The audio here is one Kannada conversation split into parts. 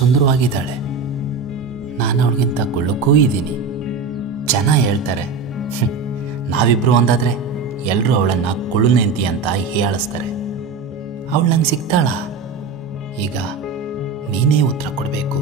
ಸುಂದರವಾಗಿದ್ದಾಳೆ. ನಾನು ಅವಳಿಗಿಂತ ಕುಳ್ಳಕ್ಕೂ ಇದ್ದೀನಿ. ಜನ ಹೇಳ್ತಾರೆ, ನಾವಿಬ್ಬರು ಒಂದಾದರೆ ಎಲ್ಲರೂ ಅವಳನ್ನು ಕುಳ್ಳುನೆಂತಿ ಅಂತ ಹೀಯಾಳಿಸ್ತಾರೆ. ಅವಳು ನಂಗೆ ಸಿಗ್ತಾಳ? ಈಗ ನೀನೇ ಉತ್ತರ ಕೊಡಬೇಕು.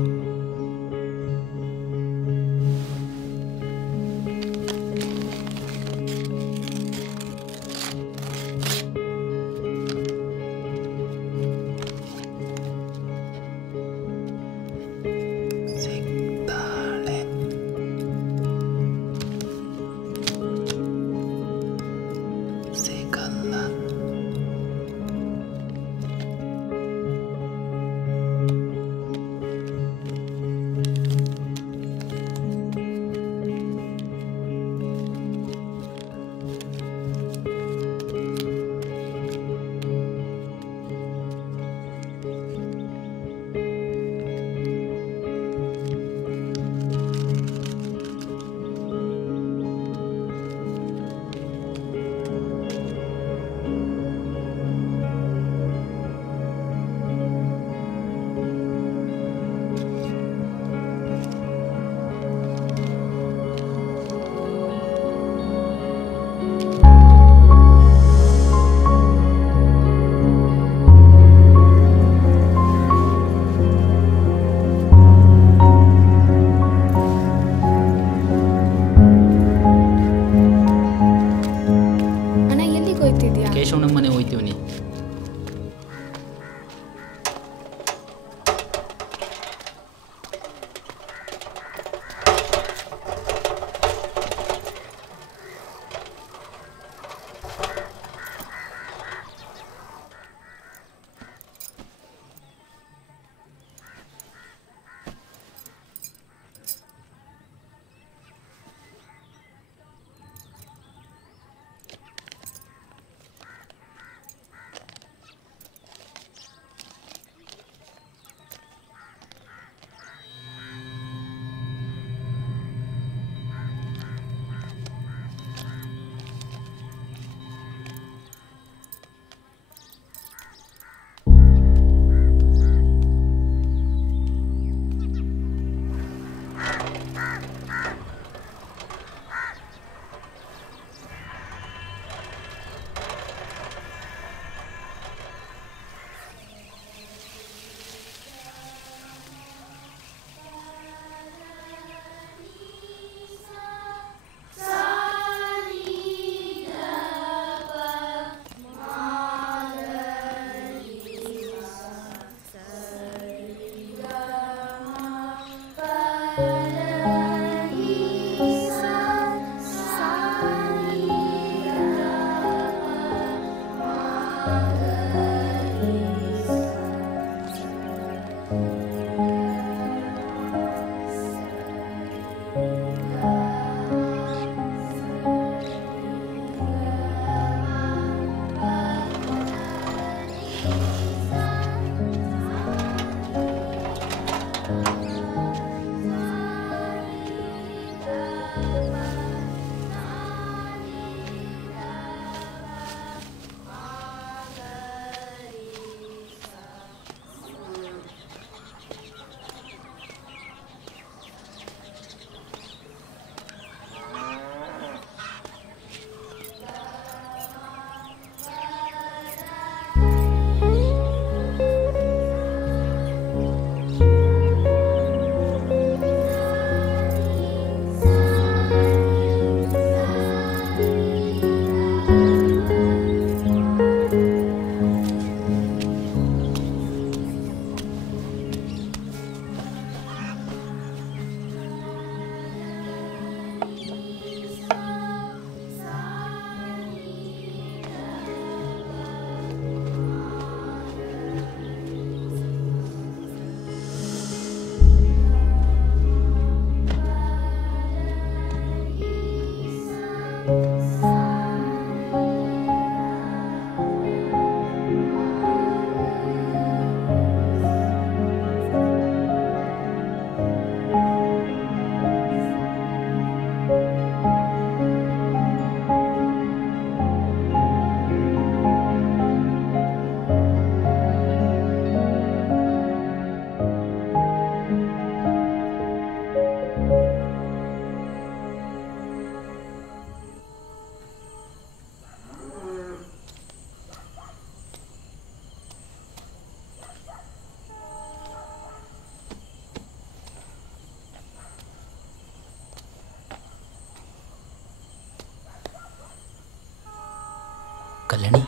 ಕಲ್ಯಾಣಿ,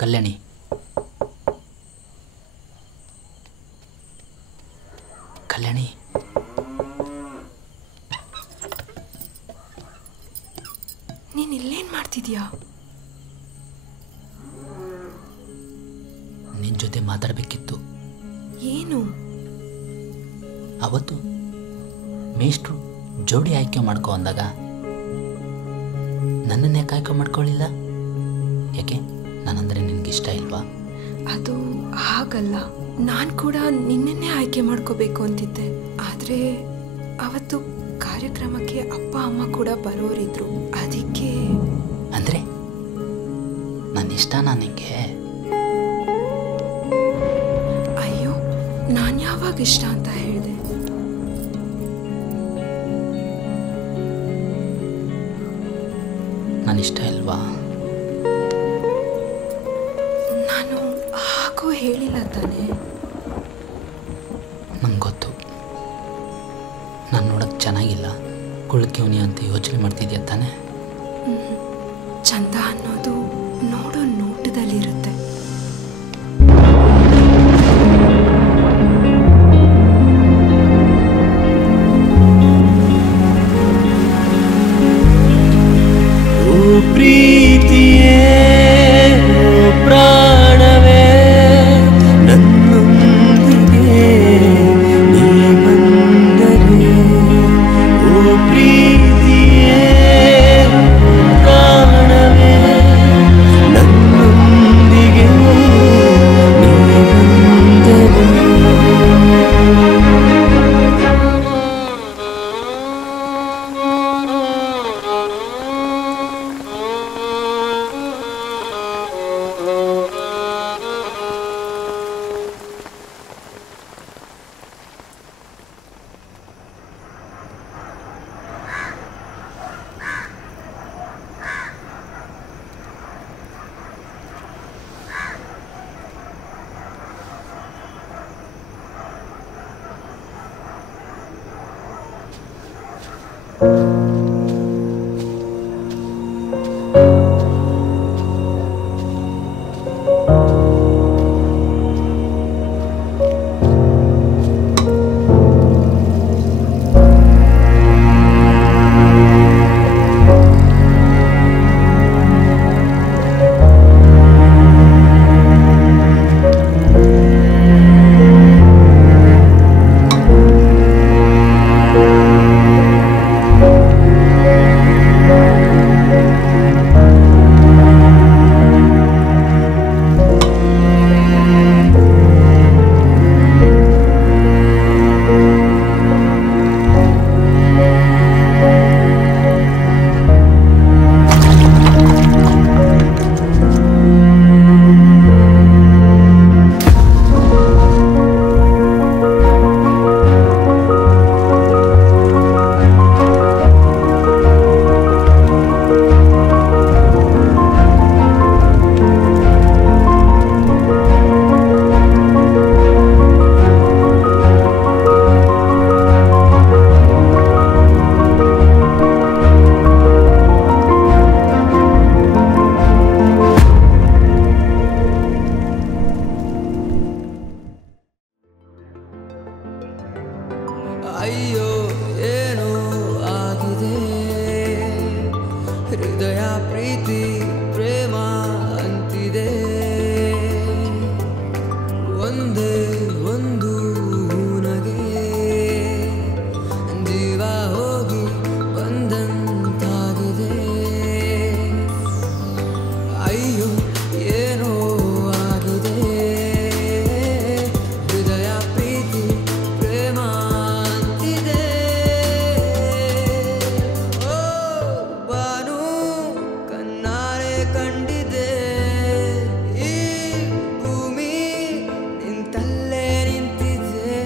ಕಲ್ಯಾಣಿ, ಕಲ್ಯಾಣಿ, ನೀನ್ ಇಲ್ಲೇನ್ ಮಾಡ್ತಿದ್ಯಾ? ನಿನ್ನ ಜೊತೆ ಮಾತಾಡಬೇಕಿತ್ತು. ಏನು? ಅವತ್ತು ಮೇಷ್ಟ್ರು ಜೋಡಿ ಆಯ್ಕೆ ಮಾಡ್ಕೊ ಅಂದಾಗ ನನ್ನನ್ನೇ ಆಯ್ಕೆ ಮಾಡ್ಕೊಳ್ಳಿಲ್ಲ. ಯಾಕೆ? ನಾನಂದರೆ ನಿನಗಿಷ್ಟ ಇಲ್ವಾ? ಅದು ಹಾಗಲ್ಲ, ನಾನು ಕೂಡ ನಿನ್ನನ್ನೇ ಆಯ್ಕೆ ಮಾಡ್ಕೋಬೇಕು ಅಂತಿದ್ದೆ. ಆದರೆ ಅವತ್ತು ಕಾರ್ಯಕ್ರಮಕ್ಕೆ ಅಪ್ಪ ಅಮ್ಮ ಕೂಡ ಬರೋರಿದ್ರು. ಅದಕ್ಕೆ ಅಂದರೆ ನನ್ನ ಇಷ್ಟನಾ ನಿಂಗೆ? ಅಯ್ಯೋ, ನಾನು ಯಾವಾಗ ಇಷ್ಟ ಅಂತ ಹೇಳಿದೆ? ನಾನು ಇಷ್ಟ ಇಲ್ವಾ? ನಾನು ಹಾಗೂ ಹೇಳಿಲ್ಲ ತಾನೆ. ನಂಗೆ ಗೊತ್ತು, ನಾನು ನೋಡೋಕ್ಕೆ ಚೆನ್ನಾಗಿಲ್ಲ, ಕುಳ್ಕಿವ್ನಿ ಅಂತ ಯೋಚನೆ ಮಾಡ್ತಿದ್ಯಾ ತಾನೆ? ಚಂದ ಅನ್ನೋದು ನೋಡೋ ನೋಟದಲ್ಲಿರುತ್ತೆ. ಪ್ರೀತಿಯೇ ಪ್ರಾಣವೇ ನನ್ನೊಂದಿಗೆ ನೀ ಬಂದರೆ, ಓ ಪ್ರೀತಿಯೇ ಪ್ರಾಣವೇ ನನ್ನೊಂದಿಗೆ ನೀ ಬಂದರೆ. ಅಯ್ಯೋ ಏನೋ ಆಗಿದೆ, ಹೃದಯ ಪ್ರೀತಿ ಪ್ರೇಮ ಅಂತಿದೆ. ಒಂದೇ ಒಂದು ನಗೆ ಜೀವ ಹೋಗಿ ಬಂದಂತಾಗಿದೆ. ಅಯ್ಯೋ ಏನೋ ಆಗಿದೆ, ಹೃದಯ ಪ್ರೀತಿ ಪ್ರೇಮ ಅಂತಿದೆ. ಓ ಬಾನು ಕಣ್ಣಾರೆ ಕಂಡಿದೆ, ಈ ಭೂಮಿ ನಿಂತಲ್ಲೇ ನಿಂತಿದೆ.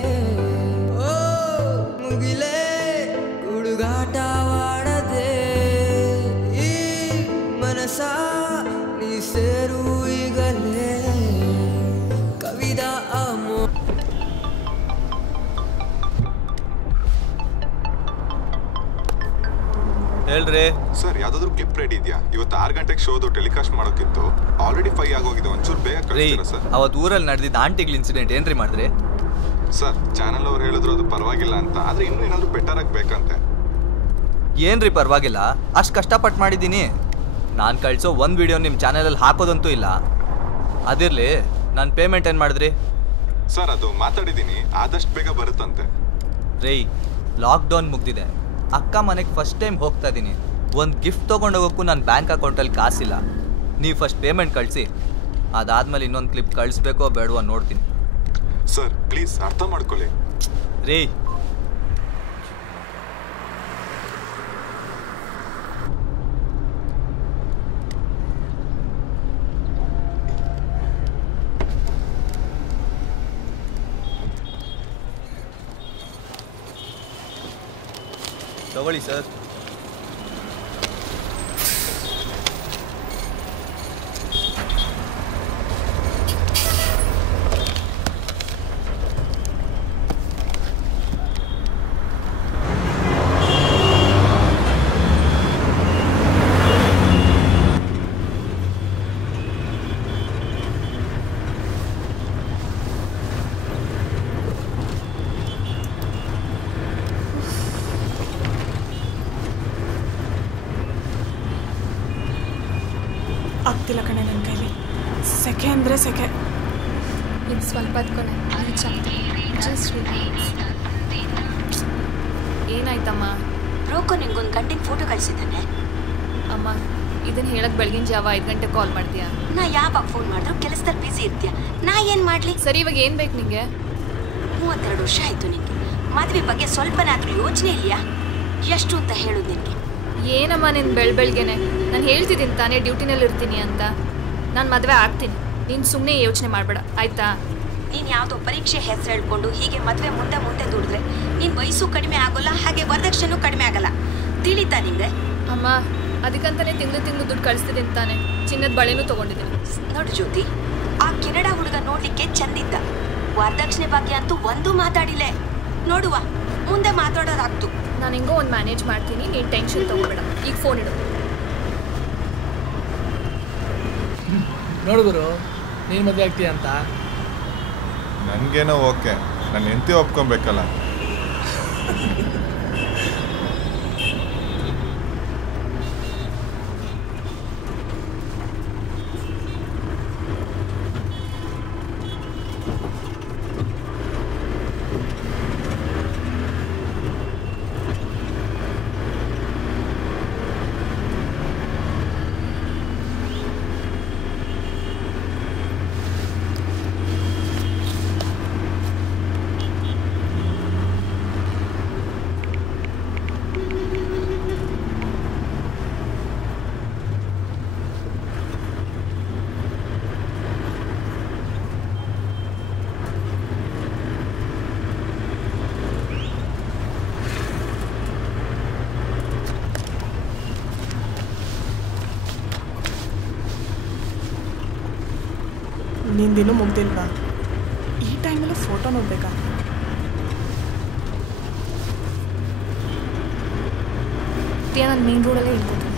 ಹೇಳ್ರಿ ಸರ್ ಯಾವ್ದಾದ್ರು ಕ್ಲಿಪ್ ರೆಡಿ ಇದೆಯಾ? ಇವತ್ತು 6 ಗಂಟೆಗೆ ಶೋದು ಟೆಲಿಕಾಸ್ಟ್ ಮಾಡೋಕಿತ್ತು. ಆಲ್ರೆಡಿ 5 ಆಗೋಗಿದೆ. ಒಂಚೂರು ಬೇಗ ಕಳಿಸ್ತೀರಾ ಸರ್? ಅವತ್ತು ಊರಲ್ಲಿ ನಡೆದಿದ್ದ ಆಂಟಿಗ್ಲ್ ಇನ್ಸಿಡೆಂಟ್ ಏನ್ರಿ ಮಾಡಿದ್ರಿ? ಸರ್ ಚಾನಲ್ ಅವ್ರು ಹೇಳಿದ್ರು ಅದು ಪರವಾಗಿಲ್ಲ ಅಂತ, ಆದ್ರೆ ಇನ್ನೂ ಏನಾದ್ರು ಬೆಟರ್ ಆಗ್ಬೇಕಂತೆ. ಏನ್ರಿ ಪರವಾಗಿಲ್ಲ, ಅಷ್ಟು ಕಷ್ಟಪಟ್ಟು ಮಾಡಿದ್ದೀನಿ. ನಾನು ಕಳಿಸೋ ಒಂದು ವಿಡಿಯೋ ನಿಮ್ಮ ಚಾನಲಲ್ಲಿ ಹಾಕೋದಂತೂ ಇಲ್ಲ. ಅದಿರಲಿ, ನಾನು ಪೇಮೆಂಟ್ ಏನು ಮಾಡಿದ್ರಿ? ಸರ್ ಅದು ಮಾತಾಡಿದ್ದೀನಿ, ಆದಷ್ಟು ಬೇಗ ಬರುತ್ತಂತೆ. ರೀ, ಲಾಕ್ಡೌನ್ ಮುಗ್ದಿದೆ, ಅಕ್ಕ ಮನೆಗೆ ಫಸ್ಟ್ ಟೈಮ್ ಹೋಗ್ತಾ ಇದ್ದೀನಿ. ಒಂದು ಗಿಫ್ಟ್ ತೊಗೊಂಡೋಗೋಕ್ಕೂ ನನ್ನ ಬ್ಯಾಂಕ್ ಅಕೌಂಟಲ್ಲಿ ಕಾಸಿಲ್ಲ. ನೀವು ಫಸ್ಟ್ ಪೇಮೆಂಟ್ ಕಳಿಸಿ, ಅದಾದಮೇಲೆ ಇನ್ನೊಂದು ಕ್ಲಿಪ್ ಕಳಿಸ್ಬೇಕೋ ಬೇಡವೋ ನೋಡ್ತೀನಿ. ಸರ್ ಪ್ಲೀಸ್ ಅರ್ಥ ಮಾಡ್ಕೊಳ್ಳಿ. ರೀ, ತಗೊಳ್ಳಿ ಸರ್. ಆಗ್ತಿಲ್ಲ ಕಣೆ ನನ್ನ ಕೈಲಿ. ಸೆಕೆ ಅಂದರೆ ಸೆಕೆ. ಇದು ಸ್ವಲ್ಪ ಹೊತ್ಕೊನೆ ರೀಚ್ ಆಗ್ತೀನಿ. Just relax. ಏನಾಯ್ತಮ್ಮ? ಬ್ರೋಕರ್ ನಿಂಗೊಂದು ಗಂಟೆಗೆ ಫೋಟೋ ಕಳಿಸಿದ್ದಾನೆ. ಅಮ್ಮ, ಇದನ್ನು ಹೇಳಕ್ಕೆ ಬೆಳಗಿನ ಜಾವ 5 ಗಂಟೆ ಕಾಲ್ ಮಾಡ್ತೀಯಾ? ನಾ ಯಾವಾಗ ಫೋನ್ ಮಾಡಿದ್ರು ಕೆಲಸದಲ್ಲಿ ಬ್ಯುಸಿ ಇರ್ತೀಯ. ನಾ ಏನು ಮಾಡಲಿ? ಸರಿ, ಇವಾಗ ಏನು ಬೇಕು ನಿಂಗೆ? 32 ವರ್ಷ ಆಯಿತು ನಿನಗೆ. ಮದುವೆ ಬಗ್ಗೆ ಸ್ವಲ್ಪನಾದರೂ ಯೋಚನೆ ಇದೆಯಾ? ಎಷ್ಟು ಅಂತ ಹೇಳೋದು ನಿನಗೆ? ಏನಮ್ಮ ನಿನ್ನ ಬೆಳಗ್ಗೆನೆ ನಾನು ಹೇಳ್ತಿದ್ದೀನಿ ತಾನೇ ಡ್ಯೂಟಿನಲ್ಲಿ ಇರ್ತೀನಿ ಅಂತ. ನಾನು ಮದುವೆ ಆಗ್ತೀನಿ, ನೀನು ಸುಮ್ಮನೆ ಯೋಚನೆ ಮಾಡಬೇಡ ಆಯಿತಾ? ನೀನು ಯಾವುದೋ ಪರೀಕ್ಷೆ ಹೆಸರು ಹೇಳ್ಕೊಂಡು ಹೀಗೆ ಮದುವೆ ಮುಂದೆ ಮುಂದೆ ದುಡಿದ್ರೆ ನಿನ್ನ ವಯಸ್ಸು ಕಡಿಮೆ ಆಗೋಲ್ಲ, ಹಾಗೆ ವರದಕ್ಷಿಣೆನೂ ಕಡಿಮೆ ಆಗಲ್ಲ. ತಿಳಿತಾ ನಿಂಗೆ? ಅಮ್ಮ, ಅದಕ್ಕಂತಾನೆ ತಿಂಗಳು ದುಡ್ಡು ಕಳಿಸ್ತಿದ್ದೀನಿ ತಾನೆ. ಚಿನ್ನದ ಬಳೆನೂ ತೊಗೊಂಡಿದ್ದೀನಿ. ನೋಡು ಜ್ಯೋತಿ, ಆ ಕೆನಡಾ ಹುಡುಗ ನೋಡ್ಲಿಕ್ಕೆ ಚಂದಿದ್ದ. ವರದಕ್ಷಿಣೆ ಬಗ್ಗೆ ಅಂತೂ ಒಂದೂ ಮಾತಾಡಿಲ್ಲ. ನೋಡುವ, ಮುಂದೆ ಮಾತಾಡೋದಾಗ್ತು. ನಾನು ಹೆಂಗೋ ಒಂದು ಮ್ಯಾನೇಜ್ ಮಾಡ್ತೀನಿ, ನೀನು ಟೆನ್ಷನ್ ತೊಗೋಬೇಡ. ಈಗ ಫೋನ್ ಇಡು. ನೋಡು ಗುರು, ನೀನು ಮದುವೆ ಆಗ್ತೀಯ ಅಂತ. ನನಗೇನೋ ಓಕೆ, ನಾನು ಹೆಂಡತಿ ಒಪ್ಕೊಬೇಕಲ್ಲ. ನಿಂದಿನ್ನೂ ಮುಗ್ದಿಲ್ವಾ? ಈ ಟೈಮಲ್ಲಿ ಫೋಟೋ ನೋಡ್ಬೇಕಾ? ನಾನು ಮೇನ್ ರೋಡಲ್ಲೇ ಇಳ್ಕೊತೀನಿ.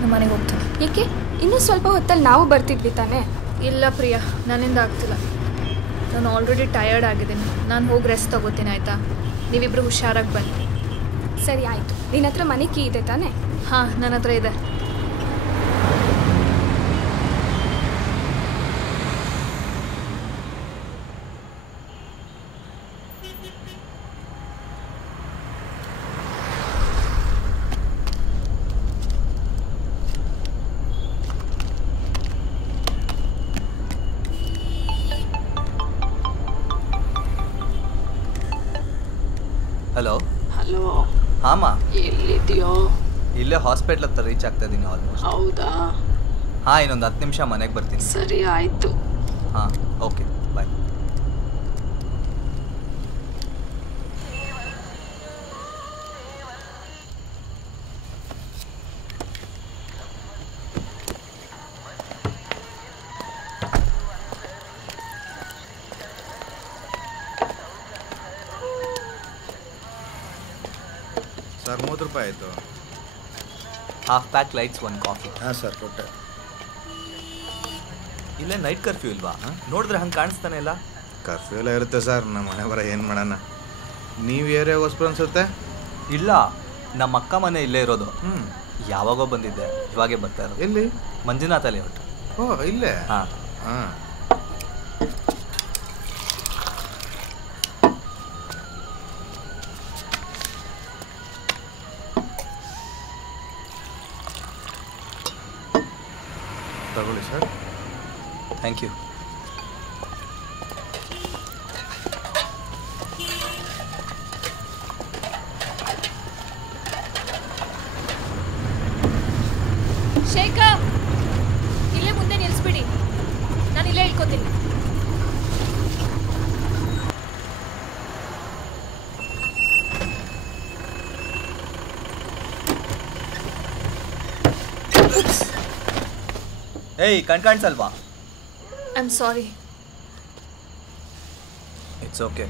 ನಮ್ಮ ಮನೆಗೆ ಹೋಗ್ತೀನಿ. ಏಕೆ? ಇನ್ನೂ ಸ್ವಲ್ಪ ಹೊತ್ತಲ್ಲಿ ನಾವು ಬರ್ತಿದ್ವಿ ತಾನೇ? ಇಲ್ಲ ಪ್ರಿಯಾ, ನನ್ನಿಂದ ಆಗ್ತಿಲ್ಲ. ನಾನು ಆಲ್ರೆಡಿ ಟಯರ್ಡ್ ಆಗಿದ್ದೀನಿ. ನಾನು ಹೋಗಿ ರೆಸ್ಟ್ ತಗೋತೀನಿ ಆಯಿತಾ? ನೀವಿಬ್ಬರು ಹುಷಾರಾಗಿ ಬನ್ನಿ. ಸರಿ ಆಯಿತು. ನಿನ್ನ ಹತ್ರ ಮನೆ ಕೀ ಇದೆ ತಾನೇ? ಹಾಂ, ನನ್ನ ಹತ್ರ ಇದೆ. ಹಲೋ. ಹಲೋ. ಹಾಂ, ಎಲ್ಲಿದೆಯೋ? ಇಲ್ಲೇ ಹಾಸ್ಪಿಟ್ಲ್ ಹತ್ರ ರೀಚ್ ಆಗ್ತಾ ಇದ್ದೀನಿ ಆಲ್ಮೋಸ್ಟ್. ಹೌದಾ? ಹಾಂ, ಇನ್ನೊಂದು 10 ನಿಮಿಷ ಮನೆಗೆ ಬರ್ತೀನಿ. ಸರಿ ಆಯಿತು. ಹಾಂ, ಓಕೆ, ಬಾಯ್. ಸರ್ 30 ರೂಪಾಯಿ ಆಯಿತು. Half pack lights 1 coffee. ಹಾಂ ಸರ್ ಕೊಟ್ಟೆ. ಇಲ್ಲೇ ನೈಟ್ ಕರ್ಫ್ಯೂ ಇಲ್ವಾ? ನೋಡಿದ್ರೆ ಹಂಗೆ ಕಾಣಿಸ್ತಾನೆ ಇಲ್ಲ. ಕರ್ಫ್ಯೂ ಎಲ್ಲ ಇರುತ್ತೆ ಸರ್, ನಮ್ಮ ಮನೆ ಬರ ಏನು ಮಾಡೋಣ. ನೀವು ಏರಿಯಾಗ ಹೊಸ್ಬರು ಅನ್ಸುತ್ತೆ? ಇಲ್ಲ, ನಮ್ಮ ಅಕ್ಕ ಮನೆ ಇಲ್ಲೇ ಇರೋದು. ಯಾವಾಗೋ ಬಂದಿದ್ದೆ, ಇವಾಗೇ ಬರ್ತಾ ಇರೋದು. ಎಲ್ಲಿ? ಮಂಜುನಾಥ ಲೇಔಟ್. ಓ ಇಲ್ಲೇ? ಹಾಂ ಹಾಂ. ತಗೊಳ್ಳಿ ಸರ್. Thank you. ಶೇಖರ್, ಇಲ್ಲೇ ಮುಂದೆ ನಿಲ್ಲಿಸ್ಬಿಡಿ, ನಾನು ಇಲ್ಲೇ ಇಳ್ಕೊತೀನಿ. ಏಯ್, ಕಾಣಿಸಲ್ವಾ? I am sorry. It's okay.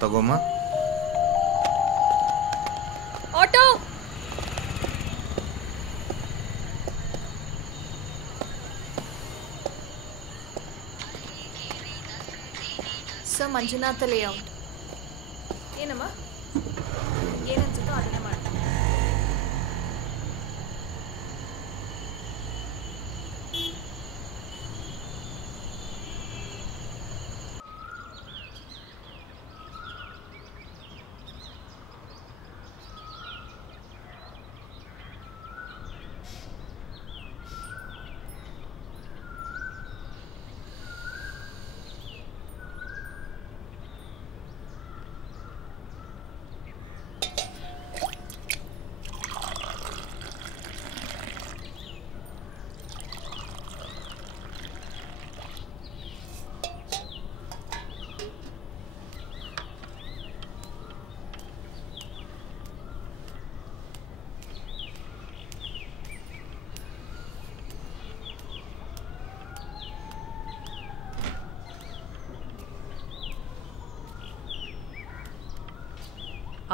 ತಗೋಮ್ಮ. ಆಟೋ. Sir, Manjunatha layout. ಏನಮ್ಮ, ಏನನ್ಸುತ್ತೋ ಅದನ್ನೇ ಮಾಡಿ.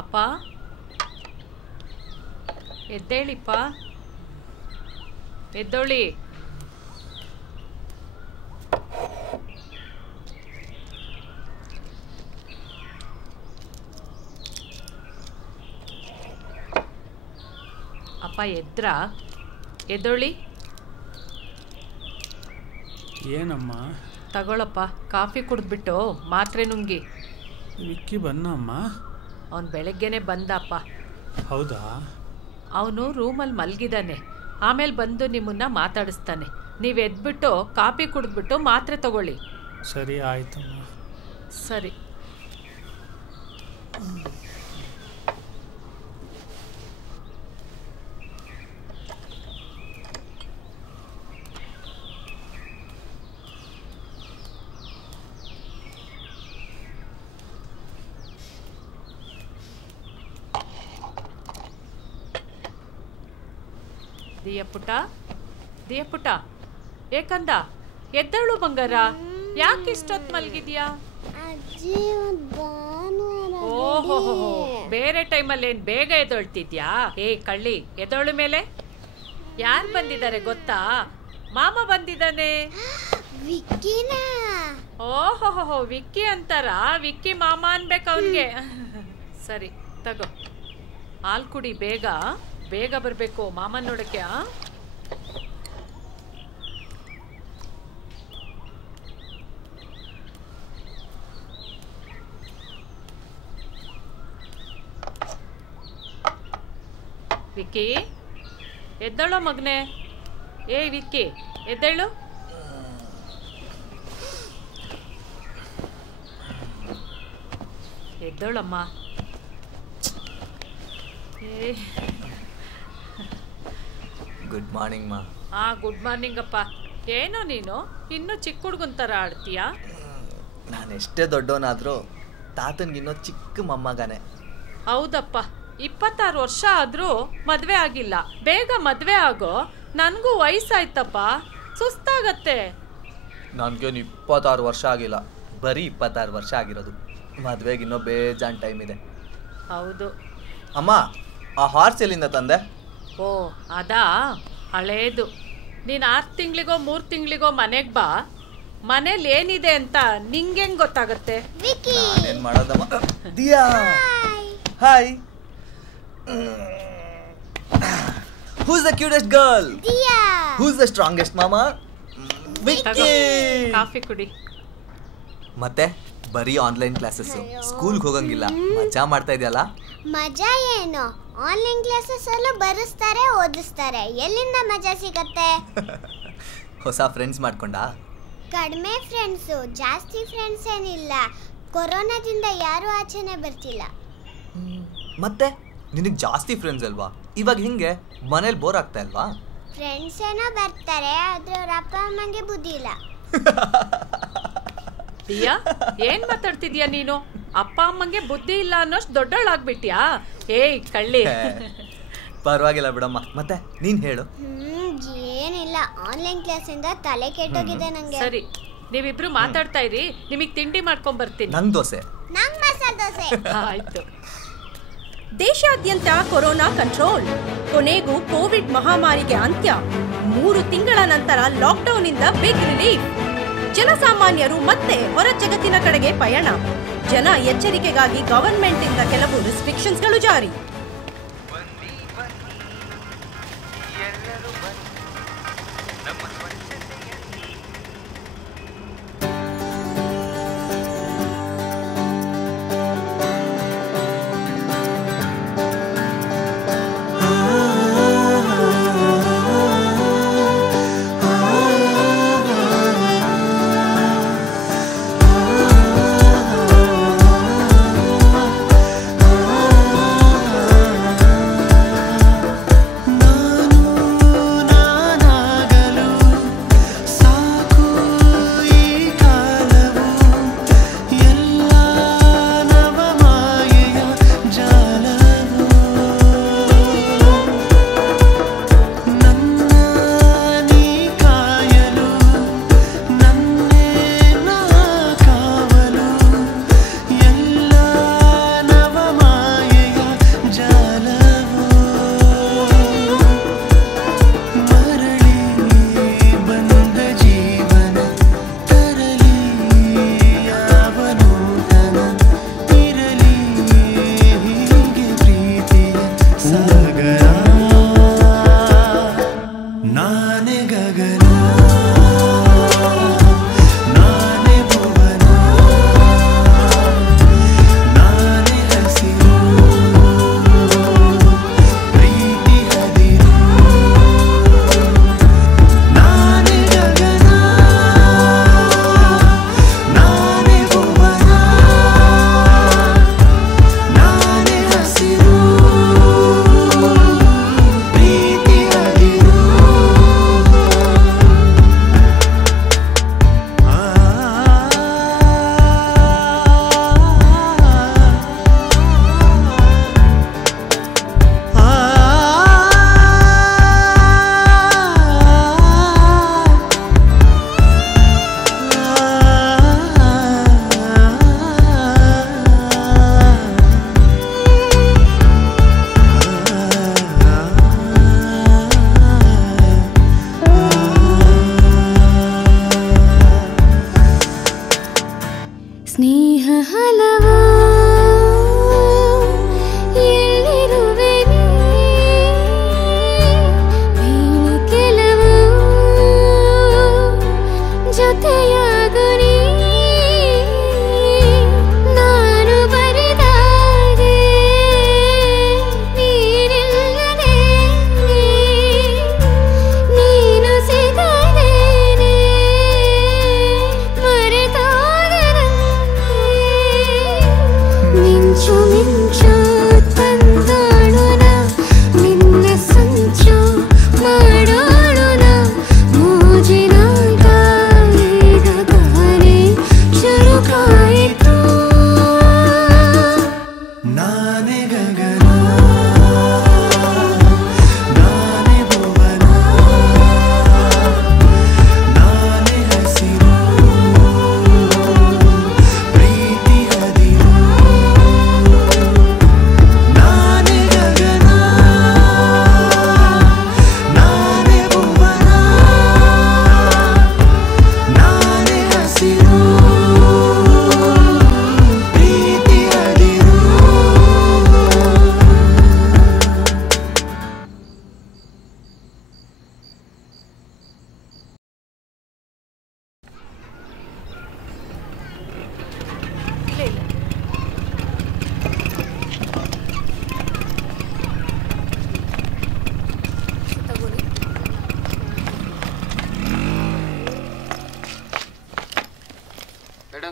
ಅಪ್ಪ, ಎದ್ದೇಳಿಪ್ಪ, ಎದ್ದೋಳಿ. ಅಪ್ಪ ಎದ್ರಾ? ಎದ್ದೋಳಿ. ಏನಮ್ಮ? ತಗೊಳಪ್ಪ, ಕಾಫಿ ಕುಡಿದ್ಬಿಟ್ಟು ಮಾತ್ರೆ ನುಂಗಿ. ವಿಕ್ಕಿ ಬನ್ನಮ್ಮ? ಅವನು ಬೆಳಗ್ಗೆನೆ ಬಂದಪ್ಪ. ಹೌದಾ? ಅವನು ರೂಮಲ್ಲಿ ಮಲಗಿದ್ದಾನೆ, ಆಮೇಲೆ ಬಂದು ನಿಮ್ಮನ್ನ ಮಾತಾಡಿಸ್ತಾನೆ. ನೀವು ಎದ್ಬಿಟ್ಟು ಕಾಫಿ ಕುಡಿದ್ಬಿಟ್ಟು ಮಾತ್ರೆ ತಗೊಳ್ಳಿ. ಸರಿ ಆಯ್ತಮ್ಮ. ಸರಿ. ದಿಯಪುಟ, ದಿಯಪುಟ, ಏಕಂದ ಎದ್ದಳು ಬಂಗಾರ, ಯಾಕೆ ಇಷ್ಟೊತ್ತು ಮಲಗಿದ್ಯಾ? ಓಹೋ, ಬೇರೆ ಟೈಮಲ್ಲಿ ಏನು ಬೇಗ ಎದ್ದೊಳ್ತಿದ್ಯಾ? ಏ ಕಳ್ಳಿ, ಎದ್ದೋಳು ಮೇಲೆ. ಯಾರು ಬಂದಿದ್ದಾರೆ ಗೊತ್ತಾ? ಮಾಮ ಬಂದಿದ್ದಾನೆ. ಓಹೋ, ವಿಕ್ಕಿ ಅಂತಾರ? ವಿಕ್ಕಿ ಮಾಮ ಅನ್ಬೇಕು ಅವನ್ಗೆ. ಸರಿ, ತಗೋ ಹಾಲು ಕುಡಿ, ಬೇಗ ಬೇಗ ಬರಬೇಕು ಮಾಮನ್ ನೋಡಕ್ಕೆ. ವಿಕ್ಕಿ ಎದ್ದೇಳೋ ಮಗನೆ. ಏ ವಿಕ್ಕಿ ಎದ್ದೇಳು. ಎದ್ದೇಳಮ್ಮ. ಗುಡ್ ಮಾರ್ನಿಂಗ್ ಮಾ. ಗುಡ್ ಮಾರ್ನಿಂಗ್ ಅಪ್ಪ. ಏನೋ ನೀನು ಇನ್ನೂ ಚಿಕ್ಕ ಹುಡುಗನ ಥರ ಆಡ್ತೀಯಾ? ನಾನು ಎಷ್ಟೇ ದೊಡ್ಡವನಾದರೂ ತಾತನಿಗಿನ್ನೋ ಚಿಕ್ಕ ಮೊಮ್ಮಗನೇ. ಹೌದಪ್ಪ, 26 ವರ್ಷ ಆದರೂ ಮದುವೆ ಆಗಿಲ್ಲ. ಬೇಗ ಮದುವೆ ಆಗೋ, ನನಗೂ ವಯಸ್ಸಾಯ್ತಪ್ಪ, ಸುಸ್ತಾಗತ್ತೆ. ನನಗೇನು 26 ವರ್ಷ ಆಗಿಲ್ಲ, ಬರೀ 26 ವರ್ಷ ಆಗಿರೋದು. ಮದುವೆಗೆ ಇನ್ನೂ ಬೇಜಾನ್ ಟೈಮ್ ಇದೆ. ಹೌದು ಅಮ್ಮ, ಆ ಹಾರ್ಸ್ ಎಲ್ಲಿಂದ ತಂದೆ? ಓ ಅದಾ, ಹಳೇದು. ನೀನು 6 ತಿಂಗಳಿಗೋ 3 ತಿಂಗಳಿಗೋ ಮನೆಗೆ ಬಾ, ಮನೇಲಿ ಏನಿದೆ ಅಂತ ನಿಂಗೆ ಹೆಂಗ್ ಗೊತ್ತಾಗತ್ತೆ? ಏನ್ ಮಾಡೋದಮ್ಮ. Diya hi. Who's the cutest girl? Diya. Who's the strongest mama? Vicky. Coffee ಕುಡಿ. ಮತ್ತೆ ಬರೀ ಆನ್ಲೈನ್ ಕ್ಲಾಸಸ್, ಸ್ಕೂಲ್ಗೆ ಹೋಗಂಗಿಲ್ಲ. ಮಜಾ ಮಾಡ್ತಾ ಇದೆಯಲ್ಲ? ಮಜಾ ಏನು, ಆನ್ಲೈನ್ ಕ್ಲಾಸಸ್ ಅಲ್ಲೂ ಬರೆಸ್ತಾರೆ, ಓದಿಸ್ತಾರೆ. ಎಲ್ಲಿಂದ ಮಜಾ ಸಿಗತ್ತೆ? ಹೊಸ ಫ್ರೆಂಡ್ಸ್ ಮಾಡ್ಕೊಂಡ? ಕಡಿಮೆ ಫ್ರೆಂಡ್ಸು, ಜಾಸ್ತಿ ಫ್ರೆಂಡ್ಸ್ ಏನಿಲ್ಲ. ಕೊರೋನಾದಿಂದ ಯಾರು ಆಚೆನೆ ಬರ್ತಿಲ್ಲ. ಮತ್ತೆ ನಿನಗೆ ಜಾಸ್ತಿ ಫ್ರೆಂಡ್ಸ್ ಅಲ್ವಾ? ಇವಾಗ ಹಿಂಗೆ ಮನೇಲಿ ಬೋರ್ ಆಗ್ತಾ ಇಲ್ವಾ? ಫ್ರೆಂಡ್ಸ್ ಏನೋ ಬರ್ತಾರೆ, ಆದ್ರೆ ಅವ್ರ ಅಪ್ಪ ಅಮ್ಮಂಗೆ ಬುದ್ಧಿ ಇಲ್ಲ. ದಿಯಾ, ಏನ್ ಮಾತಾಡ್ತಿದ್ಯಾ ನೀನು? ಅಪ್ಪ ಅಮ್ಮಂಗೆ ಬುದ್ಧಿ ಇಲ್ಲ ಅನ್ನೋಷ್ಟು ದೊಡ್ಡವಳಾಗ್ಬಿಟ್ಯಾ? ಏಯ್ ಕಳ್ಳಿ. ಪರವಾಗಿಲ್ಲ ಬಿಡಮ್ಮ. ಮತ್ತೆ ನೀನ್ ಹೇಳು. ಏನಿಲ್ಲ, ಆನ್ಲೈನ್ ಕ್ಲಾಸ್ ಇಂದ ತಲೆ ಕೆಟ್ಟೋಗಿದೆ ನಂಗೆ. ಸರಿ, ನೀವಿಬ್ರು ಮಾತಾಡ್ತಾ ಇರಿ, ನಿಮಗೆ ತಿಂಡಿ ಮಾಡ್ಕೊಂಡ್ ಬರ್ತೀನಿ. ನಂಗ್ ದೋಸೆ. ನಂಗ್ ಮಸಾಲೆ ದೋಸೆ. ಆಯ್ತು. ದೇಶಾದ್ಯಂತ ಕೊರೋನಾ ಕಂಟ್ರೋಲ್, ಕೊನೆಗೂ ಕೋವಿಡ್ ಮಹಾಮಾರಿಗೆ ಅಂತ್ಯ. 3 ತಿಂಗಳ ನಂತರ ಲಾಕ್ಡೌನ್ ಇಂದ ಬಿಗ್ ರಿಲೀಫ್. ಜನಸಾಮಾನ್ಯರು ಮತ್ತೆ ಹೊರ ಜಗತ್ತಿನ ಕಡೆಗೆ ಪಯಣ. ಜನ ಎಚ್ಚರಿಕೆಗಾಗಿ ಗವರ್ಮೆಂಟ್ ಇಂದ ಕೆಲವು ರೆಸ್ಟ್ರಿಕ್ಷನ್ಸ್ಗಳು ಜಾರಿ.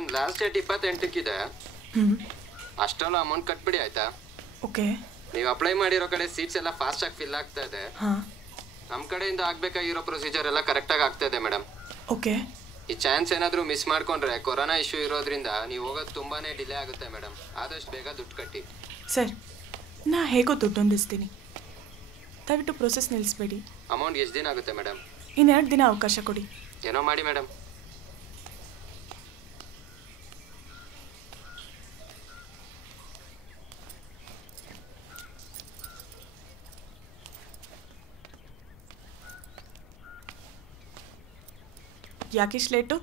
ಮೇಡಮ್ ಲಾಸ್ಟ್ ಡೇಟ್ 28ಕ್ಕಿದೆ. ಅಷ್ಟೆಲ್ಲ ಅಮೌಂಟ್ ಕಟ್ಬಿಡಿ ಆಯ್ತಾ? ಓಕೆ. ನೀವು ಅಪ್ಲೈ ಮಾಡಿರೋ ಕಡೆ ಸೀಟ್ಸ್ ಎಲ್ಲ ಫಾಸ್ಟ್ ಆಗಿ ಫಿಲ್ ಆಗ್ತಾ ಇದೆ. ನಮ್ಮ ಕಡೆಯಿಂದ ಆಗ್ಬೇಕಾಗಿರೋ ಪ್ರೊಸೀಜರ್ ಎಲ್ಲ ಕರೆಕ್ಟಾಗಿ ಆಗ್ತಾ ಇದೆ ಮೇಡಮ್. ಓಕೆ. ಈ ಚಾನ್ಸ್ ಏನಾದರೂ ಮಿಸ್ ಮಾಡ್ಕೊಂಡ್ರೆ ಕೊರೋನಾ ಇಶ್ಯೂ ಇರೋದ್ರಿಂದ ನೀವು ಹೋಗೋದು ತುಂಬಾನೇ ಡಿಲೇ ಆಗುತ್ತೆ ಮೇಡಮ್. ಆದಷ್ಟು ಬೇಗ ದುಡ್ಡು ಕಟ್ಟಿ. ಸರ್, ನಾ ಹೇಗೋ ದುಡ್ಡು ಹೊಂದಿಸ್ತೀನಿ, ದಯವಿಟ್ಟು ಪ್ರೊಸೆಸ್ ನಿಲ್ಲಿಸ್ಬೇಡಿ. ಅಮೌಂಟ್ ಎಷ್ಟು ದಿನ ಆಗುತ್ತೆ ಮೇಡಮ್? ಇನ್ನೆರಡು ದಿನ ಅವಕಾಶ ಕೊಡಿ. ಏನೋ ಮಾಡಿ ಮೇಡಮ್. ಯಾಕಿಷ್ಟು ಲೇಟು?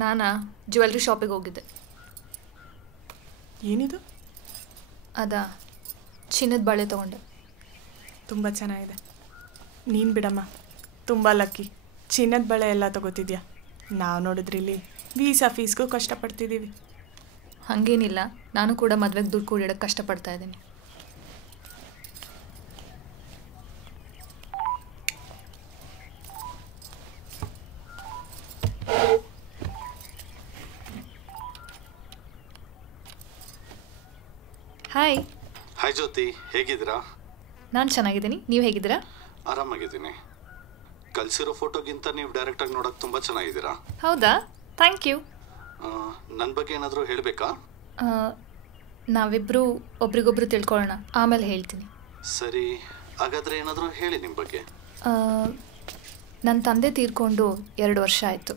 ನಾನಾ ಜ್ಯುವೆಲ್ರಿ ಶಾಪಿಗೆ ಹೋಗಿದ್ದೆ. ಏನಿದು? ಅದಾ ಚಿನ್ನದ ಬಳೆ ತೊಗೊಂಡೆ. ತುಂಬ ಚೆನ್ನಾಗಿದೆ. ನೀನು ಬಿಡಮ್ಮ, ತುಂಬ ಲಕ್ಕಿ. ಚಿನ್ನದ ಬಳೆ ಎಲ್ಲ ತಗೋತಿದ್ಯಾ. ನಾವು ನೋಡಿದ್ರಿ ಇಲ್ಲಿ ವೀಸಾ ಫೀಸ್ಗೂ ಕಷ್ಟಪಡ್ತಿದ್ದೀವಿ. ಹಾಗೇನಿಲ್ಲ, ನಾನು ಕೂಡ ಮದುವೆಗೆ ದುಡ್ಡು ಕೂಡಿಡೋಕ್ಕೆ ಕಷ್ಟಪಡ್ತಾ ಇದ್ದೀನಿ. ಹಾಯ್. ಹಾಯ್ ಜ್ಯೋತಿ, ಹೇಗಿದ್ದೀರಾ? ನಾನು ಚೆನ್ನಾಗಿದ್ದೀನಿ, ನೀವು ಹೇಗಿದ್ದೀರಾ? ಆರಾಮಾಗಿದ್ದೀನಿ. ಕಳಿಸಿರೋ ಫೋಟೋಗಿಂತ ನೀವು ಡೈರೆಕ್ಟಾಗಿ ನೋಡೋಕೆ ತುಂಬ ಚೆನ್ನಾಗಿದ್ದೀರಾ. ಹೌದಾ? Thank you. ನನ್ನ ಬಗ್ಗೆ ಏನಾದರೂ ಹೇಳಬೇಕಾ? ನಾವಿಬ್ಬರು ಒಬ್ರಿಗೊಬ್ರು ತಿಳ್ಕೊಳ್ಳೋಣ, ಆಮೇಲೆ ಹೇಳ್ತೀನಿ. ಸರಿ, ಹಾಗಾದರೆ ಏನಾದರೂ ಹೇಳಿ ನಿಮ್ಮ ಬಗ್ಗೆ. ನನ್ನ ತಂದೆ ತೀರ್ಕೊಂಡು 2 ವರ್ಷ ಆಯಿತು.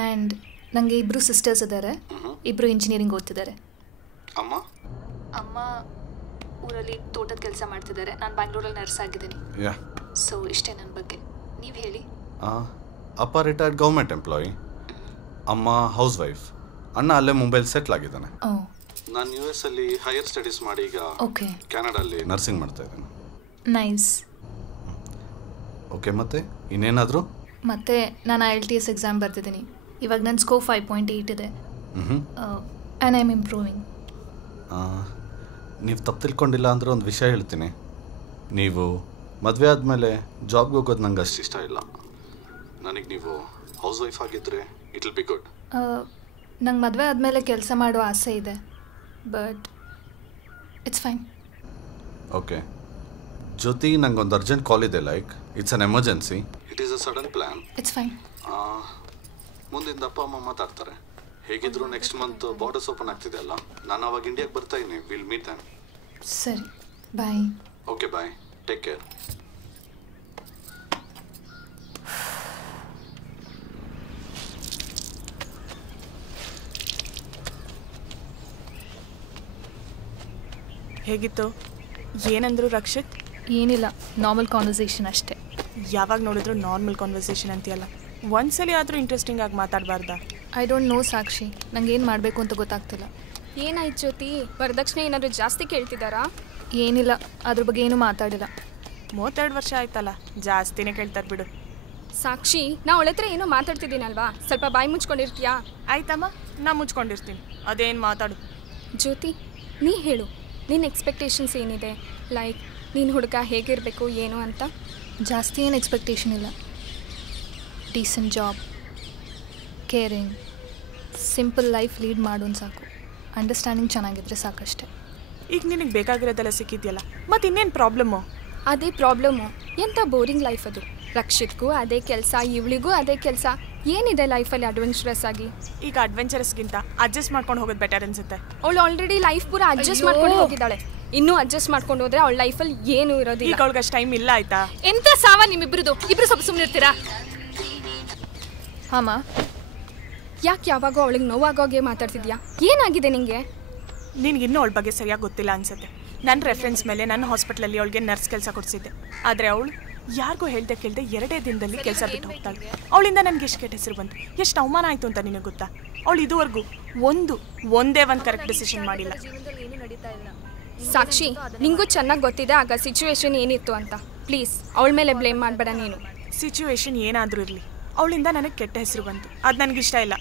ಆ್ಯಂಡ್ ನನಗೆ 2 ಸಿಸ್ಟರ್ಸ್ ಇದ್ದಾರೆ. 2 ಇಂಜಿನಿಯರಿಂಗ್ ಓದ್ತಿದ್ದಾರೆ. ಅಮ್ಮ ಊರಲ್ಲಿ ತೋಟದ ಕೆಲಸ ಮಾಡ್ತಿದ್ದಾರೆ. ನಾನು ಬ್ಯಾಂಗ್ಳೂರಲ್ಲಿ ನರ್ಸ್ ಆಗಿದ್ದೀನಿ. ಸೊ ಇಷ್ಟೇ ನನ್ನ ಬಗ್ಗೆ. ನೀವು ಹೇಳಿ. ಅಪ್ಪ ರಿಟೈರ್ಡ್ ಗೌರ್ಮೆಂಟ್ ಎಂಪ್ಲಾಯಿ, ಅಮ್ಮ ಹೌಸ್ ವೈಫ್. ಅಣ್ಣ ಅಲ್ಲೇ ಮುಂಬೈಲಿ ಸೆಟ್ಲ್ ಆಗಿದ್ದಾನೆ. ನಾನು US ಅಲ್ಲಿ ಹೈಯರ್ ಸ್ಟಡೀಸ್ ಮಾಡಿ ಈಗ ಕೆನಡಾಲ್ಲಿ ನರ್ಸಿಂಗ್ ಮಾಡ್ತಾ ಇದ್ದೇನೆ. ನೈಸ್. ಓಕೆ, ಮತ್ತೆ ಇನ್ನೇನಾದರೂ? ಮತ್ತೆ ನಾನು IELTS ಎಕ್ಸಾಮ್ ಬರ್ತಿದ್ದೀನಿ. ಇವಾಗ ನನ್ನ ಸ್ಕೋರ್ 5.8 ಇದೆ. And I am improving. ನೀವು ತಪ್ಪು ತಿಳ್ಕೊಂಡಿಲ್ಲ ಅಂದರೆ ಒಂದು ವಿಷಯ ಹೇಳ್ತೀನಿ. ನೀವು ಮದುವೆ ಆದಮೇಲೆ ಜಾಬ್ಗೆ ಹೋಗೋದು ನಂಗೆ ಅಷ್ಟು ಇಷ್ಟ ಇಲ್ಲ. ನನಗೆ ನೀವು ಹೌಸ್ ವೈಫ್ ಆಗಿದ್ದರೆ ಇಟ್ ವಿಲ್ ಬಿ ಗುಡ್. ನಂಗೆ ಮದುವೆ ಆದಮೇಲೆ ಕೆಲಸ ಮಾಡೋ ಆಸೆ ಇದೆ, but it's fine. Okay Jyothi, ನಂಗೊಂದು ಅರ್ಜೆಂಟ್ ಕಾಲ್ ಇದೆ. Like it's an emergency. It is a sudden plan. It's fine. ಮುಂದಿಂದ ಅಪ್ಪ ಅಮ್ಮ ಮಾತಾಡ್ತಾರೆ. ಹೇಗಿದ್ರು ನೆಕ್ಸ್ಟ್ ಮಂತ್ ಬಾರ್ಡರ್ಸ್ ಓಪನ್ ಆಗ್ತಿದೆ ಅಲ್ಲ, ನಾನು ಅವಾಗ ಇಂಡಿಯಾಗೆ ಬರ್ತಾ ಇದ್ದೀನಿ. Will meet them. ಸರಿ, bye. Okay, bye. Take care. ಹೇಗಿತ್ತು? ಏನಂದ್ರು ರಕ್ಷಿತ್? ಏನಿಲ್ಲ, ನಾರ್ಮಲ್ ಕಾನ್ವರ್ಸೇಷನ್ ಅಷ್ಟೇ. ಯಾವಾಗ ನೋಡಿದ್ರು ನಾರ್ಮಲ್ ಕಾನ್ವರ್ಸೇಷನ್ ಅಂತೀಯಲ್ಲ, ಒಂದ್ಸಲಿ ಆದರೂ ಇಂಟ್ರೆಸ್ಟಿಂಗ್ ಆಗಿ ಮಾತಾಡಬಾರ್ದಾ? ಐ ಡೋಂಟ್ ನೋ ಸಾಕ್ಷಿ, ನಂಗೆ ಏನು ಮಾಡಬೇಕು ಅಂತ ಗೊತ್ತಾಗ್ತಿಲ್ಲ. ಏನಾಯ್ತು ಜ್ಯೋತಿ? ವರದಕ್ಷಿಣೆ ಏನಾದರೂ ಜಾಸ್ತಿ ಕೇಳ್ತಿದ್ದಾರಾ? ಏನಿಲ್ಲ, ಅದ್ರ ಬಗ್ಗೆ ಏನೂ ಮಾತಾಡಿಲ್ಲ. 32 ವರ್ಷ ಆಯ್ತಲ್ಲ, ಜಾಸ್ತಿನೇ ಕೇಳ್ತಾರೆ ಬಿಡು. ಸಾಕ್ಷಿ, ನಾ ಅವಳ ಹತ್ರ ಏನೋ ಮಾತಾಡ್ತಿದ್ದೀನಲ್ವಾ, ಸ್ವಲ್ಪ ಬಾಯಿ ಮುಚ್ಕೊಂಡಿರ್ತೀಯಾ? ಆಯ್ತಮ್ಮ, ನಾ ಮುಚ್ಕೊಂಡಿರ್ತೀನಿ. ಅದೇನು ಮಾತಾಡು. ಜ್ಯೋತಿ, ನೀ ಹೇಳು, ನಿನ್ನ ಎಕ್ಸ್ಪೆಕ್ಟೇಷನ್ಸ್ ಏನಿದೆ? ಲೈಕ್ ನೀನು ಹುಡುಗ ಹೇಗಿರಬೇಕು ಏನು ಅಂತ? ಜಾಸ್ತಿ ಏನು ಎಕ್ಸ್ಪೆಕ್ಟೇಷನ್ ಇಲ್ಲ. Decent job, caring, simple life lead ಮಾಡೋನು ಸಾಕು. ಅಂಡರ್ಸ್ಟ್ಯಾಂಡಿಂಗ್ ಚೆನ್ನಾಗಿದ್ರೆ ಸಾಕಷ್ಟೆ. ಈಗ ನಿನಗೆ ಬೇಕಾಗಿರೋದೆಲ್ಲ ಸಿಕ್ಕಿದ್ಯಲ್ಲ, ಮತ್ತು ಇನ್ನೇನು ಪ್ರಾಬ್ಲಮ್ಮು? ಅದೇ ಪ್ರಾಬ್ಲಮ್ಮು. ಎಂಥ ಬೋರಿಂಗ್ ಲೈಫ್ ಅದು. ರಕ್ಷಿತ್ಗೂ ಅದೇ ಕೆಲಸ, ಇವಳಿಗೂ ಅದೇ ಕೆಲಸ. ಏನಿದೆ ಲೈಫಲ್ಲಿ ಅಡ್ವೆಂಚರಸ್ ಆಗಿ? ಈಗ ಅಡ್ವೆಂಚರಸ್ಗಿಂತ ಅಡ್ಜಸ್ಟ್ ಮಾಡ್ಕೊಂಡು ಹೋಗೋದು ಬೆಟರ್ ಅನ್ಸುತ್ತೆ. ಅವಳು ಆಲ್ರೆಡಿ ಲೈಫ್ ಪೂರ ಅಡ್ಜಸ್ಟ್ ಮಾಡ್ಕೊಂಡು ಹೋಗಿದ್ದಾಳೆ. ಇನ್ನೂ ಅಡ್ಜಸ್ಟ್ ಮಾಡ್ಕೊಂಡು ಹೋದ್ರೆ ಅವಳ ಲೈಫಲ್ಲಿ ಏನೂ ಇರೋದಿಲ್ಲ. ಈಗ ಅವಳಿಗೆ ಅಷ್ಟು ಟೈಮ್ ಇಲ್ಲ, ಆಯ್ತಾ? ಎಂಥ ಸಾವ ನಿಮ್ಮಿಬ್ರದ್ದು? ಇಬ್ರು ಸ್ವಲ್ಪ ಸುಮ್ಮನೆ ಇರ್ತೀರಾ? ಹಾಂ, ಯಾಕೆ ಯಾವಾಗೋ ಅವಳಿಗೆ ನೋವಾಗೋಗೆ ಮಾತಾಡ್ತಿದ್ಯಾ? ಏನಾಗಿದೆ ನಿಂಗೆ? ನಿನಗಿನ್ನೂ ಅವಳ ಬಗ್ಗೆ ಸರಿಯಾಗಿ ಗೊತ್ತಿಲ್ಲ ಅನ್ಸುತ್ತೆ. ನನ್ನ ರೆಫರೆನ್ಸ್ ಮೇಲೆ ನನ್ನ ಹಾಸ್ಪಿಟ್ಲಲ್ಲಿ ಅವಳಿಗೆ ನರ್ಸ್ ಕೆಲಸ ಕೊಡಿಸಿದ್ದೆ. ಆದರೆ ಅವಳು ಯಾರಿಗೂ ಹೇಳ್ದೆ ಕೇಳ್ದೆ 2 ದಿನದಲ್ಲಿ ಕೆಲಸ ಬಿಟ್ಟು ಹೋಗ್ತಾಳೆ. ಅವಳಿಂದ ನನಗೆ ಎಷ್ಟು ಕೆಟ್ಟ ಹೆಸರು ಬಂತು, ಎಷ್ಟು ಅವಮಾನ ಆಯಿತು ಅಂತ ನಿನಗೆ ಗೊತ್ತಾ? ಅವಳು ಇದುವರೆಗೂ ಒಂದೇ ಒಂದು ಕರೆಕ್ಟ್ ಡಿಸಿಷನ್ ಮಾಡಿಲ್ಲ. ಸಾಕ್ಷಿ, ನಿಂಗೂ ಚೆನ್ನಾಗಿ ಗೊತ್ತಿದೆ ಆಗ ಸಿಚುವೇಶನ್ ಏನಿತ್ತು ಅಂತ. ಪ್ಲೀಸ್ ಅವಳ ಮೇಲೆ ಬ್ಲೇಮ್ ಮಾಡಬೇಡ ನೀನು. ಸಿಚುವೇಶನ್ ಏನಾದರೂ ಇರಲಿ, ಅವಳಿಂದ ನನಗೆ ಕೆಟ್ಟ ಹೆಸರು ಬಂತು. ಅದು ನನಗಿಷ್ಟ ಇಲ್ಲ.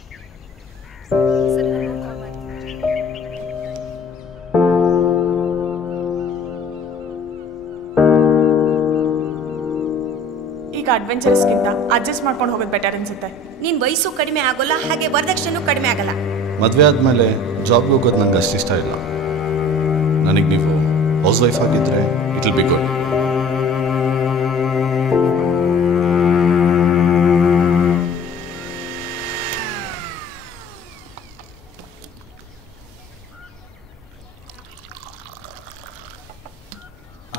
ಈಗ ಅಡ್ವೆಂಚರಸ್ಗಿಂತ ಅಡ್ಜಸ್ಟ್ ಮಾಡ್ಕೊಂಡು ಹೋಗೋದು ಬೆಟರ್ ಅನ್ಸುತ್ತೆ. ನಿನ್ ವಯಸ್ಸು ಕಡಿಮೆ ಆಗೋಲ್ಲ, ಹಾಗೆ ವರದಕ್ಷಿಣೆನೂ ಕಡಿಮೆ ಆಗಲ್ಲ. ಮದುವೆ ಆದಮೇಲೆ ಜಾಬ್ಗೆ ಹೋಗೋದು ನಂಗೆ ಅಷ್ಟು ಇಷ್ಟ ಇಲ್ಲ. ನನಗೆ ನೀವು ಹೌಸ್ ವೈಫ್ ಆಗಿದ್ದರೆ ಇಟ್ ವಿಲ್ ಬಿ ಗುಡ್.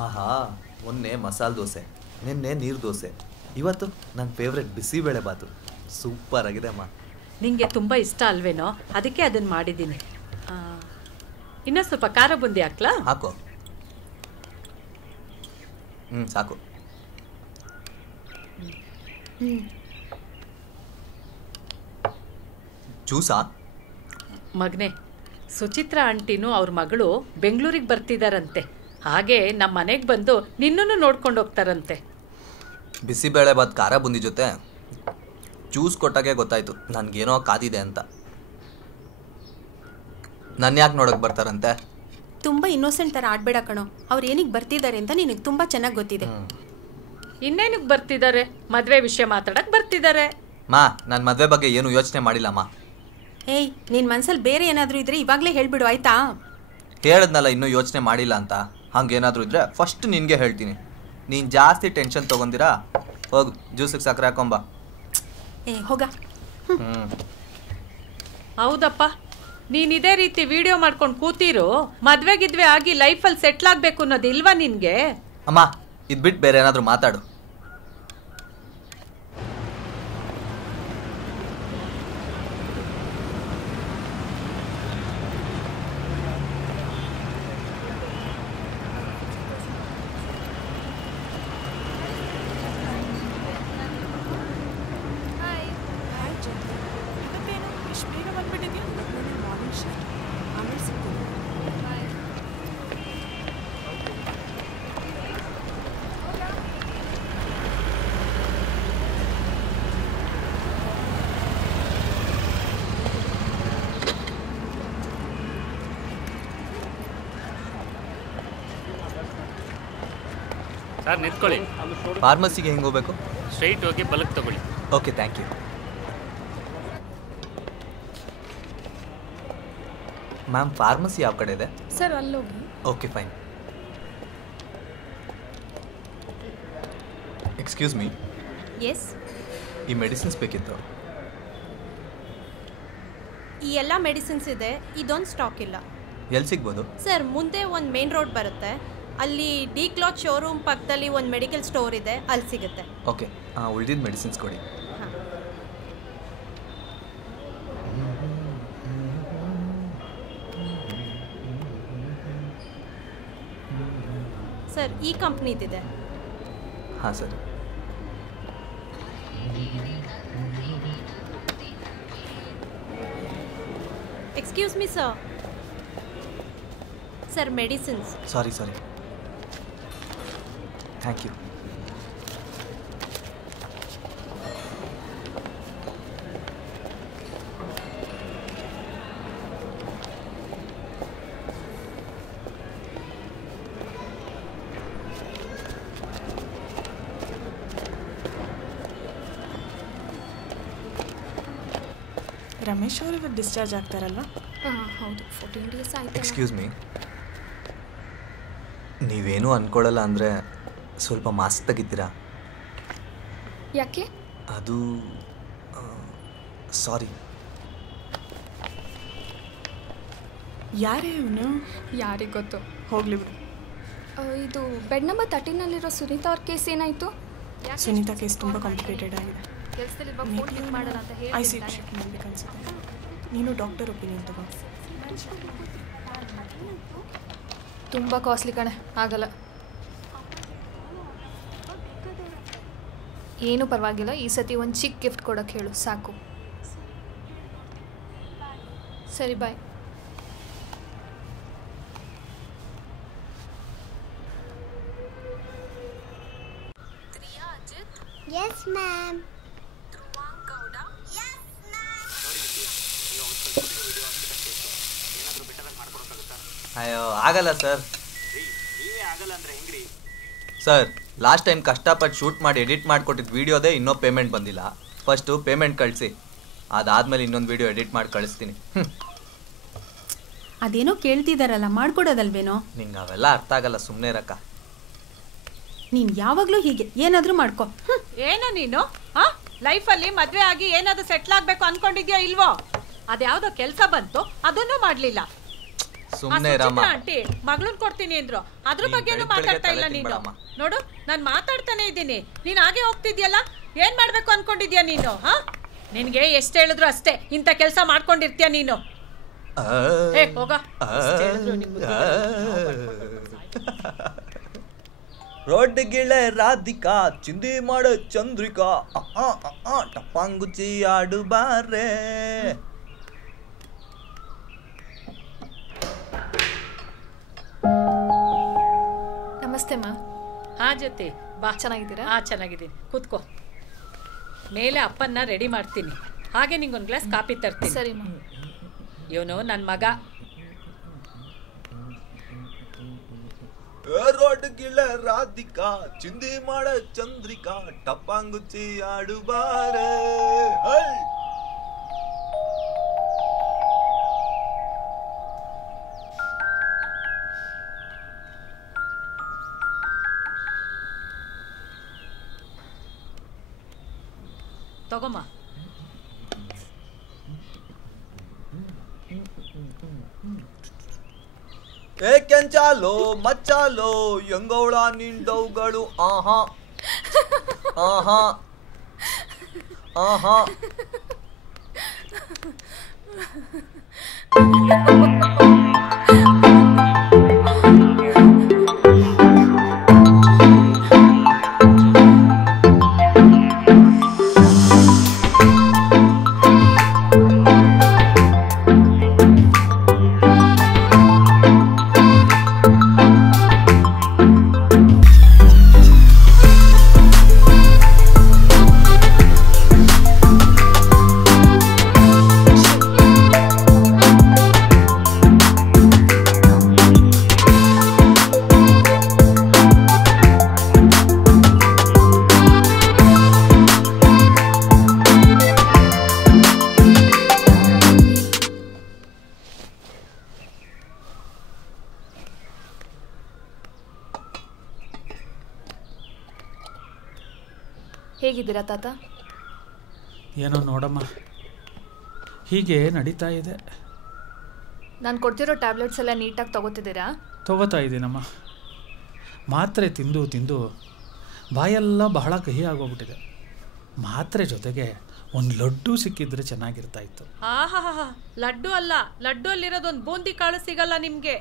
ಆಹಾ, ಮೊನ್ನೆ ಮಸಾಲೆ ದೋಸೆ, ನಿನ್ನೆ ನೀರು ದೋಸೆ, ಇವತ್ತು ನನ್ನ ಫೇವ್ರೆಟ್ ಬಿಸಿಬೇಳೆ ಬಾತು. ಸೂಪರ್ ಆಗಿದೆ ಅಮ್ಮ. ನಿಂಗೆ ತುಂಬ ಇಷ್ಟ ಅಲ್ವೇನೋ, ಅದಕ್ಕೆ ಅದನ್ನು ಮಾಡಿದ್ದೀನಿ. ಇನ್ನೂ ಸ್ವಲ್ಪ ಖಾರ ಬುಂದಿ ಹಾಕ್ಲಾ? ಹಾಕೋ. ಸಾಕು. ಜ್ಯೂಸಾ? ಮಗನೇ, ಸುಚಿತ್ರಾ ಆಂಟಿನೂ ಅವ್ರ ಮಗಳು ಬೆಂಗಳೂರಿಗೆ ಬರ್ತಿದ್ದಾರಂತೆ. ಹಾಗೆ ನಮ್ಮ ಮನೆಗೆ ಬಂದು ನಿನ್ನೂ ನೋಡ್ಕೊಂಡು ಹೋಗ್ತಾರಂತೆ. ಬಿಸಿಬೇಳೆ ಬಾತ್ ಖಾರ ಬುಂದಿ ಜೊತೆ ಜ್ಯೂಸ್ ಕೊಟ್ಟಾಗೆ ಗೊತ್ತಾಯ್ತು ನನಗೇನೋ ಕಾದಿದೆ ಅಂತ. ನನ್ನ ಯಾಕೆ ನೋಡೋಕೆ ಬರ್ತಾರಂತೆ? ತುಂಬ ಇನ್ನೋಸೆಂಟ್ ಥರ ಆಡಬೇಡ ಕಣೋ. ಅವ್ರು ಏನಕ್ಕೆ ಬರ್ತಿದ್ದಾರೆ ಅಂತ ನಿನಗೆ ತುಂಬ ಚೆನ್ನಾಗಿ ಗೊತ್ತಿದೆ. ಇನ್ನೇನಕ್ಕೆ ಬರ್ತಿದ್ದಾರೆ? ಮದುವೆ ವಿಷಯ ಮಾತಾಡಕ್ಕೆ ಬರ್ತಿದ್ದಾರೆ. ಮಾ, ನನ್ನ ಮದುವೆ ಬಗ್ಗೆ ಏನು ಯೋಚನೆ ಮಾಡಿಲ್ಲಮ್ಮ. ಏಯ್, ನಿನ್ನ ಮನಸ್ಸಲ್ಲಿ ಬೇರೆ ಏನಾದರೂ ಇದ್ರೆ ಇವಾಗಲೇ ಹೇಳ್ಬಿಡು ಆಯ್ತಾ? ಹೇಳಿದ್ನಲ್ಲ ಇನ್ನೂ ಯೋಚನೆ ಮಾಡಿಲ್ಲ ಅಂತ. ಹಂಗೇನಾದರೂ ಇದ್ರೆ ಫಸ್ಟ್ ನಿನಗೆ ಹೇಳ್ತೀನಿ. ನೀನು ಜಾಸ್ತಿ ಟೆನ್ಷನ್ ತೊಗೊಂಡಿರಾ? ಹೋಗು, ಜ್ಯೂಸಿಗೆ ಸಕ್ಕರೆ ಹಾಕೊಂಬ. ಹೋಗ. ಹೌದಪ್ಪ, ನೀನು ಇದೇ ರೀತಿ ವಿಡಿಯೋ ಮಾಡ್ಕೊಂಡು ಕೂತಿರು. ಮದುವೆ ಗಿದ್ವೆ ಆಗಿ ಲೈಫಲ್ಲಿ ಸೆಟ್ಲ್ ಆಗಬೇಕು ಅನ್ನೋದು ಇಲ್ವಾ ನಿನಗೆ? ಅಮ್ಮ, ಇದು ಬಿಟ್ಟು ಬೇರೆ ಏನಾದರೂ ಮಾತಾಡು. ಸರ್ ನಿಂತ್ಕೊಳ್ಳಿ. ಫಾರ್ಮಸಿಗೆ ಹೆಂಗೆ ಹೋಗ್ಬೇಕು? ಸ್ಟ್ರೈಟ್ ಹೋಗಿ ಬಲಕ್ಕೆ ತಗೊಳ್ಳಿ. Okay, thank you. Ma'am, pharmacy ಯಾವ ಕಡೆ ಇದೆ? ಸರ್ ಅಲ್ಲೋಗಿ. Okay, fine. Excuse me. Yes. ಈ ಮೆಡಿಸಿನ್ಸ್ ಬೇಕಿತ್ತು. ಈ ಎಲ್ಲ ಮೆಡಿಸಿನ್ಸ್ ಇದೆ, ಇದೊಂದು ಸ್ಟಾಕ್ ಇಲ್ಲ. ಎಲ್ಲಿ ಸಿಗ್ಬೋದು? ಸರ್, ಮುಂದೆ ಒಂದು ಮೇನ್ ರೋಡ್ ಬರುತ್ತೆ, ಅಲ್ಲಿ ಡಿ ಕ್ಲಾತ್ ಶೋರೂಮ್ ಪಕ್ಕದಲ್ಲಿ ಒಂದು ಮೆಡಿಕಲ್ ಸ್ಟೋರ್ ಇದೆ, ಅಲ್ಲಿ ಸಿಗುತ್ತೆ. ಓಕೆ, ಉಳಿದಿದ್ದ ಮೆಡಿಸಿನ್ಸ್ ಕೊಡಿ. ಸರ್, ಈ ಕಂಪ್ನಿದಿದೆ. ಹಾಂ sir. Excuse me sir. Sir, medicines. Sorry. Thank you. Ramesh ಅವರು ಇವತ್ತು ಡಿಸ್ಚಾರ್ಜ್ ಆಗ್ತಾರಲ್ಲ? ಹೌದು, 14 ಡೇಸ್ ಆಯ್ತು. ಎಕ್ಸ್ಕ್ಯೂಸ್ ಮೀ, ನೀವೇನೂ ಅಂದ್ಕೊಳ್ಳಲ್ಲ ಅಂದರೆ ಸ್ವಲ್ಪ ಮಾಸ್ಕ್ ತೆಗಿತೀರಾ? ಯಾಕೆ? ಅದು ಸಾರಿ. ಯಾರೇ ಇವನು? ಯಾರಿಗೆ ಗೊತ್ತು, ಹೋಗ್ಲಿ ಬಿಡು. ಇದು ಬೆಡ್ ನಂಬರ್ 13ನಲ್ಲಿರೋ ಸುನೀತಾ ಅವ್ರ ಕೇಸ್ ಏನಾಯಿತು? ಸುನೀತಾ ಕೇಸ್ ತುಂಬ ಕಾಂಪ್ಲಿಕೇಟೆಡ್ ಆಗಿದೆ. ಐ ಸಿ ಶಿಫ್ಟ್ ಮಾಡಬೇಕನ್ಸುತ್ತೆ. ನೀನು ಡಾಕ್ಟರ್ ಒಪಿನಿಯನ್ ತಗೋ. ತುಂಬ ಕಾಸ್ಟ್ಲಿ ಕಣೆ, ಆಗಲ್ಲ. ಏನೂ ಪರವಾಗಿಲ್ಲ, ಈ ಸತಿ ಒಂದು ಚಿಕ್ಕ ಗಿಫ್ಟ್ ಕೊಡೋಕ್ಕೆ ಹೇಳು ಸಾಕು. ಸರಿ, ಬಾಯ್. Yes, ma'am. ಅಯ್ಯೋ, ಆಗಲ್ಲ ಸರ್. ನೀವೇ ಆಗಲ್ಲ ಅಂದ್ರೆ ಹೆಂಗ್ರಿ? ಸರ್ ಲಾಸ್ಟ್ ಟೈಮ್ ಕಷ್ಟಪಟ್ಟು ಶೂಟ್ ಮಾಡಿ ಎಡಿಟ್ ಮಾಡಿಕೊಟ್ಟಿದ್ದು ವೀಡಿಯೋದೇ ಇನ್ನೂ ಪೇಮೆಂಟ್ ಬಂದಿಲ್ಲ. ಫಸ್ಟು ಪೇಮೆಂಟ್ ಕಳಿಸಿ, ಅದಾದಮೇಲೆ ಇನ್ನೊಂದು ವೀಡಿಯೋ ಎಡಿಟ್ ಮಾಡಿ ಕಳಿಸ್ತೀನಿ. ಅದೇನೋ ಕೇಳ್ತಿದಾರಲ್ಲ, ಮಾಡ್ಕೊಡೋದಲ್ವೇನೋ? ನಿಂಗೆ ಅವೆಲ್ಲ ಅರ್ಥ ಆಗಲ್ಲ, ಸುಮ್ಮನೆ ಇರಕ್ಕ. ನೀನು ಯಾವಾಗಲೂ ಹೀಗೆ ಏನಾದರೂ ಮಾಡ್ಕೊ. ಏನೋ ನೀನು ಲೈಫಲ್ಲಿ ಮದುವೆ ಆಗಿ ಏನಾದರೂ ಸೆಟ್ಲ್ ಆಗಬೇಕು ಅನ್ಕೊಂಡಿದ್ಯಾ ಇಲ್ವೋ? ಅದ್ಯಾವುದೋ ಕೆಲಸ ಬಂತು, ಅದನ್ನೂ ಮಾಡಲಿಲ್ಲ. ಸುಮ್ಮನೆ ರಾಮ ಆಂಟಿ ಮಗಳನ್ನ ಕೊಡ್ತೀನಿ ಅಂದ್ರು, ಅದ್ರ ಬಗ್ಗೆನೂ ಮಾತಾಡ್ತಾ ಇಲ್ಲ ನೀನು. ನೋಡು ನಾನು ಮಾತಾಡ್ತಾನೆ ಇದ್ದೀನಿ, ನೀನು ಹಾಗೆ ಹೋಗ್ತಿದ್ಯಲ್ಲ. ಏನ್ ಮಾಡ್ಬೇಕು ಅನ್ಕೊಂಡಿದ್ಯಾ ನೀನು? ನಿನ್ಗೆ ಎಷ್ಟು ಹೇಳಿದ್ರು ಅಷ್ಟೇ, ಇಂಥ ಕೆಲಸ ಮಾಡ್ಕೊಂಡಿರ್ತೀಯ ನೀನು. ಹೋಗ. ರೋಡ್ ಗಿಳೆ ರಾಧಿಕಾ ಚಿಂದಿ ಮಾಡ ಚಂದ್ರಿಕಾ ಟಪಾಂಗುಚಿ ಆಡು ಬಾರೆ. ನಮಸ್ತೆ ಮಾ. ಜೊತೆ ಬಾ. ಚೆನ್ನಾಗಿದ್ದೀರಾ? ಚೆನ್ನಾಗಿದ್ದೀನಿ, ಕೂತ್ಕೋ. ಮೇಲೆ ಅಪ್ಪನ್ನ ರೆಡಿ ಮಾಡ್ತೀನಿ, ಹಾಗೆ ನಿಂಗೊಂದು ಗ್ಲಾಸ್ ಕಾಫಿ ತರ್ತೀನಿ. ಸರಿ ಮಾ. ಇವನು ನನ್ನ ಮಗ. ರೋಡ್ ಗಿಳೆ ರಾಧಿಕಾ ಚಿಂದಿ ಮಾಡ ಚಂದ್ರಿಕಾ ಟಪಾಂಗುಚಿ ಆಡು ಬಾರೆ. ತಗೊಮ್ಮ. ಏ ಕೆಂಚಾಲೋ ಮಚ್ಚಾಲೋ ಎಂಗೌಳ ನಿಂಡವುಗಳು. ಆಹಾ ಆಹಾ ಆಹಾ. ಹೇಗಿದ್ದೀರಾ ತಾತ? ಏನೋ ನೋಡಮ್ಮ, ಹೀಗೆ ನಡೀತಾ ಇದೆ. ನಾನು ಕೊಡ್ತಿರೋ ಟ್ಯಾಬ್ಲೆಟ್ಸ್ ಎಲ್ಲ ನೀಟಾಗಿ ತಗೋತಿದ್ದೀರಾ? ತಗೋತಾ ಇದ್ದೀನಮ್ಮ. ಮಾತ್ರೆ ತಿಂದು ತಿಂದು ಬಾಯೆಲ್ಲ ಬಹಳ ಕಹಿ ಆಗೋಗ್ಬಿಟ್ಟಿದೆ. ಮಾತ್ರೆ ಜೊತೆಗೆ ಒಂದು ಲಡ್ಡು ಸಿಕ್ಕಿದ್ರೆ ಚೆನ್ನಾಗಿರ್ತಾ ಇತ್ತು. ಆಹಾ, ಲಡ್ಡು ಅಲ್ಲ, ಲಡ್ಡು ಅಲ್ಲಿರೋದೊಂದು ಬೂಂದಿ ಕಾಳು ಸಿಗಲ್ಲ ನಿಮಗೆ.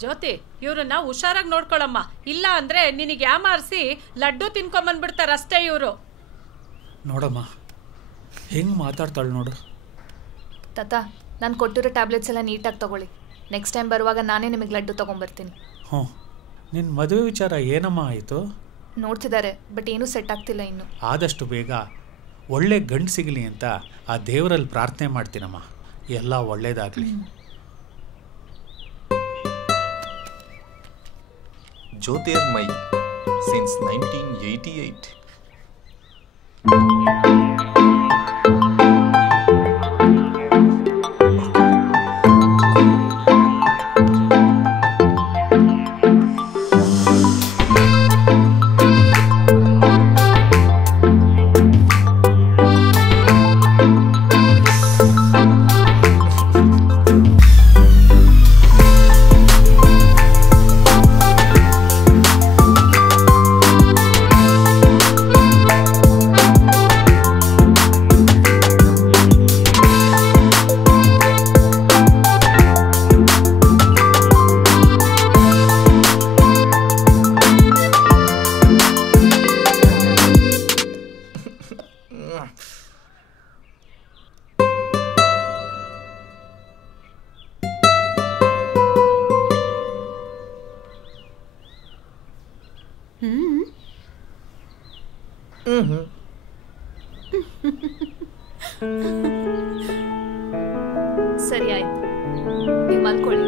ಜ್ಯೋತಿ, ಇವ್ರನ್ನ ಹುಷಾರಾಗಿ ನೋಡ್ಕೊಳಮ್ಮ, ಇಲ್ಲ ಅಂದ್ರೆ ನಿನಗೆ ಯಾಮಾರಿಸಿ ಲಡ್ಡು ತಿನ್ಕೊಂಬಂದ್ಬಿಡ್ತಾರೆ ಅಷ್ಟೇ ಇವರು. ನೋಡಮ್ಮ ಹೆಂಗೆ ಮಾತಾಡ್ತಾಳೆ ನೋಡು. ತಾತ, ನಾನು ಕೊಟ್ಟಿರೋ ಟ್ಯಾಬ್ಲೆಟ್ಸ್ ಎಲ್ಲ ನೀಟಾಗಿ ತಗೊಳ್ಳಿ. ನೆಕ್ಸ್ಟ್ ಟೈಮ್ ಬರುವಾಗ ನಾನೇ ನಿಮಗೆ ಲಡ್ಡು ತೊಗೊಂಬರ್ತೀನಿ. ಹ್ಞೂ. ನಿನ್ನ ಮದುವೆ ವಿಚಾರ ಏನಮ್ಮ ಆಯಿತು? ನೋಡ್ತಿದ್ದಾರೆ, ಬಟ್ ಏನೂ ಸೆಟ್ ಆಗ್ತಿಲ್ಲ ಇನ್ನು. ಆದಷ್ಟು ಬೇಗ ಒಳ್ಳೆ ಗಂಡು ಸಿಗಲಿ ಅಂತ ಆ ದೇವರಲ್ಲಿ ಪ್ರಾರ್ಥನೆ ಮಾಡ್ತೀನಮ್ಮ. ಎಲ್ಲ ಒಳ್ಳೇದಾಗಲಿ. ಜ್ಯೋತಿರ್ಮಯಿ ಸಿನ್ಸ್ 1988. ಸರಿ ಆಯ್ತು, ನೀವು ಮಲ್ಕೊಳ್ಳಿ.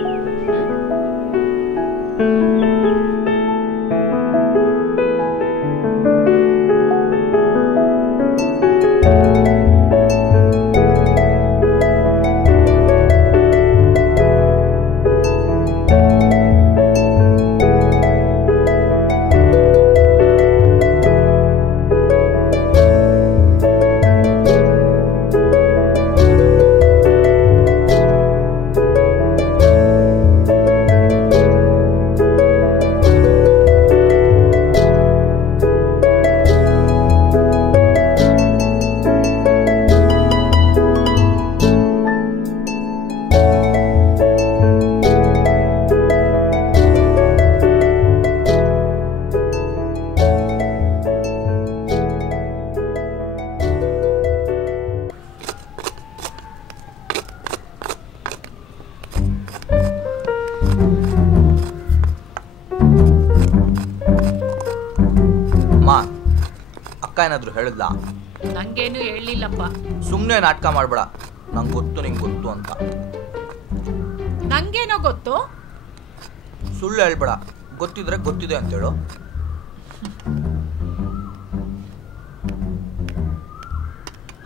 ಏನಾದರೂ ಹೇಳಿದ್ಲ? ನಂಗೇನು ಹೇಳಿಲ್ಲಪ್ಪ. ಸುಮ್ಮನೆ ನಾಟಕ ಮಾಡಬೇಡ. ನಂಗೆ ಗೊತ್ತು ನಿಂಗೆ ಗೊತ್ತು ಅಂತ. ನಂಗೇನೋ ಗೊತ್ತು. ಸುಳ್ಳು ಹೇಳ್ಬೇಡ. ಗೊತ್ತಿದ್ರೆ ಗೊತ್ತಿದೆ ಅಂತೇಳು.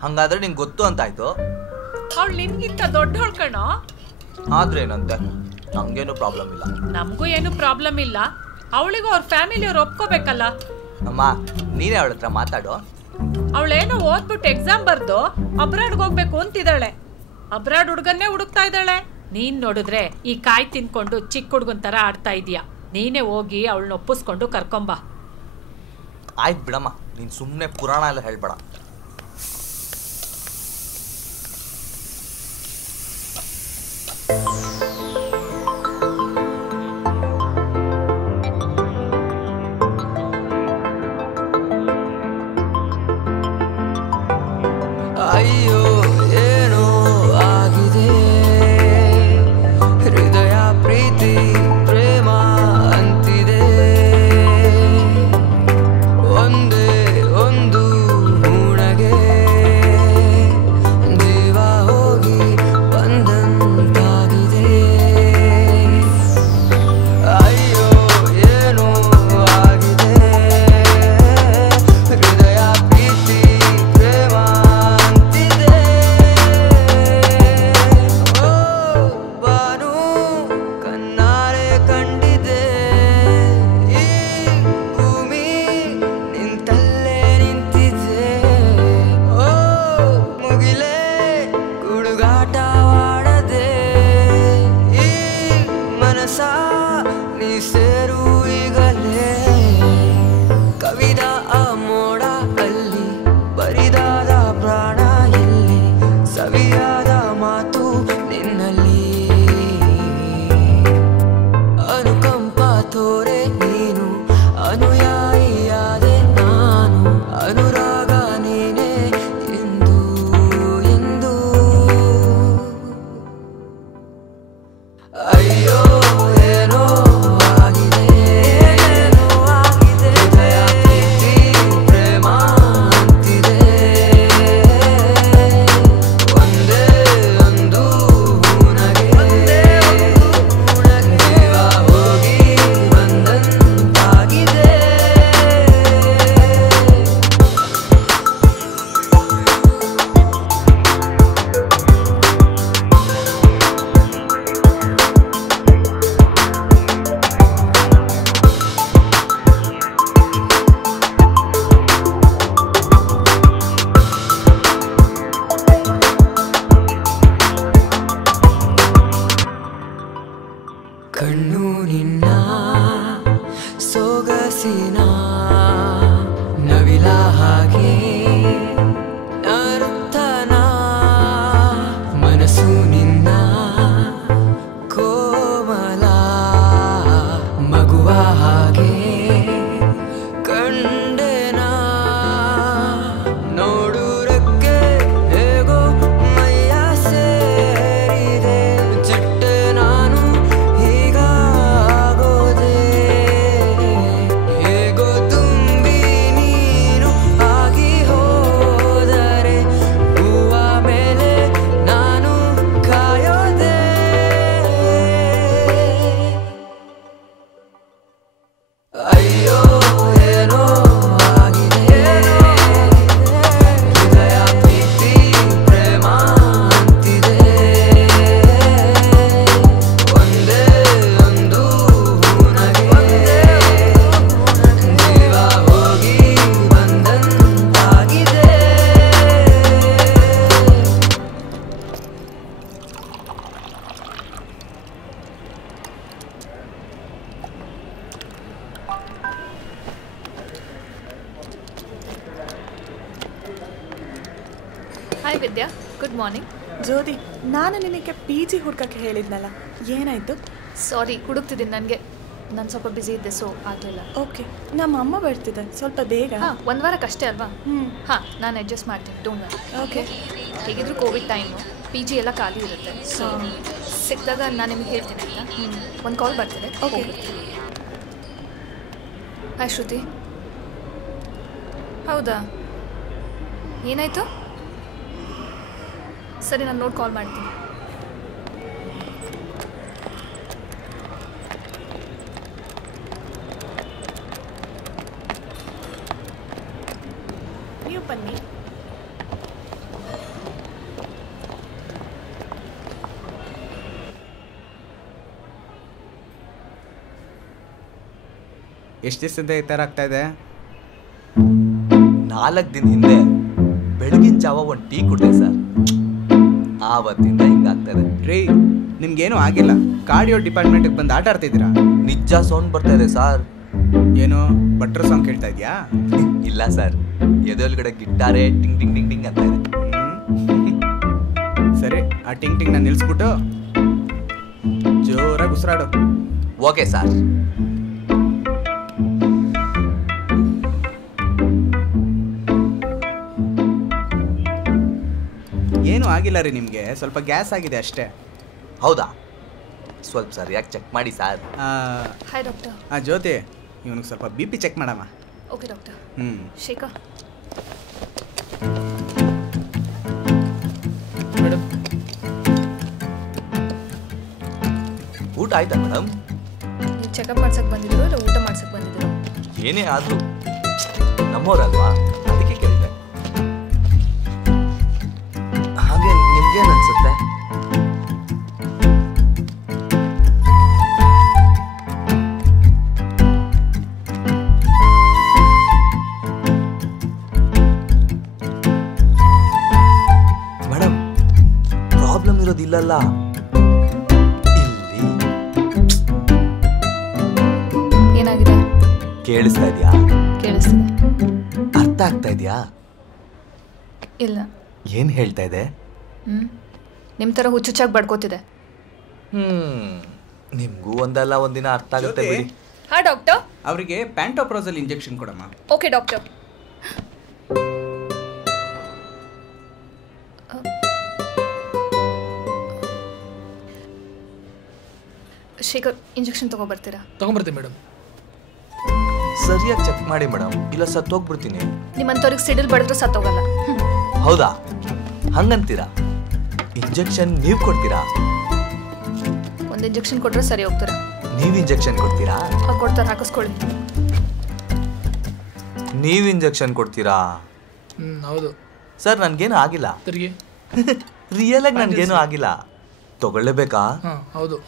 ಹಂಗಾದ್ರೆ ನಿಂಗೆ ಗೊತ್ತು ಅಂತಾಯ್ತು. ಅವಳು ನಿನ್ಗಿಂತ ದೊಡ್ಡವಳು ಕಣೋ. ಆದ್ರೆ ಏನಂತೆ, ನಂಗೇನು ಪ್ರಾಬ್ಲಮ್ ಇಲ್ಲ. ನಮಗೂ ಏನು ಪ್ರಾಬ್ಲಮ್ ಇಲ್ಲ. ಅವಳಿಗೂ ಅವ್ರ ಫ್ಯಾಮಿಲಿಯವ್ರು ಒಪ್ಕೋಬೇಕಲ್ಲ. ಅಮ್ಮ ನೀನೇ ಅವಳ ಹತ್ರ ಮಾತಾಡು. ಅವಳೇನೋ ಓದ್ಬಿಟ್ಟು ಎಕ್ಸಾಮ್ ಬರ್ದು ಅಬ್ರಾಡ್ಗೆ ಹೋಗ್ಬೇಕು ಅಂತಿದ್ದಾಳೆ. ಅಬ್ರಾಡ್ ಹುಡುಗನ್ನೇ ಹುಡುಕ್ತಾ ಇದ್ದಾಳೆ. ನೀನ್ ನೋಡಿದ್ರೆ ಈ ಕಾಯಿ ತಿನ್ಕೊಂಡು ಚಿಕ್ಕ ಹುಡುಗನ್ ತರ ಆಡ್ತಾ ಇದೀಯ. ನೀನೇ ಹೋಗಿ ಅವಳನ್ನ ಒಪ್ಪಿಸ್ಕೊಂಡು ಕರ್ಕೊಂಬ. ಆಯ್ತು ಬಿಡಮ್ಮ, ನೀನ್ ಸುಮ್ಮನೆ ಪುರಾಣ ಎಲ್ಲ ಹೇಳ್ಬೇಡ. ಅಯ್ಯೋ ಏನೋ ಆಗಿದೆ, ಹೃದಯ ಪ್ರೀತಿ ಪ್ರೇಮ ಅಂತಿದೆ. ಒಂದೇ ಒಂದು ಹುಣಗೆ ಜೀವ ಹೋಗಿ ಬಂದಂತಾಗಿದೆ. ಅಯ್ಯೋ ಏನೋ ಆಗಿದೆ, ಹೃದಯ ಪ್ರೀತಿ ಪ್ರೇಮ ಕಣ್ಣು ನಿನ್ನ ಸೊಗಸಿನ ನವಿಲ ಹಾಗೆ ನರ್ತನ, ಮನಸ್ಸು ನಿನ್ನ ಕೋಮಲ ಮಗುವ ಹಾಗೆ ಕಂಡೆನಾ. ನೋಡುರಕ್ಕೆ ಹೇಗೋ ಮೈಯ ಸೇರಿದೆ, ಚಿಟ್ಟೆ ನಾನು ಹೀಗಾಗೋದೆ. ಹೇಗೋ ತುಂಬಿ ನೀನು ಆಗಿ ಹೋದರೆ, ಹೂವ ಮೇಲೆ ನಾನು ಕಾಯೋದೆ. ಅಯ್ಯೋ ಏನೋ ಆಗಿದೆ, ಹೃದಯ ಪ್ರೀತಿ ಪ್ರೇಮ ಅಂತಿದೆ. ಒಂದೇ ಒಂದು ಹುಣಗೆ ಜೀವ ಹೋಗಿ ಬಂದಂತಾಗಿದೆ. ಹಾಯ್ ವಿದ್ಯಾ, ಗುಡ್ ಮಾರ್ನಿಂಗ್. ಜ್ಯೋತಿ, ನಾನು ನಿನಗೆ PG ಹುಡ್ಕಕ್ಕೆ ಹೇಳಿದ್ನಲ್ಲ, ಏನಾಯ್ತು? ಸಾರಿ, ಹುಡುಕ್ತಿದ್ದೀನಿ. ನನಗೆ ನಾನು ಸ್ವಲ್ಪ ಬ್ಯುಸಿ ಇದ್ದೆ, ಸೊ ಆಗಲಿಲ್ಲ. ಓಕೆ, ನಮ್ಮ ಅಮ್ಮ ಬರ್ತಿದ್ದೆ, ಸ್ವಲ್ಪ ಬೇಗ. ಹಾಂ, ಒಂದು ವಾರಕ್ಕಷ್ಟೇ ಅಲ್ವಾ? ಹಾಂ, ನಾನು ಅಡ್ಜಸ್ಟ್ ಮಾಡ್ತೀನಿ, ಡೋಂಟ್ ವರಿ. ಓಕೆ. ಹೇಗಿದ್ರು ಕೋವಿಡ್ ಟೈಮು, PG ಎಲ್ಲ ಖಾಲಿ ಇರುತ್ತೆ. ಸೊ ಸಿಕ್ಕಿದಾಗ ನಾನು ನಿಮ್ಗೆ ಹೇಳ್ತೀನಿ ಆಯಿತಾ? ಒಂದು ಕಾಲ್ ಬರ್ತಿದೆ. ಓಕೆ. ಹಾಯ್ ಶ್ರುತಿ. ಹೌದಾ? ಏನಾಯ್ತು? ಸರಿ, ನಾನು ನೋಡಿ ಕಾಲ್ ಮಾಡ್ತೀನಿ. ನೀವು ಬನ್ನಿ. ಎಷ್ಟು ದಿವಸದಿಂದ ಈ ಥರ ಆಗ್ತಾ ಇದೆ? 4 ದಿನ ಹಿಂದೆ ಬೆಳಗಿನ ಜಾವ ಒಂದು ಟೀ ಕುಟ್ಟೆ ಸರ್, ಆವತ್ತಿಂದ ಹಿಂಗಾಗ್ತದೆ. ರೀ, ನಿಮ್ಗೇನು ಆಗಿಲ್ಲ. ಕಾರ್ಡಿಯೋ ಡಿಪಾರ್ಟ್ಮೆಂಟಿಗೆ ಬಂದು ಆಟ ಆಡ್ತಿದ್ದೀರಾ? ನಿಜ ಸೌಂಡ್ ಬರ್ತಾ ಇದೆ ಸರ್. ಏನು ಬಟ್ರ್ ಸಾಂಗ್ ಕೇಳ್ತಾ ಇದೆಯಾ? ಇಲ್ಲ ಸರ್, ಎದೊಳಗಡೆ ಗಿಟ್ಟಾರೆ ಟಿಂಗ್ ಟಿಂಗ್ ಟಿಂಗ್ ಟಿಂಗ್ ಅಂತ ಇದೆ. ಸರಿ, ಆ ಟಿಂಗ್ ಟಿಂಗ್ ನಾನು ನಿಲ್ಲಿಸ್ಬಿಟ್ಟು ಜೋರಾಗಿ ಉಸಿರಾಡು. Okay sir. ಏನೂ ಆಗಿಲ್ಲ ರೀ, ನಿಮಗೆ ಸ್ವಲ್ಪ ಗ್ಯಾಸ್ ಆಗಿದೆ ಅಷ್ಟೇ. ಹೌದಾ? ಸ್ವಲ್ಪ ಸರಿಯಾಗಿ ಚೆಕ್ ಮಾಡಿ ಸರ್. Hi doctor. ಜ್ಯೋತಿ, ಇವನಿಗೆ ಸ್ವಲ್ಪ ಬಿ ಪಿ ಚೆಕ್ ಮಾಡಮ್ಮ. Okay doctor. ಶೇಖರ್ ಮೇಡಮ್, ಊಟ ಆಯ್ತಾ ಮೇಡಮ್? ನೀವು ಚೆಕಪ್ ಮಾಡ್ಸಕ್ಕೆ ಬಂದಿದ್ರು ಇಲ್ಲ ಊಟ ಮಾಡ್ಸಕ್ಕೆ ಬಂದಿದ್ರು? ಏನೇ ಆದರೂ ನಮ್ಮೋರಲ್ವಾ, ಅದಕ್ಕೆ ಕೇಳಿದೆ. ಹಾಗೆ ನಿಮ್ಗೇನು ಅನ್ಸುತ್ತೆ? ಮೇಡಮ್, ಪ್ರಾಬ್ಲಮ್ ಇರೋದಿಲ್ಲಲ್ಲ ಇಲ್ಲಿ. ಏನಾಗಿದೆ? ಕೇಳಿಸ್ತಾ ಇದೆಯಾ? ಕೇಳಿಸ್ತಿದೆ. ಅರ್ಥ ಆಗ್ತಾ ಇದೆಯಾ? ಇಲ್ಲ. ಏನು ಹೇಳ್ತಾ ಇದೆ? ನಿಮ್ಮ ಥರ ಹುಚ್ಚುಚ್ಚಾಗಿ ಬಡ್ಕೋತಿದೆ. ನಿಮಗೂ ಒಂದಲ್ಲ ಒಂದಿನ ಅರ್ಥ ಆಗುತ್ತೆ ಬಿಡಿ. ಹಾ ಡಾಕ್ಟರ್. ಅವರಿಗೆ ಪ್ಯಾಂಟೋಪ್ರೋಸಲ್ ಇಂಜೆಕ್ಷನ್ ಕೊಡಮ್ಮ. Okay doctor. ಶೇಖರ್, ಇಂಜೆಕ್ಷನ್ ತಗೊಬರ್ತೀರಾ? ತಗೊಂಬರ್ತೀನಿ ಮೇಡಮ್. ಸರಿಯಾಗಿ ಚೆಕ್ ಮಾಡಿ ಮೇಡಮ್, ಇಲ್ಲ ಸತ್ತೋಗ್ಬಿಡ್ತೀನಿ. ನಿಮ್ಮಂಥವ್ರಿಗೆ ಸಿಡಿಲ್ ಬಡಿದ್ರು ಸತ್ತೋಗಲ್ಲ. ಹೌದಾ? ಹಂಗಂತೀರಾ? ಇಂಜೆಕ್ಷನ್ ನೀವು ಕೊಡ್ತೀರಾ? ಒಂದು ಇಂಜೆಕ್ಷನ್ ಕೊಟ್ರೆ ಸರಿ ಹೋಗ್ತಾರೆ. ನೀವು ಇಂಜೆಕ್ಷನ್ ಕೊಡ್ತೀರಾ? ಕೊಡ್ತಾರೆ, ಹಾಕಿಸ್ಕೊಳ್ಳಿ. ನೀವು ಇಂಜೆಕ್ಷನ್ ಕೊಡ್ತೀರಾ? ಹೌದು ಸರ್, ನನಗೇನು ಆಗಿಲ್ಲ. ರಿಯಲ್ ಆಗಿ ನನಗೇನು ಆಗಿಲ್ಲ. ತಗೊಳ್ಳೇಬೇಕಾ? ಹೌದು.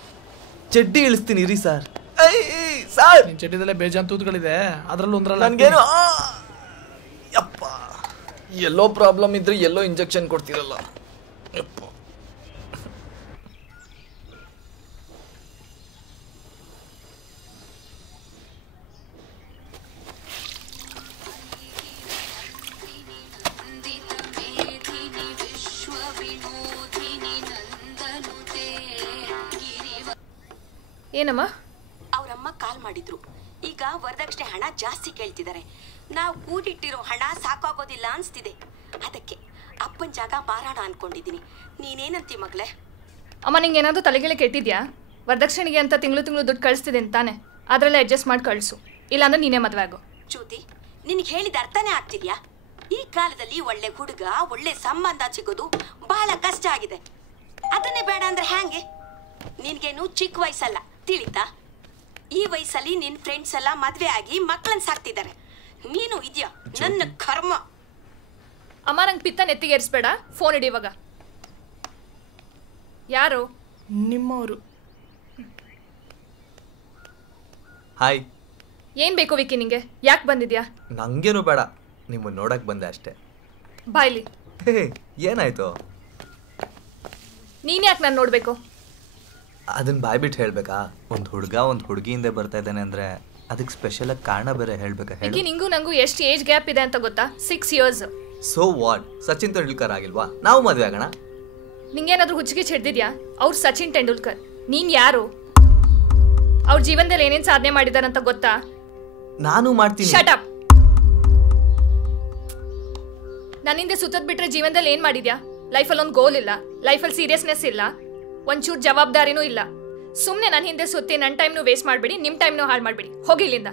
ಚಡ್ಡಿ ಇಳಿಸ್ತೀನಿ ರೀ ಸರ್. ಸರ್, ನಿನ್ನ ಚಡ್ಡಿದಲ್ಲೇ ಬೇಜಾನ್ ತೂತುಗಳಿದೆ, ಅದರಲ್ಲೂ ಒಂದ್ರಲ್ಲ. ನನಗೇನು ಯಪ್ಪ, ಎಲ್ಲೋ ಪ್ರಾಬ್ಲಮ್ ಇದ್ರೆ ಎಲ್ಲೋ ಇಂಜೆಕ್ಷನ್ ಕೊಡ್ತೀರಲ್ಲ. ಯಪ್ಪ, ಏನಮ್ಮ? ಅವರಮ್ಮ ಕಾಲ್ ಮಾಡಿದ್ರು. ಈಗ ವರದಕ್ಷಿಣೆ ಹಣ ಜಾಸ್ತಿ ಕೇಳ್ತಿದ್ದಾರೆ. ನಾವು ಕೂಡಿಟ್ಟಿರೋ ಹಣ ಸಾಕಾಗೋದಿಲ್ಲ ಅನ್ಸ್ತಿದೆ. ಅದಕ್ಕೆ ಅಪ್ಪನ ಜಾಗ ಮಾರಾಣ ಅನ್ಕೊಂಡಿದ್ದೀನಿ. ನೀನೇನಂತಿ ಮಗಳೇ? ಅಮ್ಮ, ನಿಂಗೆ ಏನಾದರೂ ತಲೆಗೆಲೆ ಕೆಟ್ಟಿದ್ಯಾ? ವರದಕ್ಷಿಣೆಗೆ ಅಂತ ತಿಂಗಳು ದುಡ್ಡು ಕಳಿಸ್ತಿದೆ ಅಂತಾನೆ, ಅದರಲ್ಲೇ ಅಡ್ಜಸ್ಟ್ ಮಾಡಿ ಕಳಿಸು. ಇಲ್ಲಾಂದ್ರೆ ನೀನೇ ಮದುವೆ ಆಗು. ಜ್ಯೋತಿ, ನಿನಗೆ ಹೇಳಿದ ಅರ್ಥನೇ ಆಗ್ತಿದ್ಯಾ? ಈ ಕಾಲದಲ್ಲಿ ಒಳ್ಳೆ ಹುಡುಗ, ಒಳ್ಳೆ ಸಂಬಂಧ ಸಿಗೋದು ಬಹಳ ಕಷ್ಟ ಆಗಿದೆ. ಅದನ್ನೇ ಬೇಡ ಅಂದ್ರೆ ಹ್ಯಾಂಗೆ? ನಿನ್ಗೇನು ಚಿಕ್ಕ ವಯಸ್ಸಲ್ಲ, ತಿಳಿತಾ? ಈ ವಯಸ್ಸಲ್ಲಿ ನಿನ್ನ ಫ್ರೆಂಡ್ಸ್ ಎಲ್ಲ ಮದುವೆ ಆಗಿ ಮಕ್ಕಳನ್ನ ಸಾಕ್ತಿದ್ದಾರೆ. ನೀನು ಇದೆಯಾ? ನನ್ನ ಕರ್ಮ. ಅಮ್ಮ, ನಂಗೆ ಪಿತ್ತ ನೆತ್ತಿಗೇರಿಸ್ಬೇಡ. ಫೋನ್ ಇಡಿ ಇವಾಗ. ಯಾರು? ನಿಮ್ಮವರು. ಹಾಯ್. ಏನು ಬೇಕು ವಿಕ್ಕಿ ನಿಂಗೆ? ಯಾಕೆ ಬಂದಿದ್ಯಾ? ನಂಗೇನು ಬೇಡ, ನಿಮ್ಮನ್ನು ನೋಡಕ್ಕೆ ಬಂದೆ ಅಷ್ಟೇ. ಬಾಯ್ಲಿ. ಏನಾಯ್ತು? ನೀನು ಯಾಕೆ ನಾನು ನೋಡಬೇಕು? ಅದನ್ನ ಬಾಯ್ಬಿಟ್ಟು ಹೇಳ್ಬೇಕಾ? ಒಂದು ಹುಡುಗ ಒಂದು ಹುಡುಗಿಯಿಂದ ಬರ್ತಾ ಇದ್ದಾನೆ ಅಂದರೆ ಅದಕ್ಕೆ ಸ್ಪೆಷಲಾಗಿ ಕಾರಣ ಬೇರೆ ಹೇಳ್ಬೇಕಾ? ವಿಕ್ಕಿ, ನಿಂಗೂ ನಂಗೂ ಎಷ್ಟು ಏಜ್ ಗ್ಯಾಪ್ ಇದೆ ಅಂತ ಗೊತ್ತಾ? 6 years. So what? Sachin Tendulkar ಆಗಿಲ್ವಾ? ನಾವು ಮದುವೆ ಆಗೋಣ. ನಿಂಗೇನಾದ್ರೂ ಹುಚ್ಚಿಗೆ ಹಿಡ್ದಿದ್ಯಾ? ಅವ್ರು ಸಚಿನ್ ತೆಂಡೂಲ್ಕರ್, ನೀನ್ ಯಾರು? ಅವ್ರ ಜೀವನದಲ್ಲಿ ಏನೇನು ಸಾಧನೆ ಮಾಡಿದಾರಂತ ಗೊತ್ತಾ? ನಾನು ಮಾಡ್ತೀನಿ. Shut up. ನನ್ನಿಂದ ಸುತ್ತದ್ ಬಿಟ್ರೆ ಜೀವನದಲ್ಲಿ ಏನ್ ಮಾಡಿದ್ಯಾ? ಲೈಫಲ್ಲಿ ಒಂದು ಗೋಲ್ ಇಲ್ಲ, ಲೈಫಲ್ಲಿ ಸೀರಿಯಸ್ನೆಸ್ ಇಲ್ಲ, ಒಂಚೂರು ಜವಾಬ್ದಾರಿನೂ ಇಲ್ಲ. ಸುಮ್ಮನೆ ನನ್ನ ಹಿಂದೆ ಸುತ್ತಿ ನನ್ನ ಟೈಮ್ನು ವೇಸ್ಟ್ ಮಾಡಬೇಡಿ, ನಿಮ್ಮ ಟೈಮ್ನು ಹಾಳು ಮಾಡಬೇಡಿ. ಹೋಗಿ ಇಲ್ಲಿಂದ.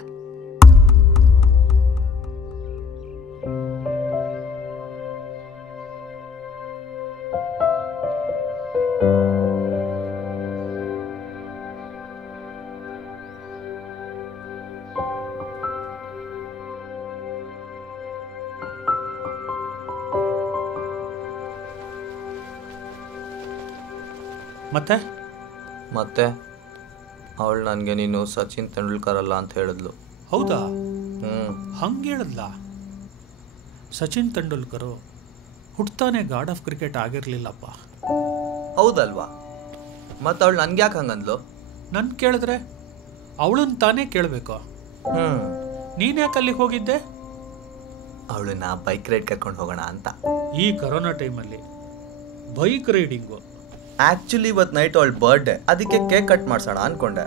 ಮತ್ತೆ ಮತ್ತೆ ಅವಳು ನನಗೆ ನೀನು ಸಚಿನ್ ತೆಂಡೂಲ್ಕರ್ ಅಲ್ಲ ಅಂತ ಹೇಳಿದ್ಲು. ಹೌದಾ? ಹಂಗೆ ಹೇಳಿದ್ಲಾ? ಸಚಿನ್ ತೆಂಡೂಲ್ಕರು ಹುಟ್ತಾನೆ ಗಾಡ್ ಆಫ್ ಕ್ರಿಕೆಟ್ ಆಗಿರಲಿಲ್ಲಪ್ಪ. ಹೌದಲ್ವಾ? ಮತ್ತು ಅವಳು ನನ್ಗೆ ಯಾಕೆ ಹಂಗಂದ್ಲು? ನನ್ನ ಕೇಳಿದ್ರೆ ಅವಳನ್ನ ತಾನೇ ಕೇಳಬೇಕು. ನೀನು ಯಾಕೆ ಅಲ್ಲಿಗೆ ಹೋಗಿದ್ದೆ? ಅವಳನ್ನ ಬೈಕ್ ರೈಡ್ ಕರ್ಕೊಂಡು ಹೋಗೋಣ ಅಂತ. ಈ ಕರೋನಾ ಟೈಮಲ್ಲಿ ಬೈಕ್ ರೈಡಿಂಗು? ಆ್ಯಕ್ಚುಲಿ ಇವತ್ತು ನೈಟ್ ಅವಳ ಬರ್ಡೇ, ಅದಕ್ಕೆ ಕೇಕ್ ಕಟ್ ಮಾಡ್ಸೋಣ ಅಂದ್ಕೊಂಡೆ.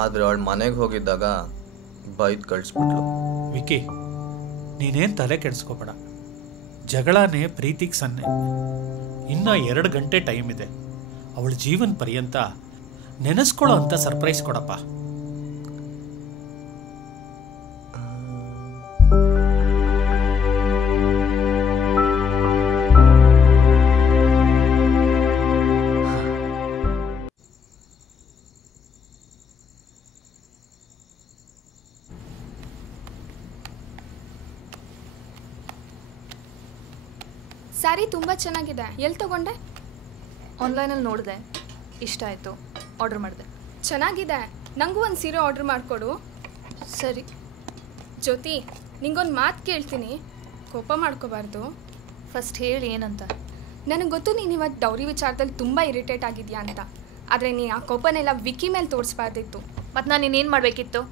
ಆದರೆ ಅವಳು ಮನೆಗೆ ಹೋಗಿದ್ದಾಗ ಬೈಕ್ ಕಳಿಸ್ಬಿಟ್ಲು. ವಿಕಿ, ನೀನೇನು ತಲೆ ಕೆಡಿಸ್ಕೋಬೇಡ. ಜಗಳನೇ ಪ್ರೀತಿಗೆ ಸನ್ನೆ. ಇನ್ನೂ 2 ಗಂಟೆ ಟೈಮ್ ಇದೆ. ಅವಳ ಜೀವನ ಪರ್ಯಂತ ನೆನೆಸ್ಕೊಳ್ಳೋ ಅಂತ ಸರ್ಪ್ರೈಸ್ ಕೊಡಪ್ಪ. ಸ್ಯಾರಿ ತುಂಬ ಚೆನ್ನಾಗಿದೆ. ಎಲ್ಲಿ ತಗೊಂಡೆ? ಆನ್ಲೈನಲ್ಲಿ ನೋಡಿದೆ, ಇಷ್ಟ ಆಯಿತು, ಆರ್ಡರ್ ಮಾಡಿದೆ. ಚೆನ್ನಾಗಿದೆ. ನನಗೂ ಒಂದು ಸೀರೆ ಆರ್ಡರ್ ಮಾಡಿಕೊಡು. ಸರಿ. ಜ್ಯೋತಿ, ನಿಂಗೊಂದು ಮಾತು ಕೇಳ್ತೀನಿ, ಕೋಪ ಮಾಡ್ಕೋಬಾರ್ದು. ಫಸ್ಟ್ ಹೇಳಿ ಏನಂತ. ನನಗೆ ಗೊತ್ತು ನೀನು ಇವತ್ತು ಡೌರಿ ವಿಚಾರದಲ್ಲಿ ತುಂಬ ಇರಿಟೇಟ್ ಆಗಿದೆಯಾ ಅಂತ. ಆದರೆ ನೀನು ಆ ಕೋಪನೆಲ್ಲ ವಿಕ್ಕಿ ಮೇಲೆ ತೋರಿಸ್ಬಾರ್ದಿತ್ತು. ಮತ್ತು ನಾನು ಇನ್ನೇನು ಮಾಡಬೇಕಿತ್ತು?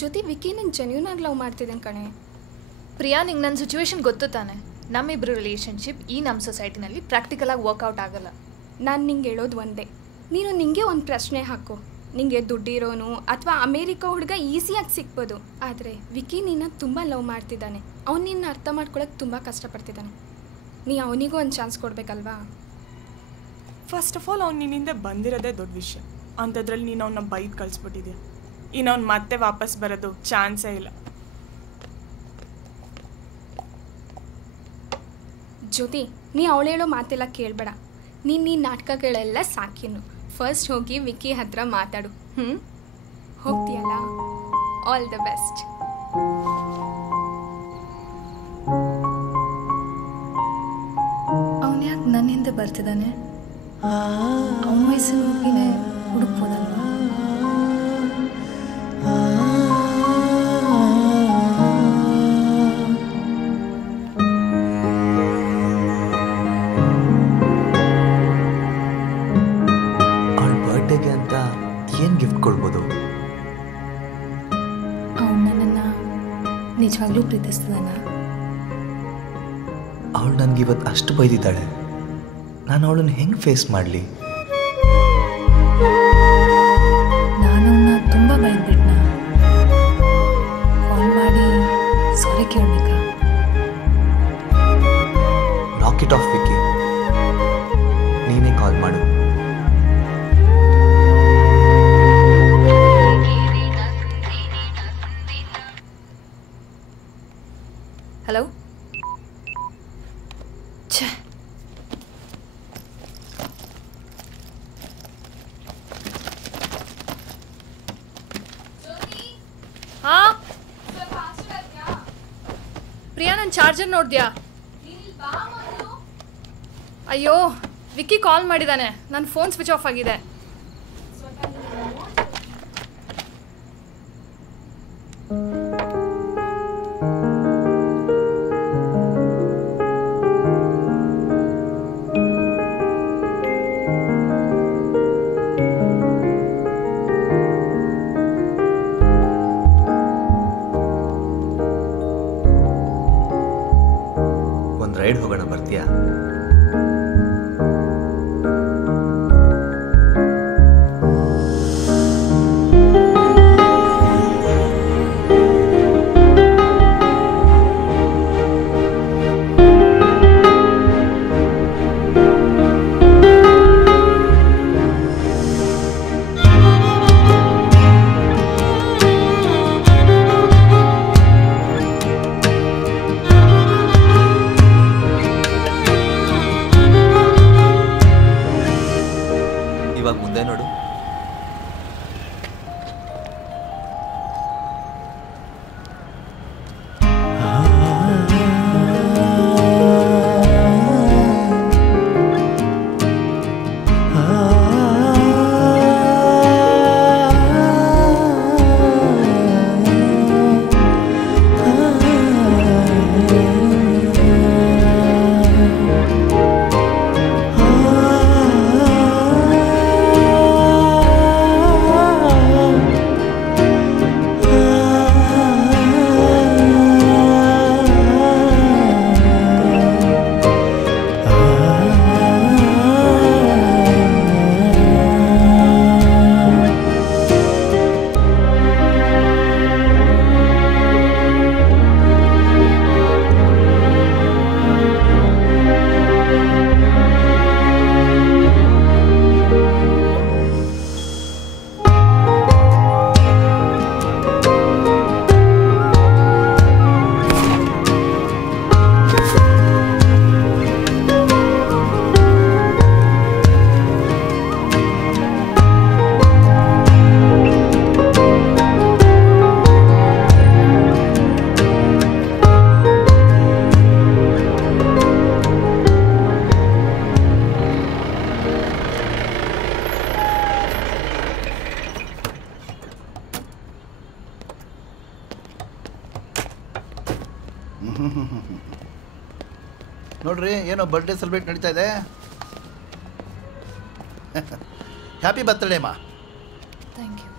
ಜ್ಯೋತಿ, ವಿಕ್ಕಿ ನಾನು ಜೆನ್ಯೂನ್ ಆಗಿ ಲವ್ ಮಾಡ್ತಿದ್ದೇನೆ ಕಣೆ. ಪ್ರಿಯಾ, ನಿಂಗೆ ನನ್ನ ಸಿಚುವೇಶನ್ ಗೊತ್ತು ತಾನೆ. ನಮ್ಮಿಬ್ಬರು ರಿಲೇಷನ್ಶಿಪ್ ಈ ನಮ್ಮ ಸೊಸೈಟಿನಲ್ಲಿ ಪ್ರಾಕ್ಟಿಕಲಾಗಿ ವರ್ಕೌಟ್ ಆಗಲ್ಲ. ನಾನು ನಿಂಗೆ ಹೇಳೋದು ಒಂದೇ, ನೀನು ನಿಂಗೆ ಒಂದು ಪ್ರಶ್ನೆ ಹಾಕು. ನಿಂಗೆ ದುಡ್ಡಿರೋನು ಅಥವಾ ಅಮೇರಿಕಾ ಹುಡುಗ ಈಸಿಯಾಗಿ ಸಿಗ್ಬೋದು. ಆದರೆ ವಿಕ್ಕಿ ನಿನ್ನ ತುಂಬ ಲವ್ ಮಾಡ್ತಿದ್ದಾನೆ. ಅವ್ನು ನಿನ್ನ ಅರ್ಥ ಮಾಡ್ಕೊಳಕ್ಕೆ ತುಂಬ ಕಷ್ಟಪಡ್ತಿದ್ದಾನೆ. ನೀ ಅವನಿಗೂ ಒಂದು ಚಾನ್ಸ್ ಕೊಡಬೇಕಲ್ವಾ? ಫಸ್ಟ್ ಆಫ್ ಆಲ್ ಅವ್ನು ನಿನ್ನಿಂದ ಬಂದಿರೋದೇ ದೊಡ್ಡ ವಿಷಯ. ಅಂಥದ್ರಲ್ಲಿ ನೀನು ಅವನ್ನ ಬೈದು ಕಳಿಸ್ಬಿಟ್ಟಿದ್ಯಾ. ಇನ್ನು ಅವ್ನು ಮತ್ತೆ ವಾಪಸ್ ಬರೋದು ಚಾನ್ಸೇ ಇಲ್ಲ. ಜ್ಯೋತಿ, ನೀ ಅವಳು ಹೇಳೋ ಮಾತೆಲ್ಲ ಕೇಳಬೇಡ. ನೀನು ನಾಟಕಗಳೆಲ್ಲ ಸಾಕಿನ್ನು. ಫಸ್ಟ್ ಹೋಗಿ ವಿಕ್ಕಿ ಹತ್ರ ಮಾತಾಡು. ಹೋಗ್ತೀಯಲ್ಲ? All the best. ಅವನು ಯಾಕೆ ನನ್ನ ಹಿಂದೆ ಬರ್ತಿದ್ದಾನೆ? ಅವನ ವಯಸ್ಸಿನ ಹುಡುಗಿನೇ ಹುಡುಕ್ಬೋದಲ್ವಾ? ಅಂತ ಏನು ಗಿಫ್ಟ್ ಕೊಡ್ಬೋದು? ಅವನು ನನ್ನನ್ನು ನಿಜವಾಗ್ಲೂ ಪ್ರೀತಿಸ್ತಿದ್ದಾನ? ಅವಳು ನನಗೆ ಇವತ್ತು ಅಷ್ಟು ಬೈದಿದ್ದಾಳೆ, ನಾನು ಅವಳನ್ನು ಹೆಂಗೆ ಫೇಸ್ ಮಾಡಲಿ? ನಾನು ಅವನ್ನ ತುಂಬ ಬೈದ್ಬಿಟ್ನ. ಕಾಲ್ ಮಾಡಿ ಸಾರಿ ಕೇಳಬೇಕಾ? ನಾಕ್ ಇಟ್ ಆಫ್ ವಿಕ್ಕಿ, ನೀನೇ ಕಾಲ್ ಮಾಡು. ಹಲೋ. ಛೇ, ಹಾಂ ಪ್ರಿಯಾ, ನನ್ನ ಚಾರ್ಜರ್ ನೋಡಿದ್ಯಾ? ಅಯ್ಯೋ, ವಿಕ್ಕಿ ಕಾಲ್ ಮಾಡಿದ್ದಾನೆ. ನನ್ನ ಫೋನ್ ಸ್ವಿಚ್ ಆಫ್ ಆಗಿದೆ. ರೈಡ್ ಹೋಗೋಣ, ಬರ್ತೀಯಾ? ನೋಡ್ರಿ ಏನೋ ಬರ್ಡೇ ಸೆಲೆಬ್ರೇಟ್ ನಡೀತಾ ಇದೆ. ಹ್ಯಾಪಿ ಬರ್ತ್ಡೇ ಮಾ. Thank you.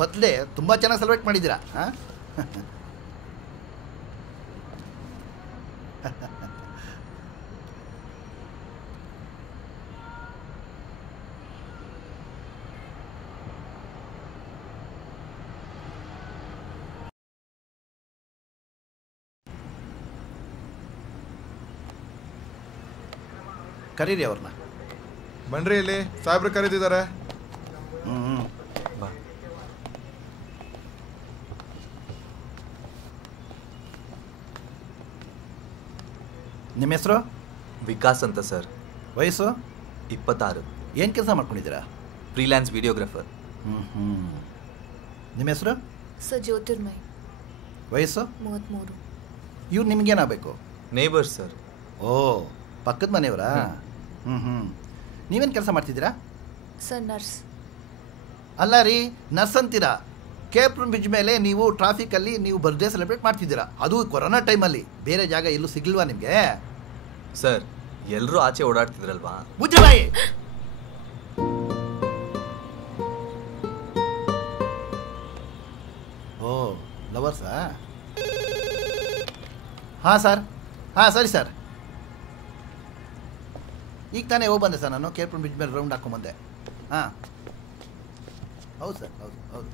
ಬರ್ತ್ಡೇ ತುಂಬ ಚೆನ್ನಾಗಿ ಸೆಲೆಬ್ರೇಟ್ ಮಾಡಿದ್ದೀರಾ. ಹಾಂ ಕರೀರಿ ಅವ್ರನ್ನ. ಬನ್ರಿ, ಇಲ್ಲಿ ಸಾಹೇಬ್ರು ಕರೀತಿದ್ದಾರೆ. ಬಾ. ನಿಮ್ಮ ಹೆಸರು? ವಿಕಾಸ್ ಅಂತ ಸರ್. ವಯಸ್ಸು? 26. ಏನು ಕೆಲಸ ಮಾಡ್ಕೊಂಡಿದ್ದೀರಾ? Freelance videographer. ನಿಮ್ಮ ಹೆಸರು? ಸರ್ ಜ್ಯೋತಿರ್ಮಯ್. ವಯಸ್ಸು? 33. ಇವ್ರು ನಿಮಗೇನಾಗಬೇಕು? Neighbours sir. ಓ, ಪಕ್ಕದ ಮನೆಯವರಾ? ನೀವೇನು ಕೆಲಸ ಮಾಡ್ತಿದ್ದೀರಾ? Sir nurse. ಅಲ್ಲ ರೀ, ನರ್ಸ್ ಅಂತೀರಾ? ಕೇಪ್ರನ್ ಬ್ರಿಡ್ಜ್ ಮೇಲೆ ನೀವು ಟ್ರಾಫಿಕಲ್ಲಿ ನೀವು ಬರ್ತ್ಡೇ ಸೆಲೆಬ್ರೇಟ್ ಮಾಡ್ತಿದ್ದೀರಾ, ಅದು ಕೊರೋನಾ ಟೈಮಲ್ಲಿ. ಬೇರೆ ಜಾಗ ಎಲ್ಲೂ ಸಿಗ್ಲ್ವಾ ನಿಮಗೆ? ಸರ್, ಎಲ್ಲರೂ ಆಚೆ ಓಡಾಡ್ತಿದ್ರಲ್ವಾ? ಮುಚ್ಚಬಾಯಿ. ಓ, ಲವರ್ಸಾ? ಹಾಂ ಸರ್. ಹಾಂ ಸರಿ ಸರ್. ಈಗ ತಾನೇ ಹೋಗಿ ಬಂದೆ ಸರ್, ನಾನು ಕೇರ್ಪುರ್ ಬ್ರಿಡ್ಜ್ ಮೇಲೆ ರೌಂಡ್ ಹಾಕೊಂಬಂದೆ. ಹಾಂ ಹೌದು ಸರ್, ಹೌದು ಹೌದು.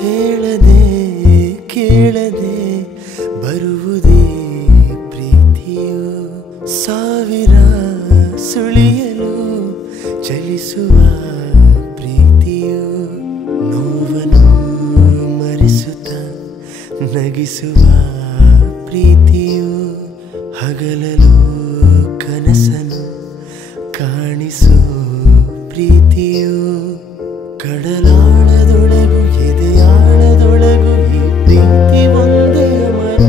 ಹೇಳದೆ ಕೇಳದೆ ಬರುವುದೇ ಪ್ರೀತಿಯು, ಸಾವಿರ ಸುಳಿಯಲು ಚಲಿಸುವ ಪ್ರೀತಿಯು, ನೋವನ್ನು ಮರೆಸುತ್ತ ನಗಿಸುವ ಪ್ರೀತಿಯು, ಹಗಲಲು ಕನಸನು ಕಾಣಿಸೋ ಪ್ರೀತಿಯು, ಕಡಲಾಳದೊಳಗು ಎದೆಯಾಳದೊಳಗು ಈ ಪ್ರೀತಿ ಒಂದೇ ಅಮರ.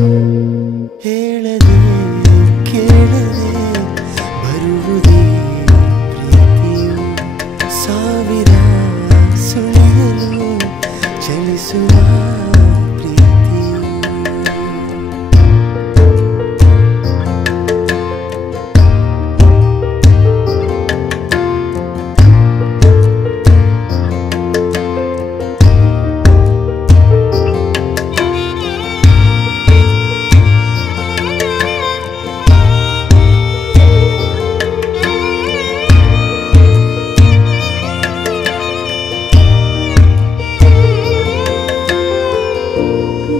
ಹೇಳದೆ ಕೇಳದೆ ಬರುವುದೇ ಪ್ರೀತಿಯು, ಸಾವಿರ ಸುಳಿಯಲು ಚಲಿಸುವ ಪ್ರೀತಿಯು.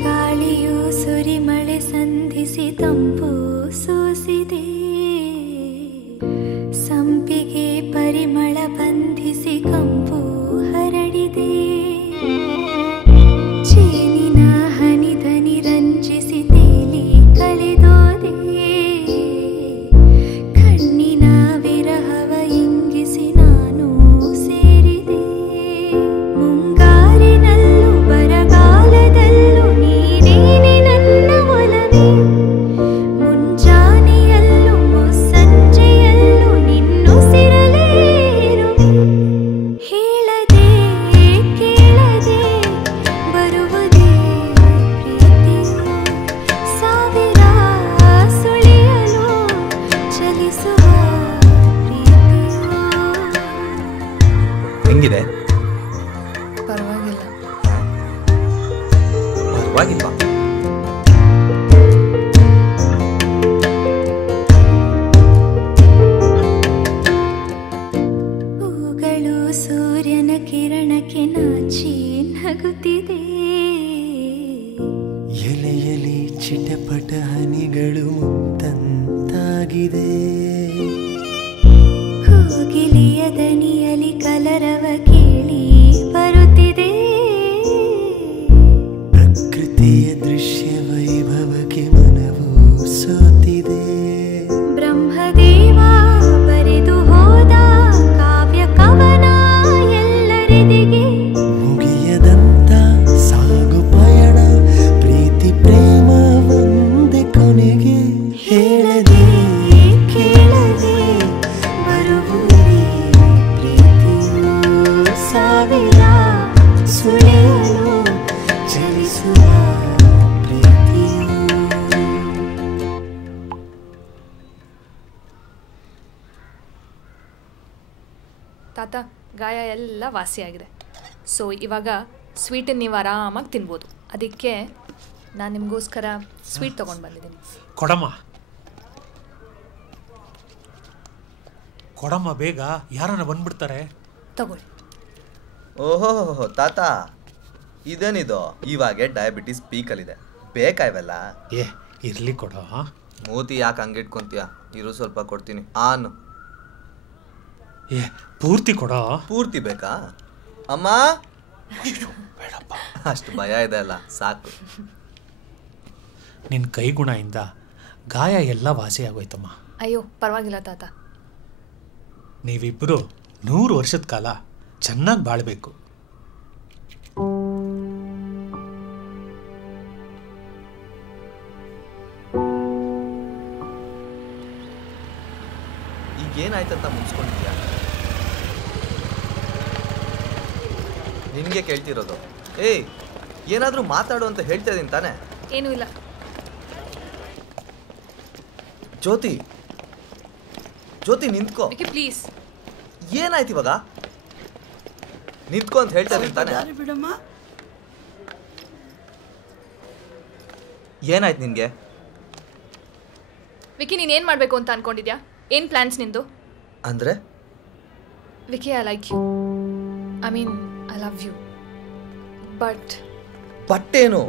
ಗಾಳಿಯು ಸುರಿಮಳೆ ಸಂಧಿಸಿ ತಂಪು ಸೂಸಿದೆ, ಸಂಪಿಗೆ ಪರಿಮಳ ಬಂಧಿಸಿ ಕಂಪು ಹರಡಿದೆ, ಚೇನಿನ ಹನಿಧನಿ ರಂಜಿಸಿ ತೇಲಿ ಕಳೆದೋದೆ, ಕಣ್ಣಿನ ವಿರಹವ ಇಂಗಿಸಿ ನಾನು ಸೇರಿದೆ, ಮುಂಗಾರಿನಲ್ಲೂ ಬರಗಾಲದಲ್ಲೂ ನೀನೇನೆ ನನ್ನ ಒಲವೇ, ಮುನ್ನ ಹೆಂಗಿದೆ? ಪರವಾಗಿಲ್ಲ. ಪರವಾಗಿಲ್ವಾ? ಹೂಗಳು ಸೂರ್ಯನ ಕಿರಣಕ್ಕೆ ನಾಚಿ ನಗುತ್ತಿದೆ. ಎಲೆಯಲಿ ಚಿಟಪಟ ಹನಿಗಳು ಮುತ್ತಂತಾಗಿದೆ. ಕೋಗಿಲೆಯ ದನಿಯಲಿ ಕಲರವ ಕೇಳಿ ಬರುತ್ತಿದೆ. ಪ್ರಕೃತಿಯ ದೃಶ್ಯ ವೈಭವಕ್ಕೆ ಮನವು ಸೋತಿದೆ. ಬ್ರಹ್ಮದೇವ ಬರೆದು ಹೋದ ಕಾವ್ಯ ಕವನ ಎಲ್ಲರಿದಿಗೆ ಮುಗಿಯದಂತ ಸಾಗು ಪಯಣ, ಪ್ರೀತಿ ಪ್ರೇಮ ಒಂದೇ ಕೊನೆಗೆ. ಹೇಳದೆ ಕೇಳದೆ ಬರುವುದೇ ಪ್ರೀತಿಯು, ಸಾವಿರ ಸುಳಿಯಲು ಚಲಿಸುವ ಪ್ರೀತಿಯು. ತಾತ, ಗಾಯ ಎಲ್ಲ ವಾಸಿಯಾಗಿದೆ. ಸೊ ಇವಾಗ ಸ್ವೀಟನ್ನು ನೀವು ಆರಾಮಾಗಿ ತಿನ್ಬೋದು. ಅದಕ್ಕೆ ನಾನು ನಿಮಗೋಸ್ಕರ ಸ್ವೀಟ್ ತೊಗೊಂಡು ಬಂದಿದ್ದೀನಿ. ಕೊಡಮ್ಮ ಕೊಡಮ್ಮ, ಬೇಗ, ಯಾರನ್ನ ಬಂದ್ಬಿಡ್ತಾರೆ. ತಗೊಳ್ಳಿ. ಓಹೋ ತಾತ, ಇದೇನಿದು? ಇವಾಗೆ ಡಯಾಬಿಟಿಸ್ ಪೀಕಲ್ಲಿದೆ, ಬೇಕಾ ಇವೆಲ್ಲ? ಏ ಇರ್ಲಿ ಕೊಡೋ. ಮೂತಿ ಯಾಕೆ ಹಂಗಿಟ್ಕೊಂತೀಯ? ಇರು ಸ್ವಲ್ಪ ಕೊಡ್ತೀನಿ. ಆನು ಏ ಪೂರ್ತಿ ಕೊಡೋ. ಪೂರ್ತಿ ಬೇಕಾ ಅಮ್ಮ? ಬೇಡಪ್ಪ, ಅಷ್ಟು ಭಯ ಇದೆ ಅಲ್ಲ, ಸಾಕು. ನಿನ್ನ ಕೈಗುಣದಿಂದ ಗಾಯ ಎಲ್ಲ ವಾಸಿ ಆಗೋಯ್ತಮ್ಮ. ಅಯ್ಯೋ ಪರವಾಗಿಲ್ಲ ತಾತ. ನೀವಿಬ್ಬರು 100 ವರ್ಷದ ಕಾಲ ಚೆನ್ನಾಗಿ ಬಾಳ್ಬೇಕು. ಈಗೇನಾಯ್ತಂತ ಮುಗಿಸ್ಕೊಂಡಿದ್ಯಾ? ನಿನಗೆ ಕೇಳ್ತಿರೋದು. ಏಯ್, ಏನಾದರೂ ಮಾತಾಡು ಅಂತ ಹೇಳ್ತಾ ಇದ್ದೀನಿ ತಾನೇ? ಏನೂ ಇಲ್ಲ. ಜ್ಯೋತಿ, ಜ್ಯೋತಿ ನಿಂತ್ಕೋ ಪ್ಲೀಸ್. ಏನಾಯ್ತು ಇವಾಗ? ನಿಂತ್ಕೋ ಅಂತ ಹೇಳ್ತಾ ಇದ್ದೀನಿ ತಾನೇ? ಏನಾಯ್ತು ನಿನ್ಗೆ? ವಿಕಿ, ನೀನೇನು ಮಾಡಬೇಕು ಅಂತ ಅನ್ಕೊಂಡಿದ್ಯಾ? ಏನು ಪ್ಲ್ಯಾನ್ಸ್ ನಿಂದು? ಅಂದರೆ Vicky, I like you. I mean I love you. ಬಟ್ಟೇನು?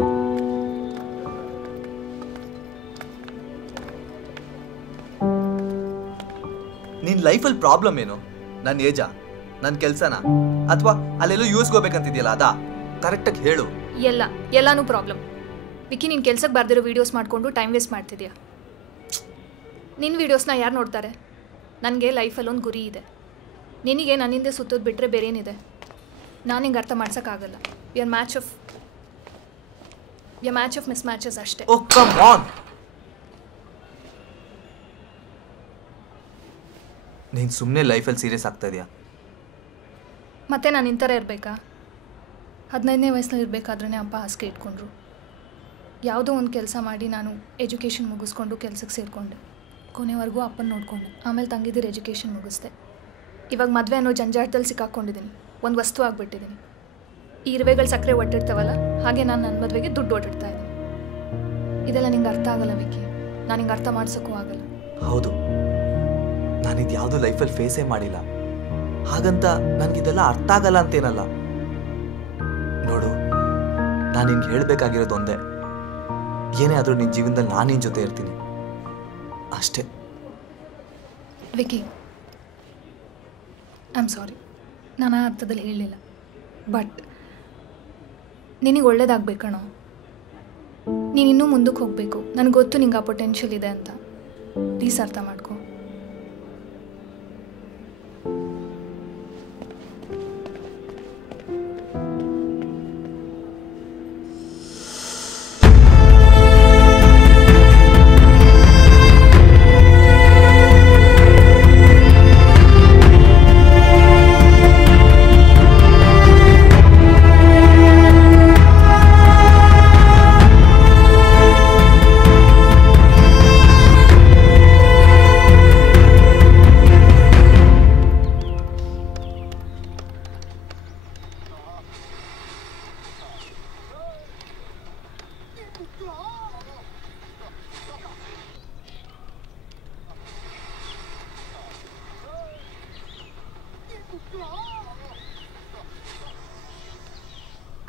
ನಿನ್ನ ಲೈಫಲ್ಲಿ ಪ್ರಾಬ್ಲಮ್ ಏನು? ನನ್ನ ಏಜಾ, ನನ್ನ ಕೆಲಸನ, ಅಥವಾ ಅಲ್ಲೆಲ್ಲೋ ಯೂಸ್ಗೆ ಹೋಗ್ಬೇಕಂತಿದ್ಯಲ್ಲ ಅದಾ? ಕರೆಕ್ಟಾಗಿ ಹೇಳು. ಎಲ್ಲಾನು ಪ್ರಾಬ್ಲಮ್. ವಿಕಿ, ನೀನು ಕೆಲ್ಸಕ್ಕೆ ಬರ್ದಿರೋ ವೀಡಿಯೋಸ್ ಮಾಡಿಕೊಂಡು ಟೈಮ್ ವೇಸ್ಟ್ ಮಾಡ್ತಿದ್ಯಾ. ನಿನ್ನ ವೀಡಿಯೋಸ್ನ ಯಾರು ನೋಡ್ತಾರೆ? ನನಗೆ ಲೈಫಲ್ಲಿ ಒಂದು ಗುರಿ ಇದೆ. ನಿನಗೆ ನನ್ನಿಂದೆ ಸುತ್ತೋದು ಬಿಟ್ಟರೆ ಬೇರೇನಿದೆ? ನಾನು ಹಿಂಗೆ ಅರ್ಥ ಮಾಡ್ಸೋಕ್ಕಾಗಲ್ಲ. We are match of mismatches ಅಷ್ಟೇ. Oh come on. ನೀನು ಸುಮ್ಮನೆ ಲೈಫಲ್ಲಿ ಸೀರಿಯಸ್ ಆಗ್ತಾ ಇದೆಯಾ? ಮತ್ತೆ ನಾನು ಇಂಥರ ಇರಬೇಕಾ? 15ನೇ ವಯಸ್ಸಲ್ಲಿ ಇರಬೇಕಾದ್ರೇ ಅಪ್ಪ ಹಾಸಿಗೆ ಇಟ್ಕೊಂಡ್ರು. ಯಾವುದೋ ಒಂದು ಕೆಲಸ ಮಾಡಿ ನಾನು ಎಜುಕೇಷನ್ ಮುಗಿಸ್ಕೊಂಡು ಕೆಲಸಕ್ಕೆ ಸೇರಿಕೊಂಡೆ. ಕೊನೆವರೆಗೂ ಅಪ್ಪನ ನೋಡಿಕೊಂಡೆ. ಆಮೇಲೆ ತಂಗಿದಿರ ಎಜುಕೇಷನ್ ಮುಗಿಸ್ದೆ. ಇವಾಗ ಮದುವೆ ಅನ್ನೋ ಜಂಜಾಟದಲ್ಲಿ ಸಿಕ್ಕಾಕ್ಕೊಂಡಿದ್ದೀನಿ. ಒಂದು ವಸ್ತು ಆಗಿಬಿಟ್ಟಿದ್ದೀನಿ. ಈ ಇರುವೆಗಳು ಸಕ್ಕರೆ ಒಟ್ಟಿರ್ತಾವಲ್ಲ, ಹಾಗೆ ನಾನು ನನ್ನ ಮದುವೆಗೆ ದುಡ್ಡು ಓಡಿಡ್ತಾ ಇದ್ದೀನಿ. ಇದೆಲ್ಲ ನಿಂಗೆ ಅರ್ಥ ಆಗಲ್ಲ ವಿಕಿ. ನಾನು ಹಿಂಗೆ ಅರ್ಥ ಮಾಡ್ಸೋಕ್ಕೂ ಆಗಲ್ಲ. ಹೌದು, ನಾನಿದು ಯಾವುದೂ ಲೈಫಲ್ಲಿ ಫೇಸೇ ಮಾಡಿಲ್ಲ. ಹಾಗಂತ ನನಗಿದೆಲ್ಲ ಅರ್ಥ ಆಗಲ್ಲ ಅಂತೇನಲ್ಲ. ನೋಡು, ನಾನು ನಿನ್ಗೆ ಹೇಳಬೇಕಾಗಿರೋದು ಒಂದೇ, ಏನೇ ಆದರೂ ನಿನ್ನ ಜೀವನದಲ್ಲಿ ನಾನು ನಿನ್ನ ಜೊತೆ ಇರ್ತೀನಿ ಅಷ್ಟೇ. ವಿಕಿ, ಐ ಆಮ್ ಸಾರಿ, ನಾನು ಆ ಅರ್ಥದಲ್ಲಿ ಹೇಳಲಿಲ್ಲ. ಬಟ್ ನಿನಗೆ ಒಳ್ಳೇದಾಗಬೇಕಣೋ. ನೀನು ಇನ್ನೂ ಮುಂದಕ್ಕೆ ಹೋಗಬೇಕು. ನನಗೆ ಗೊತ್ತು ನಿಂಗೆ ಆ ಪೊಟೆನ್ಷಿಯಲ್ ಇದೆ ಅಂತ. ಪ್ಲೀಸ್ ಅರ್ಥ ಮಾಡ್ಕೊ.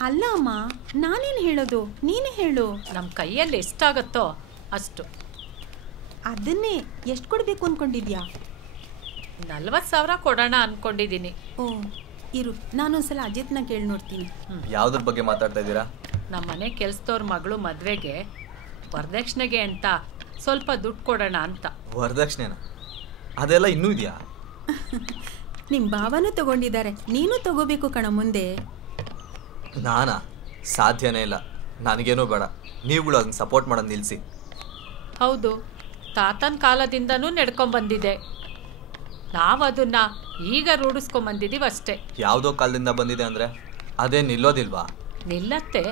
ಅಲ್ಲ ಅಮ್ಮ, ನಾನೇನು ಹೇಳೋದು, ನೀನೇ ಹೇಳು. ನಮ್ಮ ಕೈಯಲ್ಲಿ ಎಷ್ಟಾಗತ್ತೋ ಅಷ್ಟು. ಅದನ್ನೇ ಎಷ್ಟು ಕೊಡಬೇಕು ಅಂದ್ಕೊಂಡಿದ್ಯಾ? 40,000 ಕೊಡೋಣ ಅಂದ್ಕೊಂಡಿದ್ದೀನಿ. ಓ ಇರು, ನಾನೊಂದ್ಸಲ ಅಜಿತ್ನ ಕೇಳಿ ನೋಡ್ತೀನಿ. ಯಾವುದ್ರ ಬಗ್ಗೆ ಮಾತಾಡ್ತಾ ಇದ್ದೀರಾ? ನಮ್ಮ ಮನೆ ಕೆಲಸದವ್ರ ಮಗಳು ಮದುವೆಗೆ ವರದಕ್ಷಿಣೆಗೆ ಅಂತ ಸ್ವಲ್ಪ ದುಡ್ಡು ಕೊಡೋಣ ಅಂತ. ವರದಕ್ಷಿಣೆನ? ಅದೆಲ್ಲ ಇನ್ನೂ ಇದೆಯಾ? ನಿಮ್ಮ ಭಾವನೂ ತಗೊಂಡಿದ್ದಾರೆ, ನೀನು ತಗೋಬೇಕು ಕಣ ಮುಂದೆ. ನಾನಾ? ಸಾಧ್ಯನೇ ಇಲ್ಲ, ನನಗೇನೂ ಬೇಡ. ನೀವುಗಳು ಅದನ್ನ ಸಪೋರ್ಟ್ ಮಾಡೋದು ನಿಲ್ಲಿಸಿ. ಹೌದು, ತಾತನ ಕಾಲದಿಂದನೂ ನಡ್ಕೊಂಬಂದಿದೆ. ನಾವು ಅದನ್ನ ಈಗ ರೂಢಿಸ್ಕೊಂಬಂದಿದ್ದೀವಿ ಅಷ್ಟೇ. ಯಾವುದೋ ಕಾಲದಿಂದ ಬಂದಿದೆ ಅಂದರೆ ಅದೇ ನಿಲ್ಲೋದಿಲ್ವಾ? ನಿಲ್ಲತ್ತೆ,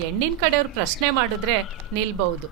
ಹೆಣ್ಣಿನ ಕಡೆಯವ್ರು ಪ್ರಶ್ನೆ ಮಾಡಿದ್ರೆ ನಿಲ್ಬಹುದು.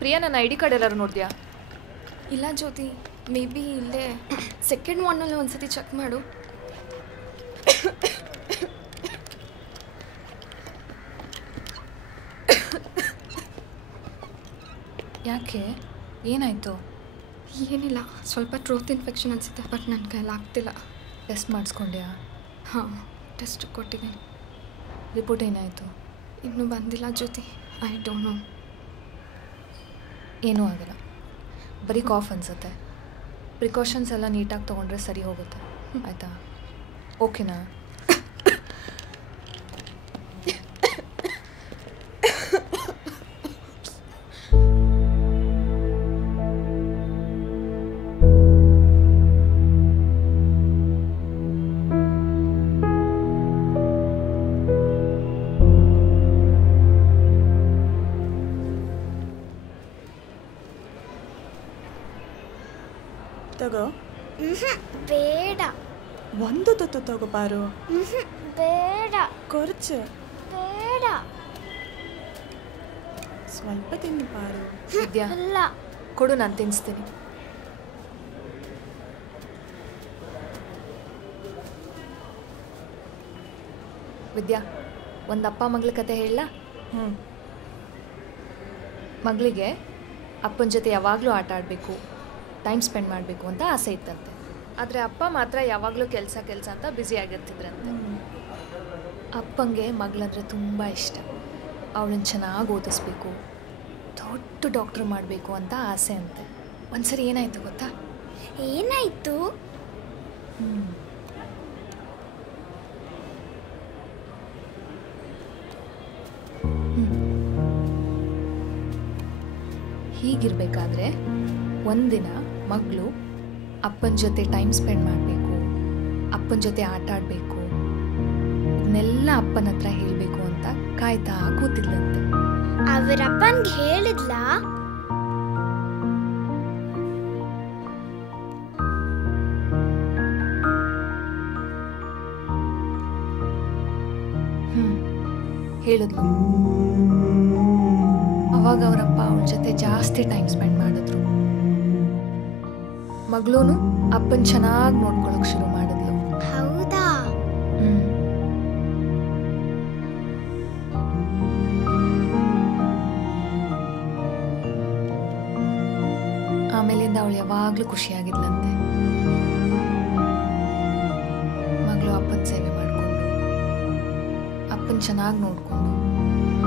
ಪ್ರಿಯಾ, ನನ್ನ ID ಕಾರ್ಡ್ ಎಲ್ಲರೂ ನೋಡಿದ್ಯಾ? ಇಲ್ಲ ಜ್ಯೋತಿ, ಮೇ ಬಿ ಇಲ್ಲೇ ಸೆಕೆಂಡ್ ಒನ್ನಲ್ಲಿ ಒಂದ್ಸತಿ ಚೆಕ್ ಮಾಡು. ಯಾಕೆ, ಏನಾಯಿತು? ಏನಿಲ್ಲ, ಸ್ವಲ್ಪ ಟ್ರೋತ್ ಇನ್ಫೆಕ್ಷನ್ ಅನಿಸುತ್ತೆ, ಬಟ್ ನನ್ನ ಕೈಯಲ್ಲಿ ಆಗ್ತಿಲ್ಲ. ಟೆಸ್ಟ್ ಮಾಡಿಸ್ಕೊಂಡ್ಯಾ? ಹಾಂ, ಟೆಸ್ಟ್ ಕೊಟ್ಟಿದ್ದೀನಿ. ರಿಪೋರ್ಟ್ ಏನಾಯಿತು? ಇನ್ನೂ ಬಂದಿಲ್ಲ ಜ್ಯೋತಿ, ಐ ಡೋಂಟ್ ನೋ. ಏನೂ ಆಗಲ್ಲ, ಬರೀ ಕಾಫ್ ಅನಿಸುತ್ತೆ. ಪ್ರಿಕಾಷನ್ಸ್ ಎಲ್ಲ ನೀಟಾಗಿ ತೊಗೊಂಡ್ರೆ ಸರಿ ಹೋಗುತ್ತೆ, ಆಯಿತಾ? ಓಕೆನಾ? ತಗೋ. ಬೇಡ. ಒಂದು ತುತ್ತು ತಗೋ ಪಾರು. ಬೇಡ. ಕೊರ್ಚು. ಬೇಡ. ಸ್ವಲ್ಪ ತಿನ್ನು ಪಾರು. ವಿದ್ಯಾ, ಅಲ್ಲ, ಕೊಡು, ನಾನು ತಿನ್ನಿಸ್ತೀನಿ. ವಿದ್ಯಾ, ಒಂದು ಅಪ್ಪ ಮಗಳ ಕತೆ ಹೇಳಲ್ಲ? ಮಗಳಿಗೆ ಅಪ್ಪನ ಜೊತೆ ಯಾವಾಗಲೂ ಆಟ ಆಡಬೇಕು, ಟೈಮ್ ಸ್ಪೆಂಡ್ ಮಾಡಬೇಕು ಅಂತ ಆಸೆ ಇತ್ತಂತೆ. ಆದರೆ ಅಪ್ಪ ಮಾತ್ರ ಯಾವಾಗಲೂ ಕೆಲಸ ಅಂತ ಬ್ಯುಸಿಯಾಗಿರ್ತಿದ್ರಂತೆ. ಅಪ್ಪಂಗೆ ಮಗಳಂದರೆ ತುಂಬ ಇಷ್ಟ. ಅವಳನ್ನು ಚೆನ್ನಾಗಿ ಓದಿಸ್ಬೇಕು, ದೊಡ್ಡ ಡಾಕ್ಟ್ರ್ ಮಾಡಬೇಕು ಅಂತ ಆಸೆ ಅಂತೆ. ಒಂದ್ಸರಿ ಏನಾಯಿತು ಗೊತ್ತಾ? ಏನಾಯಿತು? ಹೀಗಿರಬೇಕಾದ್ರೆ ಒಂದಿನ ಮಗಳು ಅಪ್ಪನ ಜೊತೆ ಟೈಮ್ ಸ್ಪೆಂಡ್ ಮಾಡಬೇಕು, ಅಪ್ಪನ ಜೊತೆ ಆಟ ಆಡಬೇಕು, ಇದನ್ನೆಲ್ಲ ಅಪ್ಪನ ಹತ್ರ ಹೇಳಬೇಕು ಅಂತ ಕಾಯ್ತಾ ಕೂತಿದ್ಲಂತೆ. ಅವರಪ್ಪನ್ಗೆ ಹೇಳಿದ್ಲಾ? ಹೇಳಿದ್ಲು. ಅವಾಗ ಅವರಪ್ಪ ಅವಳ ಜೊತೆ ಜಾಸ್ತಿ ಟೈಮ್ ಸ್ಪೆಂಡ್ ಮಾಡಿದ್ರು. ಮಗಳೂ ಅಪ್ಪನ ಚೆನ್ನಾಗಿ ನೋಡ್ಕೊಳಕ್ ಶುರು ಮಾಡಿದ್ಲು. ಹೌದಾ? ಆಮೇಲಿಂದ ಅವಳು ಯಾವಾಗ್ಲೂ ಖುಷಿಯಾಗಿದ್ಲಂತೆ. ಮಗಳು ಅಪ್ಪನ ಸೇವೆ ಮಾಡ್ಕೊಂಡು ಅಪ್ಪನ ಚೆನ್ನಾಗಿ ನೋಡ್ಕೊಂಡು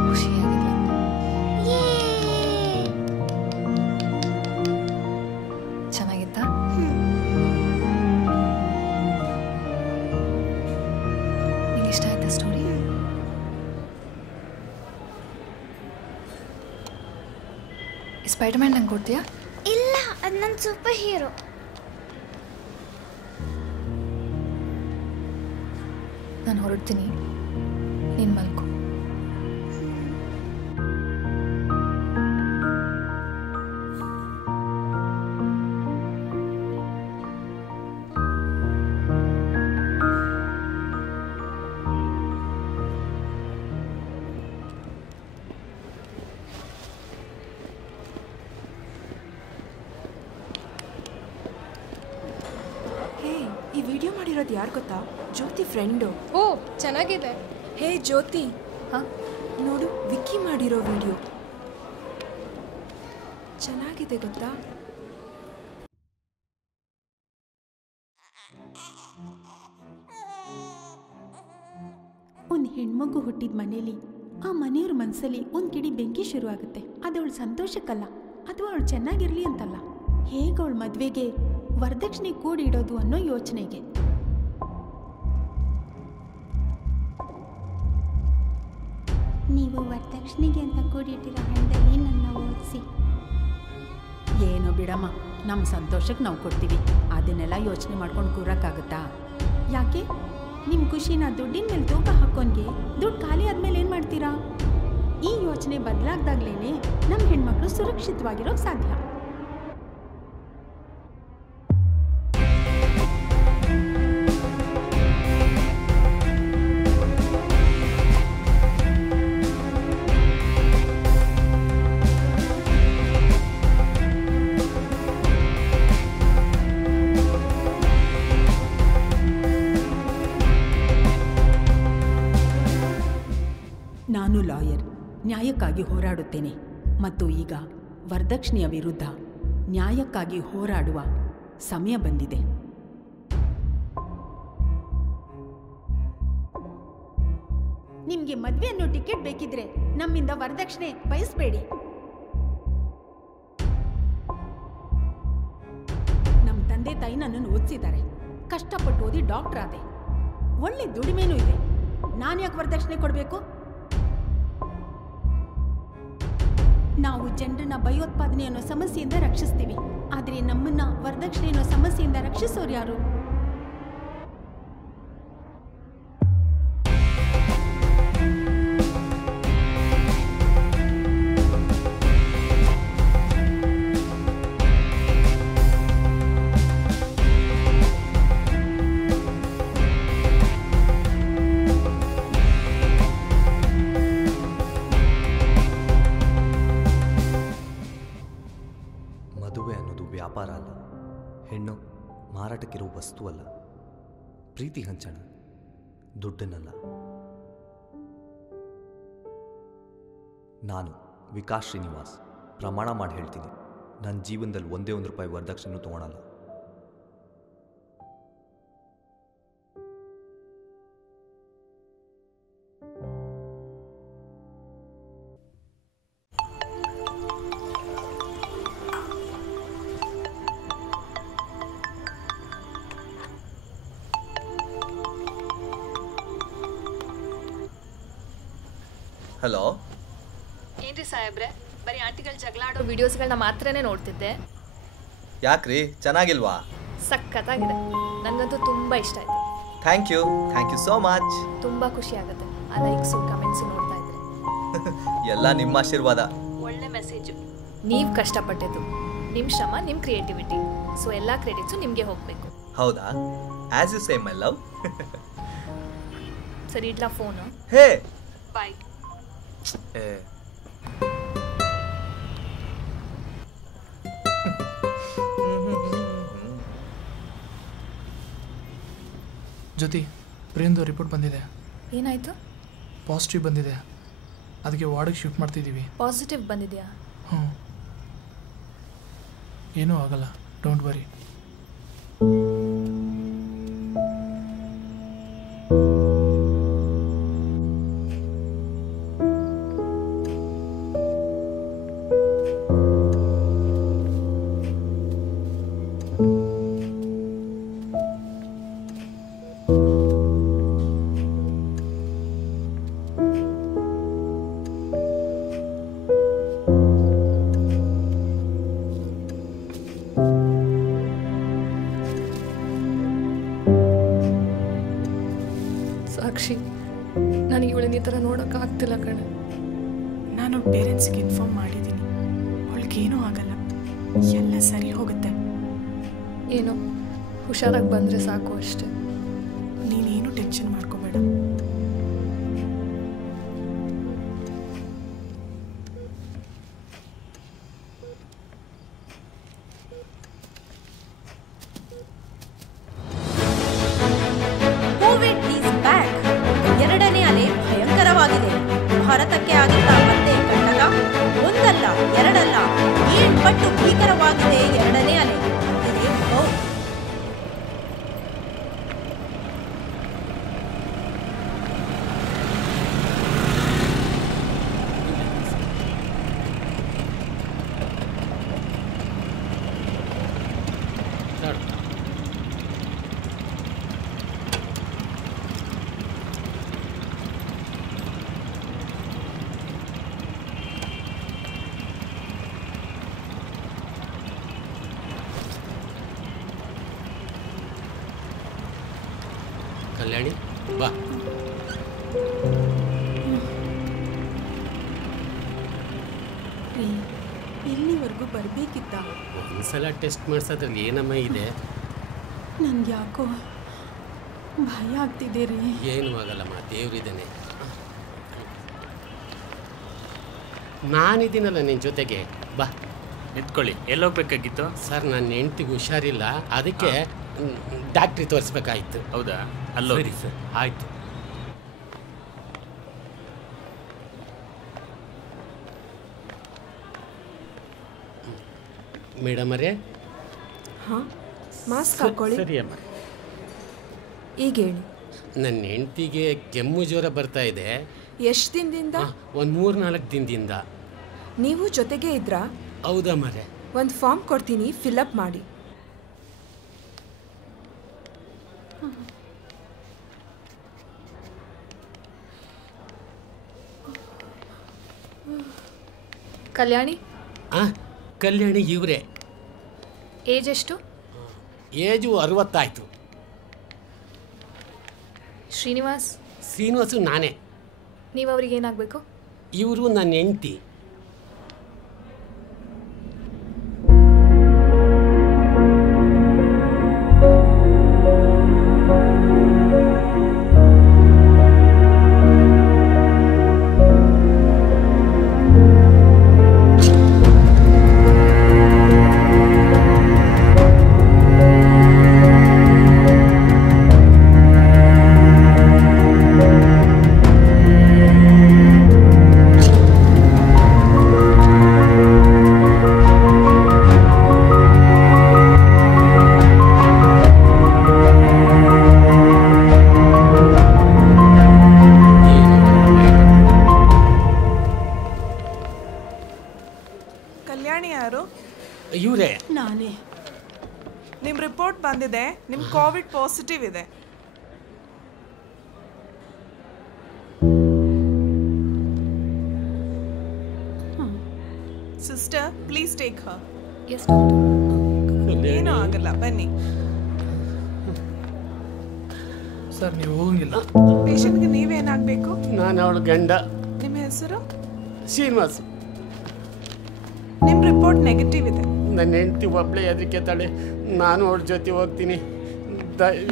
ಖುಷಿಯಾಗಿದ್ಲಂತೆ. ಚೆನ್ನಾಗಿತ್ತಾ? ನಿಂಗೆ ಇಷ್ಟ ಆಯ್ತಾ ಸ್ಟೋರಿ? ಸ್ಪೈಡರ್ಮ್ಯಾನ್ ನಂಗೆ ಕೊಡ್ತೀಯಾ? ಇಲ್ಲ, ಅದು ನನ್ನ ಸೂಪರ್ ಹೀರೋ. ನಾನು ಹೊರಡ್ತೀನಿ, ನೀನು ಮಲ್ಕೊ. ಈ ವಿಡಿಯೋ ಮಾಡಿರೋದು ಯಾರು ಗೊತ್ತಾ? ಜ್ಯೋತಿ ಫ್ರೆಂಡು. ಓ, ಚೆನ್ನಾಗಿದೆ. ಹೇ ಜ್ಯೋತಿ, ನೋಡು ವಿಕ್ಕಿ ಮಾಡಿರೋ ವಿಡಿಯೋ ಚೆನ್ನಾಗಿದೆ ಗೊತ್ತಾ? ಒಂದು ಹೆಣ್ಮಗು ಹುಟ್ಟಿದ ಮನೇಲಿ ಆ ಮನೆಯವ್ರ ಮನಸ್ಸಲ್ಲಿ ಒಂದು ಕಿಡಿ ಬೆಂಕಿ ಶುರುವಾಗುತ್ತೆ. ಅದು ಅವಳ ಸಂತೋಷಕ್ಕಲ್ಲ, ಅಥವಾ ಅವಳು ಚೆನ್ನಾಗಿರಲಿ ಅಂತಲ್ಲ. ಹೇಗೆ ಅವಳ ಮದುವೆಗೆ ವರದಕ್ಷಿಣೆ ಕೂಡಿಡೋದು ಅನ್ನೋ ಯೋಚನೆಗೆ. ನೀವು ವರದಕ್ಷಿಣೆಗೆ ಅಂತ ಕೂಡಿಟ್ಟಿರೋ ಹಣದಲ್ಲಿ ನನ್ನ ಓದಿಸಿ. ಏನೋ ಬಿಡಮ್ಮ, ನಮ್ಮ ಸಂತೋಷಕ್ಕೆ ನಾವು ಕೊಡ್ತೀವಿ. ಅದನ್ನೆಲ್ಲ ಯೋಚನೆ ಮಾಡ್ಕೊಂಡು ಕೂರಕ್ಕಾಗುತ್ತಾ? ಯಾಕೆ ನಿಮ್ಮ ಖುಷಿನ ದುಡ್ಡಿನ ಮೇಲೆ ತೂಕ ಹಾಕೋನ್ಗೆ ದುಡ್ಡು ಖಾಲಿ ಆದಮೇಲೆ ಏನು ಮಾಡ್ತೀರಾ? ಈ ಯೋಚನೆ ಬದಲಾಗ್ದಾಗ್ಲೇ ನಮ್ಮ ಹೆಣ್ಮಕ್ಳು ಸುರಕ್ಷಿತವಾಗಿರೋಕ್ಕೆ ಸಾಧ್ಯ. ನಾನು ಲಾಯರ್, ನ್ಯಾಯಕ್ಕಾಗಿ ಹೋರಾಡುತ್ತೇನೆ ಮತ್ತು ಈಗ ವರದಕ್ಷಿಣೆಯ ವಿರುದ್ಧ ನ್ಯಾಯಕ್ಕಾಗಿ ಹೋರಾಡುವ ಸಮಯ ಬಂದಿದೆ. ನಿಮಗೆ ಮದುವೆ ಅನ್ನೋ ಟಿಕೆಟ್ ಬೇಕಿದ್ರೆ ನಮ್ಮಿಂದ ವರದಕ್ಷಿಣೆ ಬಯಸಬೇಡಿ. ನಮ್ಮ ತಂದೆ ತಾಯಿ ನನ್ನನ್ನು ಓದಿಸಿದ್ದಾರೆ, ಕಷ್ಟಪಟ್ಟು ಓದಿ ಡಾಕ್ಟರ್ ಆದೆ, ಒಳ್ಳೆ ದುಡಿಮೆನೂ ಇದೆ. ನಾನು ಯಾಕೆ ವರದಕ್ಷಿಣೆ ಕೊಡಬೇಕು? ನಾವು ಜನರನ್ನ ಭಯೋತ್ಪಾದನೆ ಅನ್ನೋ ಸಮಸ್ಯೆಯಿಂದ ರಕ್ಷಿಸ್ತೀವಿ, ಆದರೆ ನಮ್ಮನ್ನ ವರದಕ್ಷಿಣೆ ಅನ್ನೋ ಸಮಸ್ಯೆಯಿಂದ ರಕ್ಷಿಸೋರು ಯಾರು? ಮದುವೆ ಅನ್ನೋದು ವ್ಯಾಪಾರ ಅಲ್ಲ, ಹೆಣ್ಣು ಮಾರಾಟಕ್ಕಿರೋ ವಸ್ತು ಅಲ್ಲ, ಪ್ರೀತಿ ಹಂಚೋಣ, ದುಡ್ಡನ್ನಲ್ಲ. ನಾನು ವಿಕಾಸ್ ಶ್ರೀನಿವಾಸ್ ಪ್ರಮಾಣ ಮಾಡಿ ಹೇಳ್ತೀನಿ, ನನ್ನ ಜೀವನದಲ್ಲಿ ಒಂದೇ ಒಂದು ರೂಪಾಯಿ ವರದಕ್ಷಿಣೆ ತೊಗೊಳಲ್ಲ. ಹಲೋ, ಏನ್ರಿ ಸಾಹೇಬ್ರೆ, ಬರೀ ಆಂಟಿಗಳು ಜಗಳ ಆಡೋ ವಿಡಿಯೋಸ್ಗಳನ್ನ ಮಾತ್ರನೇ ನೋಡ್ತಿದ್ದೆ. ಯಾಕ್ರಿ, ಚೆನ್ನಾಗಿಲ್ವಾ? ಸಖತ್ತಾಗಿದೆ, ನನಗಂತೂ ತುಂಬ ಇಷ್ಟ ಆಯ್ತು. Thank you so much. ತುಂಬ ಖುಷಿ ಆಗುತ್ತೆ ಆ ಲೈಕ್ಸು ಕಮೆಂಟ್ಸು ನೋಡ್ತಾ ಇದ್ರೆ. ಎಲ್ಲ ನಿಮ್ಮ ಆಶೀರ್ವಾದ. ಒಳ್ಳೆ ಮೆಸೇಜು. ನೀವು ಕಷ್ಟಪಟ್ಟಿದ್ದು, ನಿಮ್ಮ ಶ್ರಮ, ನಿಮ್ಮ ಕ್ರಿಯೇಟಿವಿಟಿ, ಸೊ ಎಲ್ಲ ಕ್ರೆಡಿಟ್ಸು ನಿಮಗೆ ಹೋಗಬೇಕು. ಹೌದಾ? As you say my love. ಸರಿ, ಇಡ್ಲಾ ಫೋನು? ಹೇ ಬಾಯ್. ಜ್ಯೋತಿ, ಪ್ರಿಯಂದು ರಿಪೋರ್ಟ್ ಬಂದಿದೆ. ಏನಾಯಿತು? ಪಾಸಿಟಿವ್ ಬಂದಿದೆ. ಅದಕ್ಕೆ ವಾರ್ಡಿಗೆ ಶಿಫ್ಟ್ ಮಾಡ್ತಿದ್ದೀವಿ. ಪಾಸಿಟಿವ್ ಬಂದಿದೆಯಾ? ಹ್ಞೂ, ಏನೂ ಆಗಲ್ಲ, ಡೋಂಟ್ ವರಿ. ಸಾಕ್ಷಿ, ನನಗೆ ಇವಳನ್ನ ಈ ಥರ ನೋಡೋಕ್ಕಾಗ್ತಿಲ್ಲ ಕಣೆ. ನಾನು ಪೇರೆಂಟ್ಸ್ಗೆ ಇನ್ಫಾರ್ಮ್ ಮಾಡಿದ್ದೀನಿ. ಅವಳಿಗೇನೂ ಆಗಲ್ಲ, ಎಲ್ಲ ಸರಿ ಹೋಗುತ್ತೆ. ಏನೋ ಹುಷಾರಾಗಿ ಬಂದರೆ ಸಾಕು ಅಷ್ಟೆ. ನೀನೇನು ಟೆನ್ಷನ್ ಮಾಡ್ಕೋಬೇಡ. Covid is back. ಎರಡನೇ ಅಲೆ ಭಯಂಕರವಾಗಿದೆ. ಭಾರತಕ್ಕೆ ಆಗಿದ್ದ ಮತ್ತೆ ಕಂಡಕ ಒಂದಲ್ಲ ಎರಡಲ್ಲ 7 ಪಟ್ಟು ಭೀಕರವಾಗಿದೆ ಎರಡನೇ ಅಲೆ. ಇದೇ ಹೌದು. ಕಲ್ಯಾಣಿ ಬಾ. ಇಲ್ಲಿವರೆಗೂ ಬರಬೇಕಿತ್ತ? ಒಂದ್ಸಲ ಟೆಸ್ಟ್ ಮಾಡಿಸೋದ್ರಲ್ಲಿ ಏನಮ್ಮ ಇದೆ? ನನ್ಗೆ ಯಾಕೋ ಭಯ ಆಗ್ತಿದೆ ರೀ. ಏನೂ ಆಗಲ್ಲಮ್ಮ, ದೇವ್ರಿದ್ದಾನೆ. ನಾನಿದ್ದೀನಲ್ಲ ನಿನ್ನ ಜೊತೆಗೆ, ಬಾ ನಿಂತ್ಕೊಳ್ಳಿ. ಎಲ್ಲೋಗ್ಬೇಕಾಗಿತ್ತು? ಸರ್, ನನ್ನ ಹೆಂಡ್ತಿಗೆ ಹುಷಾರಿಲ್ಲ, ಅದಕ್ಕೆ ಡಾಕ್ಟ್ರಿಗೆ ತೋರಿಸ್ಬೇಕಾಯ್ತು. ಹೌದಾ? ಅಲ್ಲೋ. ಸರಿ ಸರ್, ಆಯಿತು. ಮೇಡಮ್ ಅವರೇ, ಹಾಂ, ಮಾಸ್ಕ್ ಹಾಕೊಳ್ಳಿ. ಸರಿ ಅಮ್ಮ. ಈಗ ಹೇಳಿ. ನನ್ನ ಹೆಂಡ್ತಿಗೆ ಕೆಮ್ಮು ಜ್ವರ ಬರ್ತಾ ಇದೆ. ಎಷ್ಟು ದಿನದಿಂದ? ಒಂದು 3-4 ದಿನದಿಂದ. ನೀವು ಜೊತೆಗೆ ಇದ್ರಾ? ಹೌದಾ ಮರೆ. ಒಂದು ಫಾರ್ಮ್ ಕೊಡ್ತೀನಿ, ಫಿಲಪ್ ಮಾಡಿ. ಕಲ್ಯಾಣಿ? ಕಲ್ಯಾಣಿ ಇವರೇ. ಏಜ್ ಎಷ್ಟು? ಏಜು 60 ಆಯಿತು. ಶ್ರೀನಿವಾಸು ನಾನೇ. ನೀವು ಅವ್ರಿಗೆ ಏನಾಗಬೇಕು? ಇವರು ನನ್ನ ಹೆಂಡ್ತಿ. ಇವರೇ. ನಾನೇ. ನಿಮ್ಮ ರಿಪೋರ್ಟ್ ಬಂದಿದೆ, ನಿಮ್ಮ ಕೋವಿಡ್ ಪಾಸಿಟಿವ್ ಇದೆ. Sister, please take her. ಏನೂ ಆಗಲ್ಲ, ಬನ್ನಿ. ಸರ್, ನೀವು ಹೋಗಂಗಿಲ್ಲ. ಪೇಷಂಟ್ಗೆ ನೀವೇನಾಗಬೇಕು? ನಾನು ಅವಳ ಗಂಡ. ನಿಮ್ಮ ಹೆಸರು? ಶ್ರೀನಿವಾಸ್. ನಿಮ್ಮ ರಿಪೋರ್ಟ್ ನೆಗೆಟಿವ್ ಇದೆ. ನನ್ನ ಹೆಂಡತಿ ಒಬ್ಬಳೇ ಅದಕ್ಕೆ ತಾಳೆ, ನಾನು ಅವ್ರ ಜೊತೆ ಹೋಗ್ತೀನಿ.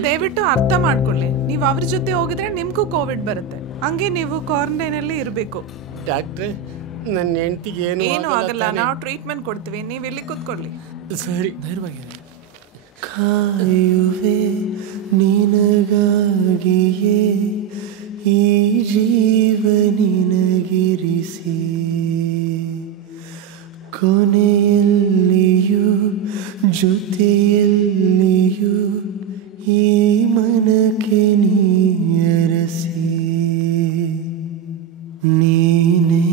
ದಯವಿಟ್ಟು ಅರ್ಥ ಮಾಡ್ಕೊಳ್ಳಿ, ನೀವು ಅವ್ರ ಜೊತೆ ಹೋಗಿದ್ರೆ ನಿಮಗೂ ಕೋವಿಡ್ ಬರುತ್ತೆ. ಹಂಗೆ ನೀವು ಕ್ವಾರಂಟೈನಲ್ಲಿ ಇರಬೇಕು. ಡಾಕ್ಟ್ರೆ ನನ್ನ ಹೆಂಡತಿಗೆ ಏನು ಆಗಲ್ಲ, ನಾವು ಟ್ರೀಟ್ಮೆಂಟ್ ಕೊಡ್ತೀವಿ, ನೀವು ಇಲ್ಲಿ ಕೂತ್ಕೊಳ್ಳಿ. ಸರಿ. ಧೈರ್ಯವಾಗಿ ಕಾಯುವೆ ನಿನಗಾಗಿಯೇ ಈ ಜೀವ ನಿನಗಿರಿಸಿ ಕೊನೆಯಲ್ಲಿಯೂ ಜೊತೆಯಲ್ಲಿಯೂ ಈ ಮನಕ್ಕೆ ನೀರಸಿ ನೀನೇ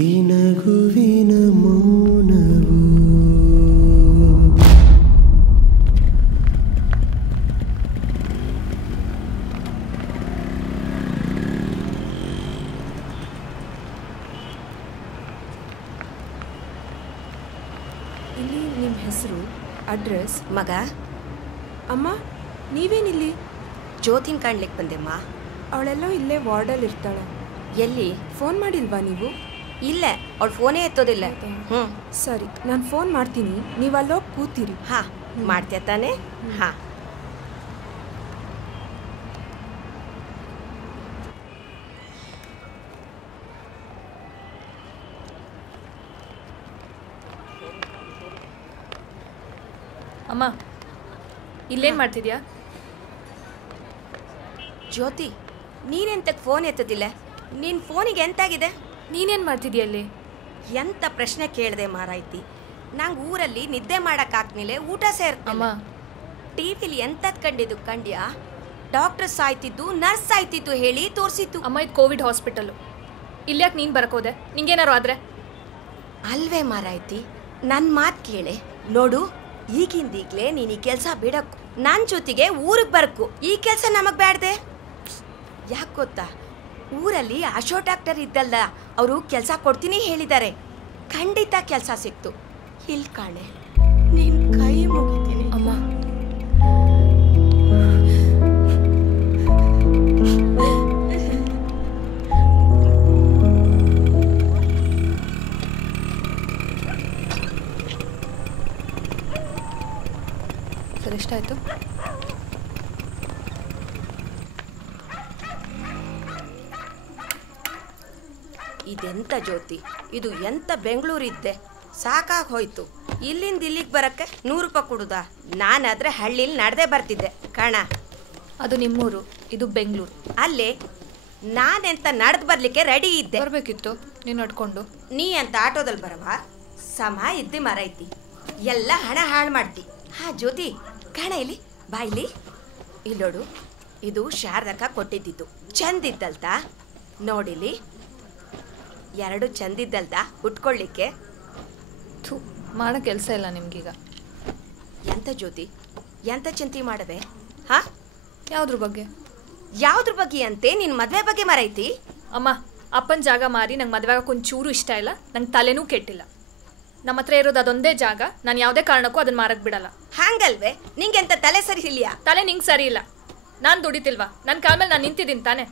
ಈ ನಗುವಿನ ಮೌನವು. ಇಲ್ಲಿ ನಿಮ್ಮ ಹೆಸರು, ಅಡ್ರೆಸ್? ಮಗ. ಅಮ್ಮ ನೀವೇನಿಲ್ಲಿ? ಜ್ಯೋತಿನ್ ಕಾಣ್ಲಿಕ್ಕೆ ಬಂದೆಮ್ಮ. ಅವಳೆಲ್ಲೋ ಇಲ್ಲೇ ವಾರ್ಡಲ್ಲಿ ಇರ್ತಾಳೆ. ಎಲ್ಲಿ? ಫೋನ್ ಮಾಡಿಲ್ವಾ ನೀವು? ಇಲ್ಲ, ಅವಳು ಫೋನೇ ಎತ್ತೋದಿಲ್ಲ. ಸರಿ, ನಾನು ಫೋನ್ ಮಾಡ್ತೀನಿ, ನೀವು ಅಲ್ಲೋಗಿ ಕೂತೀರಿ. ಹಾ, ಮಾಡ್ತೀಯ ತಾನೇ? ಹಾ. ಅಮ್ಮ, ಇಲ್ಲೇನು ಮಾಡ್ತಿದ್ಯಾ? ಜ್ಯೋತಿ, ನೀನೆಂತಕ್ಕೆ ಫೋನ್ ಎತ್ತದಿಲ್ಲ? ನಿನ್ನ ಫೋನಿಗೆ ಎಂತಾಗಿದೆ? ನೀನೇನು ಮಾಡ್ತಿದ್ಯಾ ಅಲ್ಲಿ? ಎಂತ ಪ್ರಶ್ನೆ ಕೇಳಿದೆ ಮಾರಾಯ್ತಿ. ನಂಗೆ ಊರಲ್ಲಿ ನಿದ್ದೆ ಮಾಡೋಕ್ಕಾಗ್ನಿಲ್ಲ, ಊಟ ಸೇರ್ತಮ್ಮ. ಟಿವಿಲಿ ಎಂತದ್ ಕಂಡಿದ್ದು ಕಂಡ್ಯಾ? ಡಾಕ್ಟರ್ ಸಾಯ್ತಿದ್ದು, ನರ್ಸ್ ಸಾಯ್ತಿದ್ದು ಹೇಳಿ ತೋರಿಸಿತ್ತು. ಅಮ್ಮ, ಇದು ಕೋವಿಡ್ ಹಾಸ್ಪಿಟಲ್. ಇಲ್ಯಾಕೆ ನೀನು ಬರಕೋದೆ? ನಿಂಗೇನಾರು ಆದ್ರೆ? ಅಲ್ವೇ ಮಾರಾಯ್ತಿ, ನನ್ನ ಮಾತು ಕೇಳೆ. ನೋಡು, ಈಗಿಂದೀಗ್ಲೇ ನೀನು ಈ ಕೆಲಸ ಬಿಡಕ್ಕು, ನನ್ನ ಜೊತೆಗೆ ಊರಿಗೆ ಬರಕ್ಕು. ಈ ಕೆಲಸ ನಮಗೆ ಬೇಡ್ದೆ. ಯಾಕೆ ಗೊತ್ತಾ, ಊರಲ್ಲಿ ಆಶೋ ಡಾಕ್ಟರ್ ಇದ್ದಲ್ಲ, ಅವರು ಕೆಲಸ ಕೊಡ್ತೀನಿ ಹೇಳಿದ್ದಾರೆ. ಖಂಡಿತ ಕೆಲಸ ಸಿಕ್ತು. ಇಲ್ಲಿ ಕಾಣೆ, ನಿನ್ ಕೈ ಮುಗಿತೀನಿ ಅಮ್ಮ. ಸರ್, ಎಷ್ಟಾಯ್ತು? ಇದೆಂತ ಜ್ಯೋತಿ, ಇದು ಎಂತ ಬೆಂಗಳೂರಿದ್ದೆ, ಸಾಕಾಗಿ ಹೋಯ್ತು. ಇಲ್ಲಿಂದ ಇಲ್ಲಿಗೆ ಬರಕ್ಕೆ 100 ರೂಪಾಯಿ ಕೊಡುದಾ? ನಾನಾದ್ರೆ ಹಳ್ಳಿಲಿ ನಡೆದೇ ಬರ್ತಿದ್ದೆ ಕಣ. ಅದು ನಿಮ್ಮೂರು, ಇದು ಬೆಂಗಳೂರು. ಅಲ್ಲೇ ನಾನೆಂತ ನಡೆದು ಬರ್ಲಿಕ್ಕೆ ರೆಡಿ ಇದ್ದೆ. ಬರಬೇಕಿತ್ತು ನೀನು ನಡ್ಕೊಂಡು. ನೀ ಅಂತ ಆಟೋದಲ್ಲಿ ಬರವಾ? ಸಮ ಇದ್ದಿ ಮರೈತಿ, ಎಲ್ಲ ಹಣ ಹಾಳು ಮಾಡ್ತಿ. ಹಾ ಜ್ಯೋತಿ, ಕಾಣ ಇಲ್ಲಿ, ಬಾ ಇಲ್ಲಿ. ಇಲ್ಲೋಡು, ಇದು ಶಾರದಕ್ಕ ಕೊಟ್ಟಿದ್ದಿದ್ದು. ಚಂದಿದ್ದಲ್ತ ನೋಡಿಲಿ, 2 ಚಂದಿದ್ದಲ್ತ ಉಟ್ಕೊಳ್ಳಿಕ್ಕೆ. ಮಾಡೋ ಕೆಲಸ ಇಲ್ಲ ನಿಮ್ಗೀಗ. ಎಂತ ಜ್ಯೋತಿ, ಎಂತ ಚಿಂತೆ ಮಾಡವೆ? ಹಾ, ಯಾವುದ್ರ ಬಗ್ಗೆ? ಯಾವುದ್ರ ಬಗ್ಗೆ ಅಂತೆ? ನಿನ್ನ ಮದುವೆ ಬಗ್ಗೆ ಮರೈತಿ. ಅಮ್ಮ, ಅಪ್ಪನ ಜಾಗ ಮಾರಿ ನಂಗೆ ಮದುವೆ ಆಗೋಕೆ ಒಂಚೂರು ಇಷ್ಟ ಇಲ್ಲ, ನಂಗೆ ತಲೆನೂ ಕೆಟ್ಟಿಲ್ಲ. ನಮ್ಮ ಹತ್ರ ಇರೋದು ಅದೊಂದೇ ಜಾಗ, ನಾನು ಯಾವುದೇ ಕಾರಣಕ್ಕೂ ಅದನ್ನ ಮಾರಕ್ಕೆ ಬಿಡಲ್ಲ. ಹಂಗಲ್ವೇ? ನಿಂಗೆಂತ ತಲೆ ಸರಿ ಇಲ್ಲಿಯಾ? ತಲೆ ನಿಂಗೆ ಸರಿ ಇಲ್ಲ. ನಾನು ದುಡಿತಿಲ್ವಾ? ನನ್ನ ಕಾಲ ಮೇಲೆ ನಾನು ನಿಂತಿದ್ದೀನಿ ತಾನೆ.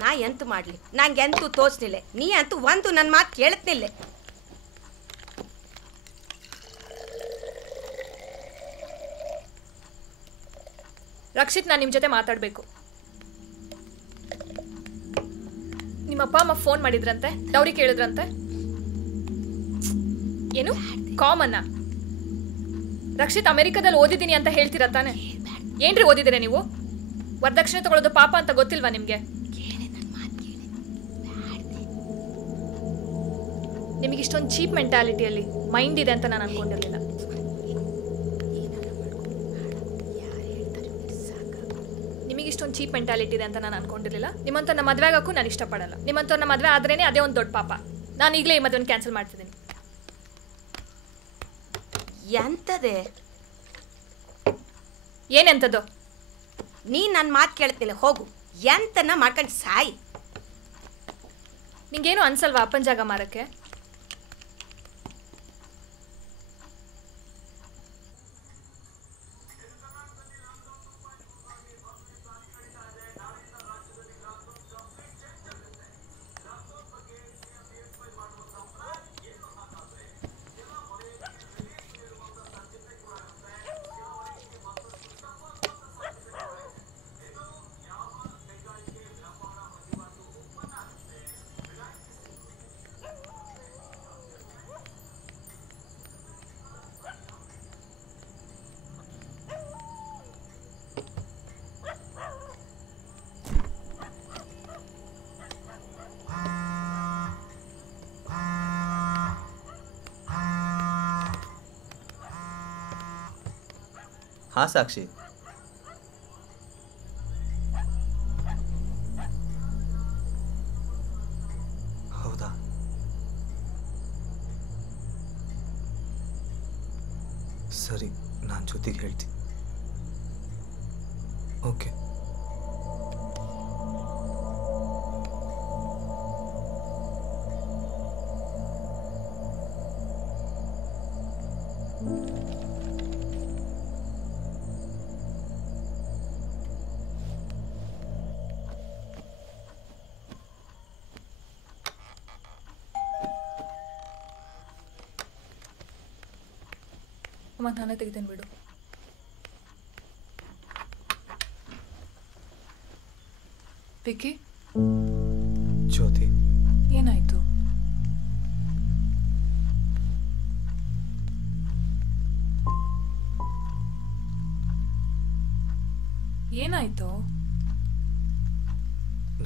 ನಾ ಎಂತ ಮಾಡಲಿ, ನಂಗೆ ಎಂತೂ ತೋಚ್ನಿಲ್ಲ. ನೀ ಅಂತೂ ಒಂದು ನನ್ನ ಮಾತು ಕೇಳತ್ನಿಲ್ಲ. ರಕ್ಷಿತ್, ನಾನು ನಿಮ್ಮ ಜೊತೆ ಮಾತಾಡಬೇಕು. ನಿಮ್ಮ ಅಪ್ಪ ಅಮ್ಮ ಫೋನ್ ಮಾಡಿದ್ರಂತೆ, ಡೌರಿ ಕೇಳಿದ್ರಂತೆ. ಏನು ಕಾಮನ್ನ? ರಕ್ಷಿತ್, ಅಮೆರಿಕದಲ್ಲಿ ಓದಿದ್ದೀನಿ ಅಂತ ಹೇಳ್ತೀರಾ ತಾನೆ? ಏನ್ರಿ ಓದಿದ್ದೀರಾ ನೀವು? ವರದಕ್ಷಿಣೆ ತಗೊಳ್ಳೋದು ಪಾಪ ಅಂತ ಗೊತ್ತಿಲ್ವಾ ನಿಮಗೆ? ನಿಮಗೆ ಇಷ್ಟೊಂದು ಚೀಪ್ ಮೆಂಟಾಲಿಟಿಯಲ್ಲಿ ಮೈಂಡ್ ಇದೆ ಅಂತ ನಾನು ಅನ್ಕೊಂಡಿರಲಿಲ್ಲ. ನಿಮಗೆ ಇಷ್ಟೊಂದು ಚೀಪ್ ಮೆಂಟಾಲಿಟಿ ಇದೆ ಅಂತ ನಾನು ಅನ್ಕೊಂಡಿರಲಿಲ್ಲ. ನಿಮ್ಮಂತ ನಮ್ಮ ಮದುವೆ ಆಗೋಕ್ಕೂ ನಾನು ಇಷ್ಟಪಡಲ್ಲ. ನಿಮ್ಮಂತ ನಮ್ಮ ಮದುವೆ ಆದ್ರೇನೆ ಅದೇ ಒಂದು ದೊಡ್ಡ ಪಾಪ. ನಾನು ಈಗಲೇ ಈ ಮದುವೆನ ಕ್ಯಾನ್ಸಲ್ ಮಾಡ್ತಿದ್ದೀನಿ. ಎಂತದೆ? ಏನೆಂತದ್ದು? ನೀ ನನ್ನ ಮಾತು ಕೇಳ್ತಿಲ್ಲ, ಹೋಗು. ಎಂತನ್ನ ಮಾಡ್ಕೊಂಡು ಸಾಯಿ. ನಿಂಗೇನು ಅನ್ಸಲ್ವಾ ಅಪ್ಪನ ಜಾಗ ಮಾರಕ್ಕೆ? ಹಾಂ ಸಾಕ್ಷಿ. ಹೌದಾ? ಸರಿ, ನಾನು ಜೊತೆಗೆ ಹೇಳ್ತೀನಿ. ಓಕೆ. ಅಮ್ಮ ನಾನೇ ತೆಗಿತೇನೆ ಬಿಡು. ವಿಕ್ಕಿ, ಜ್ಯೋತಿ, ಏನಾಯ್ತು? ಏನಾಯ್ತು?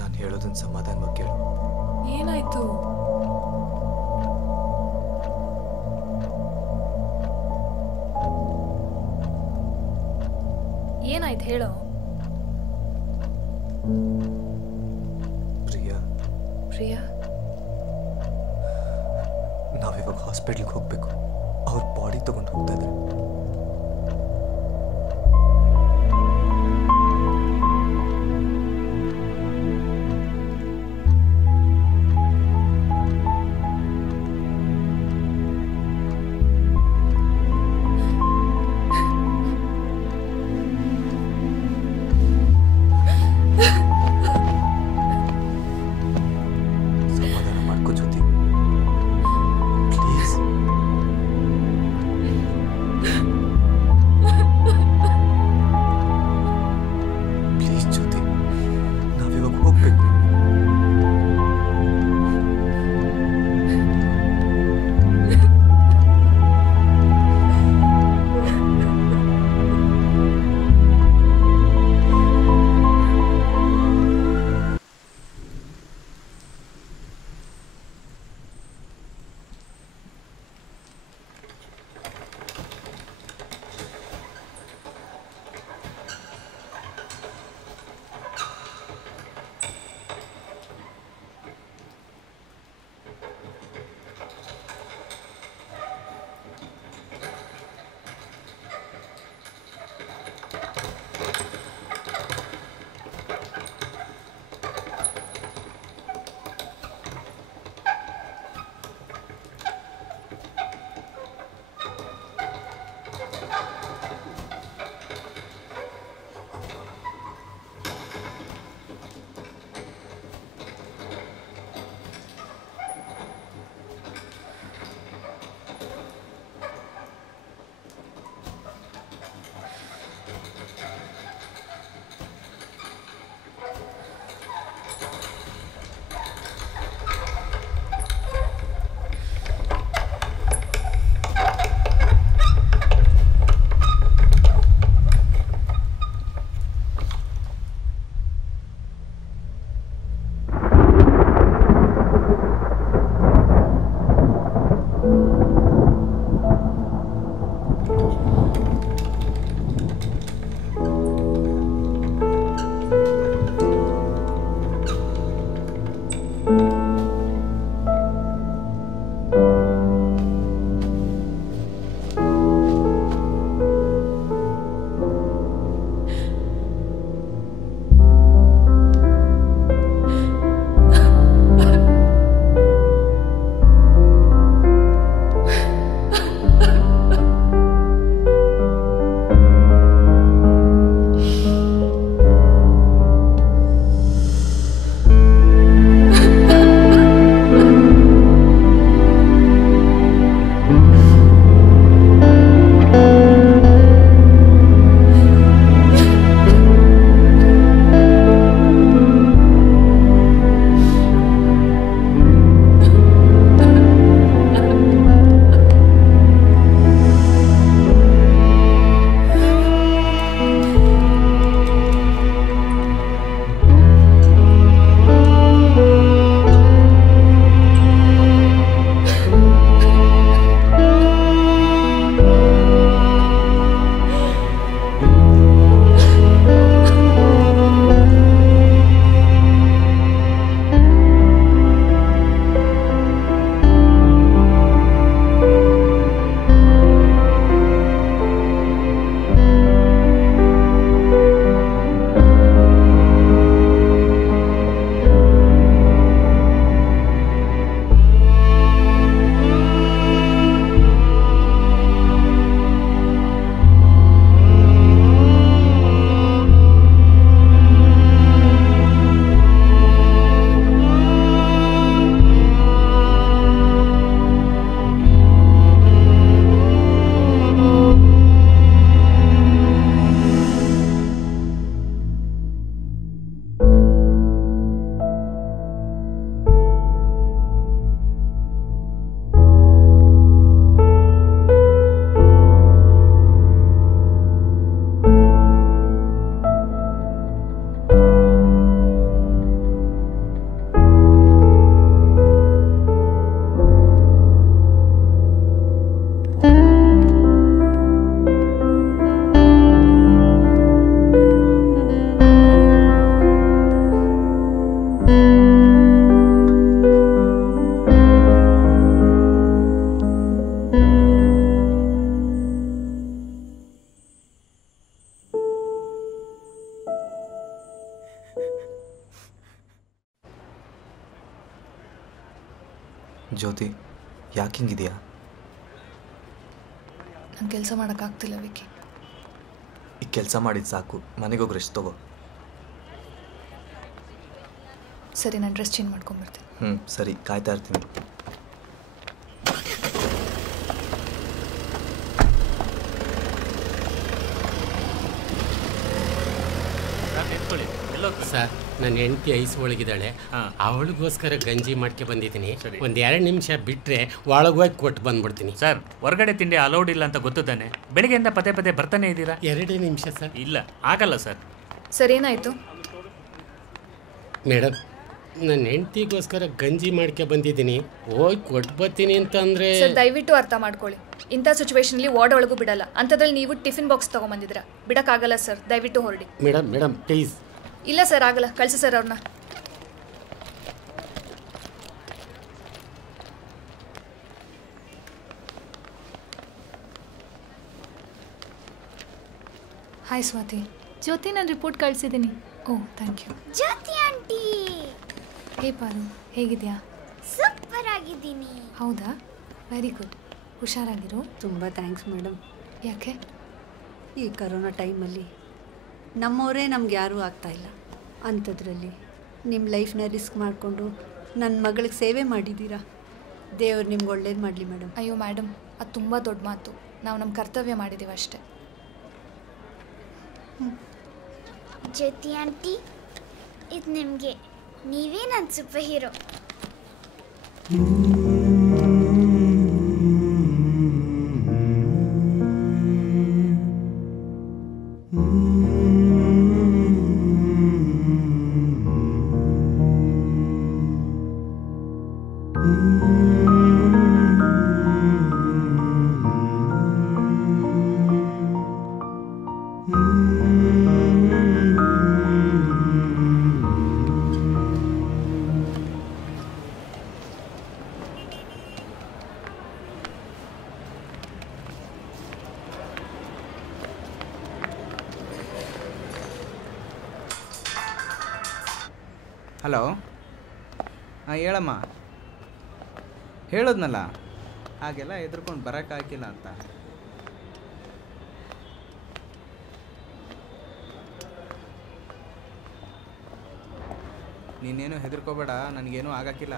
ನಾನು ಹೇಳೋದನ್ನ ಸಮಾಧಾನವಾಗಿ ಕೇಳು. ಏನಾಯ್ತು? ಏನಾಯ್ತು ಹೇಳೋ. ಪ್ರಿಯಾ, ಪ್ರಿಯಾ, ನಾವಿವಾಗ ಹಾಸ್ಪಿಟ್ಲಿಗೆ ಹೋಗ್ಬೇಕು. ಅವ್ರ ಬಾಡಿ ತಗೊಂಡು ಹೋಗ್ತಾ ಇದ್ದಾರೆ. ಜ್ಯೋತಿ ಯಾಕೆ ಹಿಂಗಿದೆಯಾ? ನಾನು ಕೆಲಸ ಮಾಡೋಕ್ಕಾಗ್ತಿಲ್ಲ ವಿಕ್ಕಿ. ಈ ಕೆಲಸ ಮಾಡಿದ್ದು ಸಾಕು, ಮನೆಗೆ ಹೋಗಿ ರೆಸ್ಟ್ ತಗೋ. ಸರಿ, ನಾನು ಡ್ರೆಸ್ ಚೇಂಜ್ ಮಾಡ್ಕೊಂಡ್ಬರ್ತೀನಿ. ಸರಿ, ಕಾಯ್ತಾ ಇರ್ತೀನಿ. ಸರ್, ನನ್ನ ಹೆಂಡತಿ ಐಸ್ ಒಳಗಿದ್ದಾಳೆ, ಅವಳಿಗೋಸ್ಕರ ಗಂಜಿ ಮಾಡ್ಕೆ ಬಂದಿದ್ದೀನಿ. ಒಂದು 2 ನಿಮಿಷ ಬಿಟ್ಟರೆ ಒಳಗೋಗಿ ಕೊಟ್ಟು ಬಂದ್ಬಿಡ್ತೀನಿ. ಸರ್, ಹೊರಗಡೆ ತಿಂಡಿ ಅಲೌಡ್ ಇಲ್ಲ ಅಂತ ಗೊತ್ತಾನೆ. ಬೆಳಗ್ಗೆಯಿಂದ ಪದೇ ಪದೇ ಬರ್ತಾನೆ ಇದ್ದೀರಾ? 2 ನಿಮಿಷ ಸರ್. ಇಲ್ಲ, ಆಗಲ್ಲ ಸರ್. ಸರ್, ಏನಾಯಿತು ಮೇಡಮ್? ನನ್ನ ಹೆಂಡತಿಗೋಸ್ಕರ ಗಂಜಿ ಮಾಡ್ಕೆ ಬಂದಿದ್ದೀನಿ, ಹೋಗಿ ಕೊಟ್ಟು ಬರ್ತೀನಿ ಅಂತಂದರೆ. ಸರ್, ದಯವಿಟ್ಟು ಅರ್ಥ ಮಾಡ್ಕೊಳ್ಳಿ. ಇಂಥ ಸಿಚುವೇಶನಲ್ಲಿ ವಾರ್ಡ್ ಒಳಗೂ ಬಿಡಲ್ಲ. ಅಂಥದ್ರಲ್ಲಿ ನೀವು ಟಿಫಿನ್ ಬಾಕ್ಸ್ ತೊಗೊಂಬಂದಿದ್ದೀರಾ, ಬಿಡೋಕ್ಕಾಗಲ್ಲ ಸರ್. ದಯವಿಟ್ಟು ಹೊರಡಿ. Madam please. ಇಲ್ಲ ಸರ್, ಆಗಲ್ಲ. ಕಳಿಸಿ ಸರ್ ಅವ್ರನ್ನ. ಹಾಯ್ ಸ್ವಾತಿ. ಜ್ಯೋತಿ, ನಾನು ರಿಪೋರ್ಟ್ ಕಳಿಸಿದ್ದೀನಿ. Oh, thank you. Jyothi aunty. Hey Paru, ಹೇಗಿದೆಯಾ? ಸೂಪರ್ ಆಗಿದ್ದೀನಿ. ಹೌದಾ? Very good. ಹುಷಾರಾಗಿರು. ತುಂಬ ಥ್ಯಾಂಕ್ಸ್ ಮೇಡಮ್. ಯಾಕೆ? ಈ ಕರೋನಾ ಟೈಮಲ್ಲಿ ನಮ್ಮವರೇ ನಮ್ಗೆ ಯಾರೂ ಆಗ್ತಾಯಿಲ್ಲ. ಅಂಥದ್ರಲ್ಲಿ ನಿಮ್ಮ ಲೈಫ್ನ ರಿಸ್ಕ್ ಮಾಡಿಕೊಂಡು ನನ್ನ ಮಗಳಿಗೆ ಸೇವೆ ಮಾಡಿದ್ದೀರಾ. ದೇವ್ರು ನಿಮ್ಗೆ ಒಳ್ಳೇದು ಮಾಡಲಿ ಮೇಡಮ್. ಅಯ್ಯೋ ಮೇಡಮ್, ಅದು ತುಂಬ ದೊಡ್ಡ ಮಾತು. ನಾವು ನಮ್ಮ ಕರ್ತವ್ಯ ಮಾಡಿದ್ದೀವಿ ಅಷ್ಟೇ. ಜ್ಯೋತಿ ಆಂಟಿ, ಇದು ನಿಮಗೆ. ನೀವೇ ನನ್ನ ಸೂಪರ್ ಹೀರೋ. ಹಲೋ, ಹಾಂ ಹೇಳಮ್ಮ. ಹೇಳೋದ್ನಲ್ಲ, ಹಾಗೆಲ್ಲ ಹೆದರ್ಕೊಂಡು ಬರೋಕ್ಕಾಗಿಲ್ಲ ಅಂತ. ನೀನೇನು ಹೆದರ್ಕೋಬೇಡ, ನನಗೇನೂ ಆಗೋಕ್ಕಿಲ್ಲ.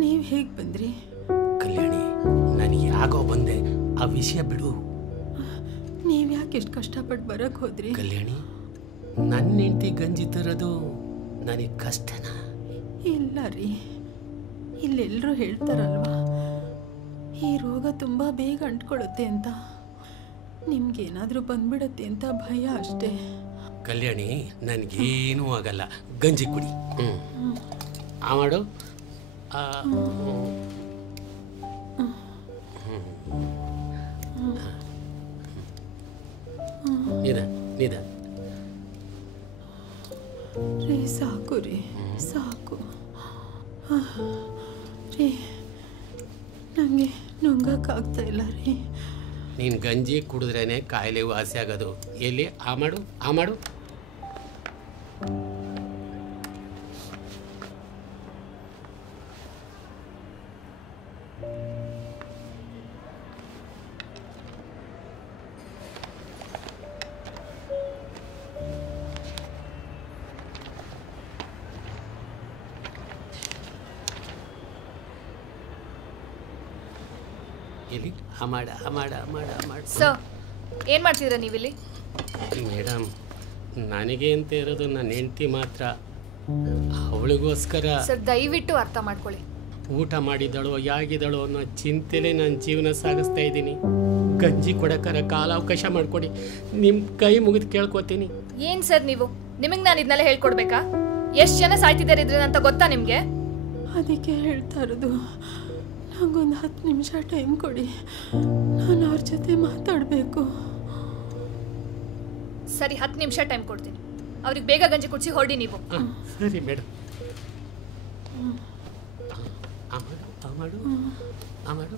ನೀವು ಹೇಗೆ ಬಂದ್ರಿ? ಕಲ್ಯಾಣಿ, ನಾನು ಯಾಕೋ ಬಂದೆ, ಆ ವಿಷಯ ಬಿಡು. ನೀವು ಯಾಕೆ ಎಷ್ಟು ಕಷ್ಟಪಟ್ಟು ಬರೋಕ್ಕೆ ಹೋದ್ರಿ? ಕಲ್ಯಾಣಿ, ನನ್ನ ಹೆಂಡತಿ ಗಂಜಿ ತರೋದು ನನಗೆ ಕಷ್ಟನಾ? ಇಲ್ಲ ರೀ, ಇಲ್ಲೆಲ್ಲರೂ ಹೇಳ್ತಾರಲ್ವಾ, ಈ ರೋಗ ತುಂಬ ಬೇಗ ಅಂಟ್ಕೊಳ್ಳುತ್ತೆ ಅಂತ. ನಿಮ್ಗೇನಾದರೂ ಬಂದ್ಬಿಡತ್ತೆ ಅಂತ ಭಯ ಅಷ್ಟೇ. ಕಲ್ಯಾಣಿ, ನನಗೇನೂ ಆಗಲ್ಲ, ಗಂಜಿ ಕುಡಿ. ಆ ಮಾಡು. ನಿಧ ರೀ, ಸಾಕು ರೀ, ಸಾಕು ರೀ. ನನಗೆ ನುಂಗಕ್ಕಾಗ್ತಾ ಇಲ್ಲ ರೀ. ನೀನು ಗಂಜಿ ಕುಡಿದ್ರೇ ಕಾಯಿಲೆ ವಾಸಿ ಆಗೋದು. ಎಲ್ಲಿ ಆ ಮಾಡು ಆ ಮಾಡು. ಎಲ್ಲಿ ಆ ಮಾಡ ಆ ಮಾಡ ಆ ಮಾಡ ಆ ಮಾಡ. ಸರ್ ಏನು ಮಾಡ್ತಿದ್ದೀರಾ ನೀವಿಲ್ಲಿ? ಮೇಡಮ್, ನನಗೆ ಅಂತ ಇರೋದು ನನ್ನ ಹೆಂಡತಿ ಮಾತ್ರ. ಅವಳಿಗೋಸ್ಕರ ಸರ್ ದಯವಿಟ್ಟು ಅರ್ಥ ಮಾಡ್ಕೊಳ್ಳಿ. ಊಟ ಮಾಡಿದಳೋ ಯಾಗಿದಳೋ ಅನ್ನೋ ಚಿಂತೆಲೇ ನಾನು ಜೀವನ ಸಾಗಿಸ್ತಾ ಇದ್ದೀನಿ. ಗಂಜಿ ಕೊಡೋಕ್ಕಾರ ಕಾಲಾವಕಾಶ ಮಾಡಿಕೊಡಿ, ನಿಮ್ಮ ಕೈ ಮುಗಿದು ಕೇಳ್ಕೊತೀನಿ. ಏನು ಸರ್ ನೀವು? ನಿಮಗೆ ನಾನು ಇದನ್ನೆಲ್ಲ ಹೇಳ್ಕೊಡ್ಬೇಕಾ? ಎಷ್ಟು ಜನ ಸಾಯ್ತಿದ್ದಾರೆ ಇದ್ರಿಂದ ಅಂತ ಗೊತ್ತಾ ನಿಮಗೆ? ಅದಕ್ಕೆ ಹೇಳ್ತಾ ಇರೋದು, ನಂಗೊಂದು 10 ನಿಮಿಷ ಟೈಮ್ ಕೊಡಿ, ನಾನು ಅವ್ರ ಜೊತೆ ಮಾತಾಡಬೇಕು. ಸರಿ, 10 ನಿಮಿಷ ಟೈಮ್ ಕೊಡ್ತೀನಿ. ಅವ್ರಿಗೆ ಬೇಗ ಗಂಜಿ ಕುಡಿಸಿ ಹೊರಡಿ ನೀವು. ಸರಿ ಮೇಡಮ್. ಆ ಮಾಡು ಆ ಮಾಡು.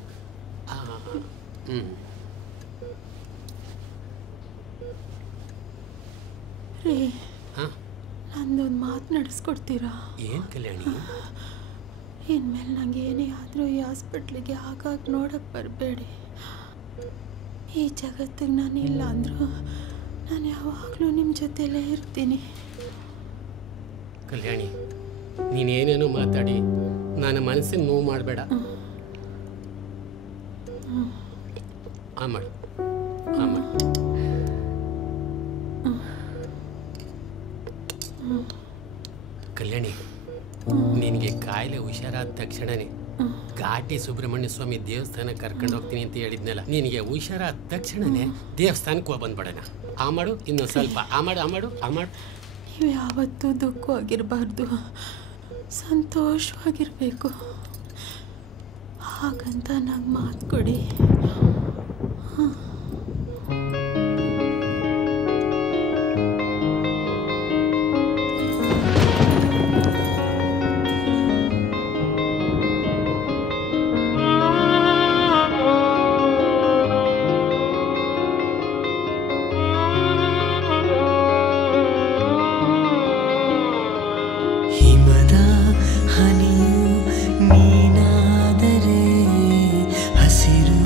ರೀ, ನಂದೊಂದು ಮಾತು ನಡೆಸ್ಕೊಡ್ತೀರಾ? ಏನು ಕಲ್ಯಾಣಿ? ಇನ್ಮೇಲೆ ನಂಗೆ ಏನೇ ಆದರೂ ಈ ಹಾಸ್ಪಿಟ್ಲಿಗೆ ಆಗಾಗ ನೋಡಕ್ಕೆ ಬರಬೇಡಿ. ಈ ಜಗತ್ತಿಗೆ ನಾನು ಇಲ್ಲ ಅಂದರೂ ನಾನು ಯಾವಾಗಲೂ ನಿಮ್ಮ ಜೊತೆಲೇ ಇರ್ತೀನಿ. ಕಲ್ಯಾಣಿ, ನೀನೇನೇನೋ ಮಾತಾಡಿ ನನ್ನ ಮನಸ್ಸಿನ ನೋವು ಮಾಡಬೇಡ. ಆ ಮಾಡು ಆ ಮಾಡು. ಕಲ್ಯಾಣಿ, ನಿನಗೆ ಕಾಯಿಲೆ ಹುಷಾರಾದ ತಕ್ಷಣನೇ ಘಾಟಿ ಸುಬ್ರಹ್ಮಣ್ಯ ಸ್ವಾಮಿ ದೇವಸ್ಥಾನ ಕರ್ಕೊಂಡು ಹೋಗ್ತೀನಿ ಅಂತ ಹೇಳಿದ್ನಲ್ಲ, ನಿನಗೆ ಹುಷಾರಾದ ತಕ್ಷಣನೇ ದೇವಸ್ಥಾನಕ್ಕೆ ಹೋಗಿ ಬಂದ್ಬಿಡೋಣ. ಆ ಮಾಡು, ಇನ್ನೊಂದು ಸ್ವಲ್ಪ ಆ ಮಾಡು ಆ ಮಾಡು ಆ ಮಾಡು. ನೀವು ಯಾವತ್ತೂ ದುಃಖವಾಗಿರಬಾರ್ದು, ಸಂತೋಷವಾಗಿರಬೇಕು. ಹಾಗಂತ ನಂಗೆ ಮಾತು ಕೊಡಿ. ಹನಿಯು ನೀನಾದರೆ ಹಸಿರು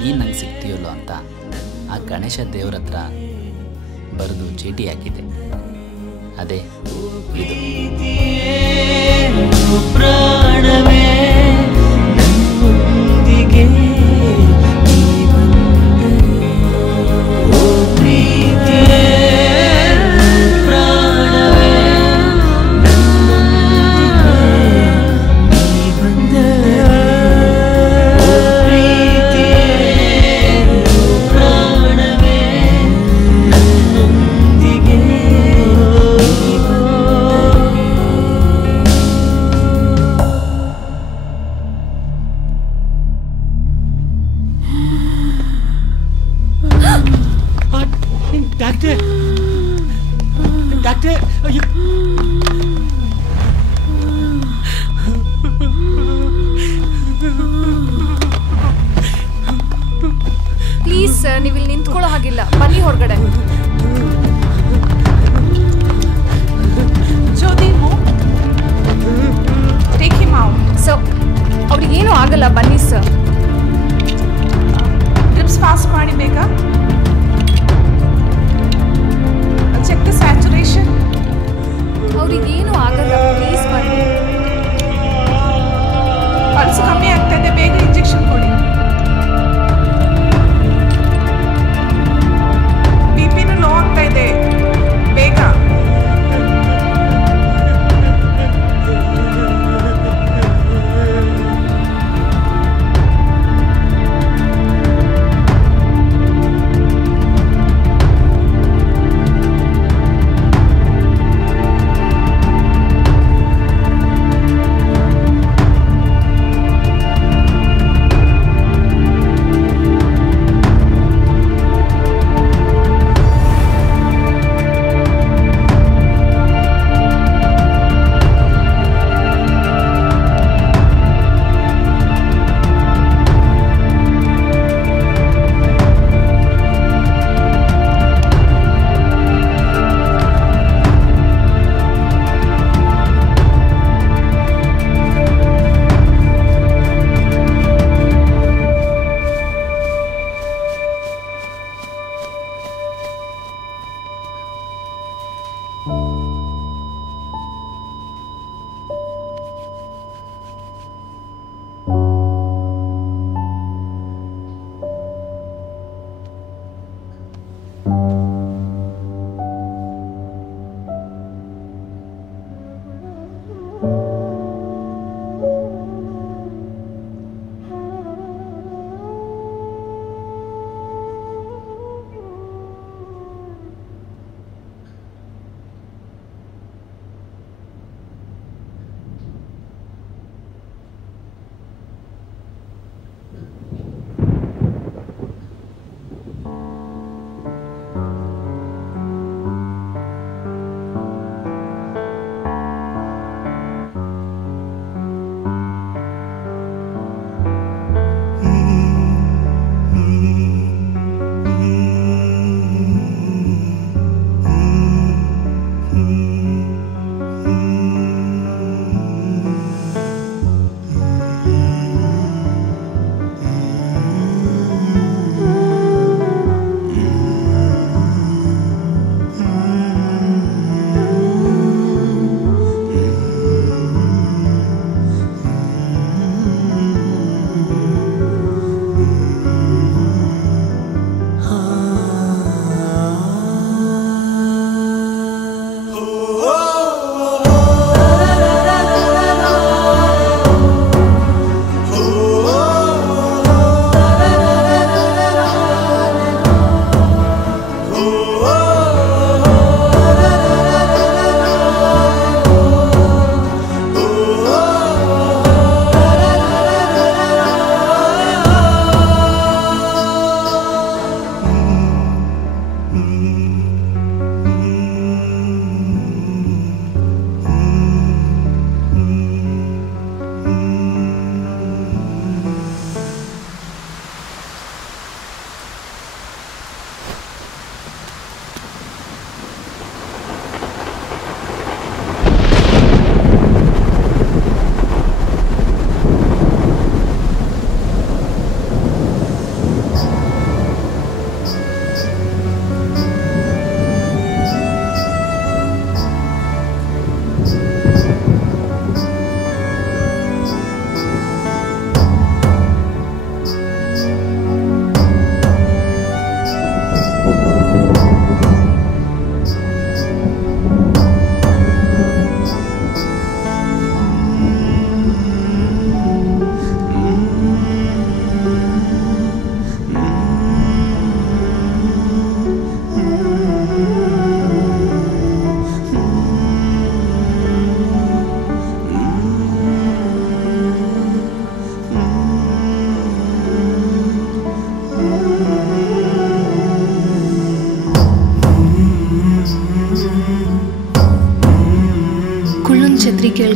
ನೀನು ನಂಗೆ ಸಿಗ್ತೀಯಲ್ಲೋ ಅಂತ ಆ ಗಣೇಶ ದೇವ್ರ ಹತ್ರ ಬರೆದು ಚೀಟಿ ಹಾಕಿದ್ದೆ. ಅದೇ ಇದು. ಪ್ರಾಣವೇ ನನ್ನೊಂದಿಗೆ ನೀ ಬಂದರೆ, ಓ ಪ್ರೀತಿಯೇ ಪ್ರಾಣವೇ ನನ್ನೊಂದಿಗೆ ನೀ ಬಂದರೆ, ಓ ಪ್ರೀತಿಯೇ ಪ್ರಾಣವೇ ನನ್ನೊಂದಿಗೆ ನೀ ಡಾಕ್ಟರ್ ಡಾಕ್ಟರ್ ಅಯ್ಯೋ ಪ್ಲೀಸ್ ಸರ್, ನೀವು ಇಲ್ಲಿ ನಿಂತ್ಕೊಳ್ಳೋ ಹಾಗಿಲ್ಲ, ಬನ್ನಿ ಹೊರಗಡೆ. ಸರ್, ಅವ್ರಿಗೇನು ಆಗಲ್ಲ, ಬನ್ನಿ ಸರ್. ಡ್ರಿಪ್ಸ್ ಪಾಸ್ ಮಾಡಿ ಬೇಗ. Check the saturation. ಅವ್ರಿಗೇನು ಆಗಲ್ಲ, ಪ್ಲೀಸ್ ಬನ್ನಿ. ಪಲ್ಸ್ ಕಮ್ಮಿ ಆಗ್ತಾ ಇದೆ, ಬೇಗ ಇಂಜೆಕ್ಷನ್ ಕೊಡಿ. ಬಿಪಿನೂ ಲೋ ಆಗ್ತಾ ಇದೆ, ಬೇಗ.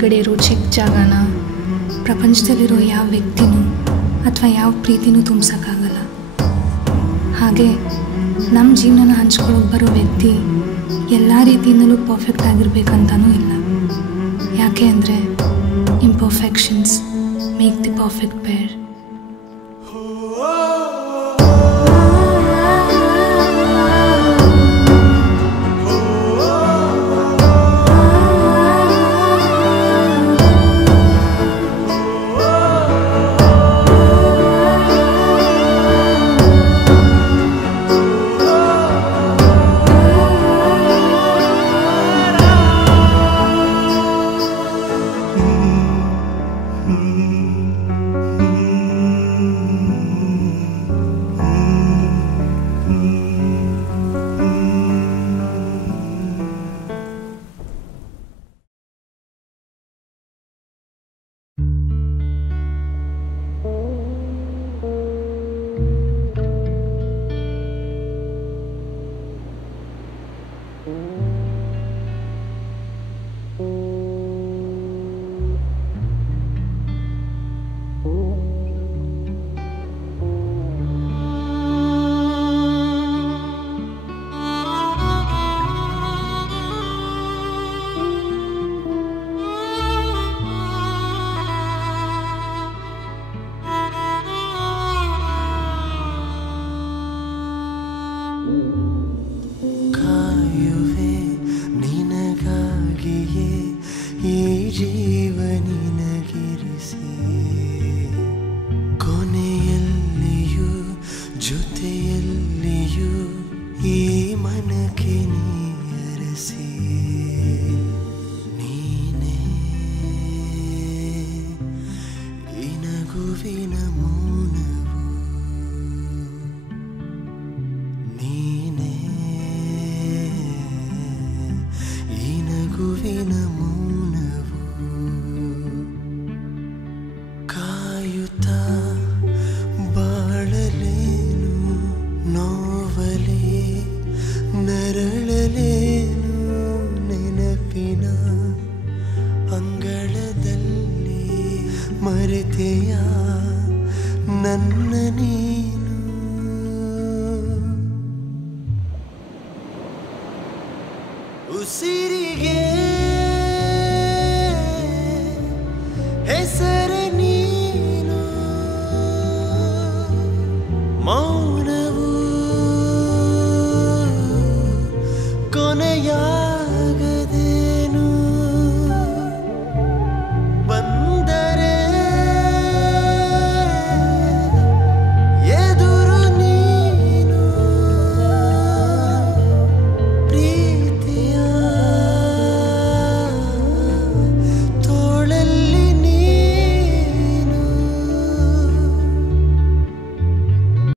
ಒಳಗಡೆ ಇರೋ ಚಿಕ್ಕ ಜಾಗನ ಪ್ರಪಂಚದಲ್ಲಿರೋ ಯಾವ ವ್ಯಕ್ತಿನೂ ಅಥವಾ ಯಾವ ಪ್ರೀತಿನೂ ತುಂಬಿಸೋಕ್ಕಾಗಲ್ಲ. ಹಾಗೆ ನಮ್ಮ ಜೀವನನ ಹಂಚ್ಕೊಳ್ಳೋಕೆ ಬರೋ ವ್ಯಕ್ತಿ ಎಲ್ಲ ರೀತಿಯಿಂದಲೂ ಪರ್ಫೆಕ್ಟ್ ಆಗಿರ್ಬೇಕಂತನೂ ಇಲ್ಲ. ಯಾಕೆ ಅಂದರೆ imperfections make the perfect pair. ಉಸಿರಿಗೆ ಹೆಸರು ನೀನು ಮೌನ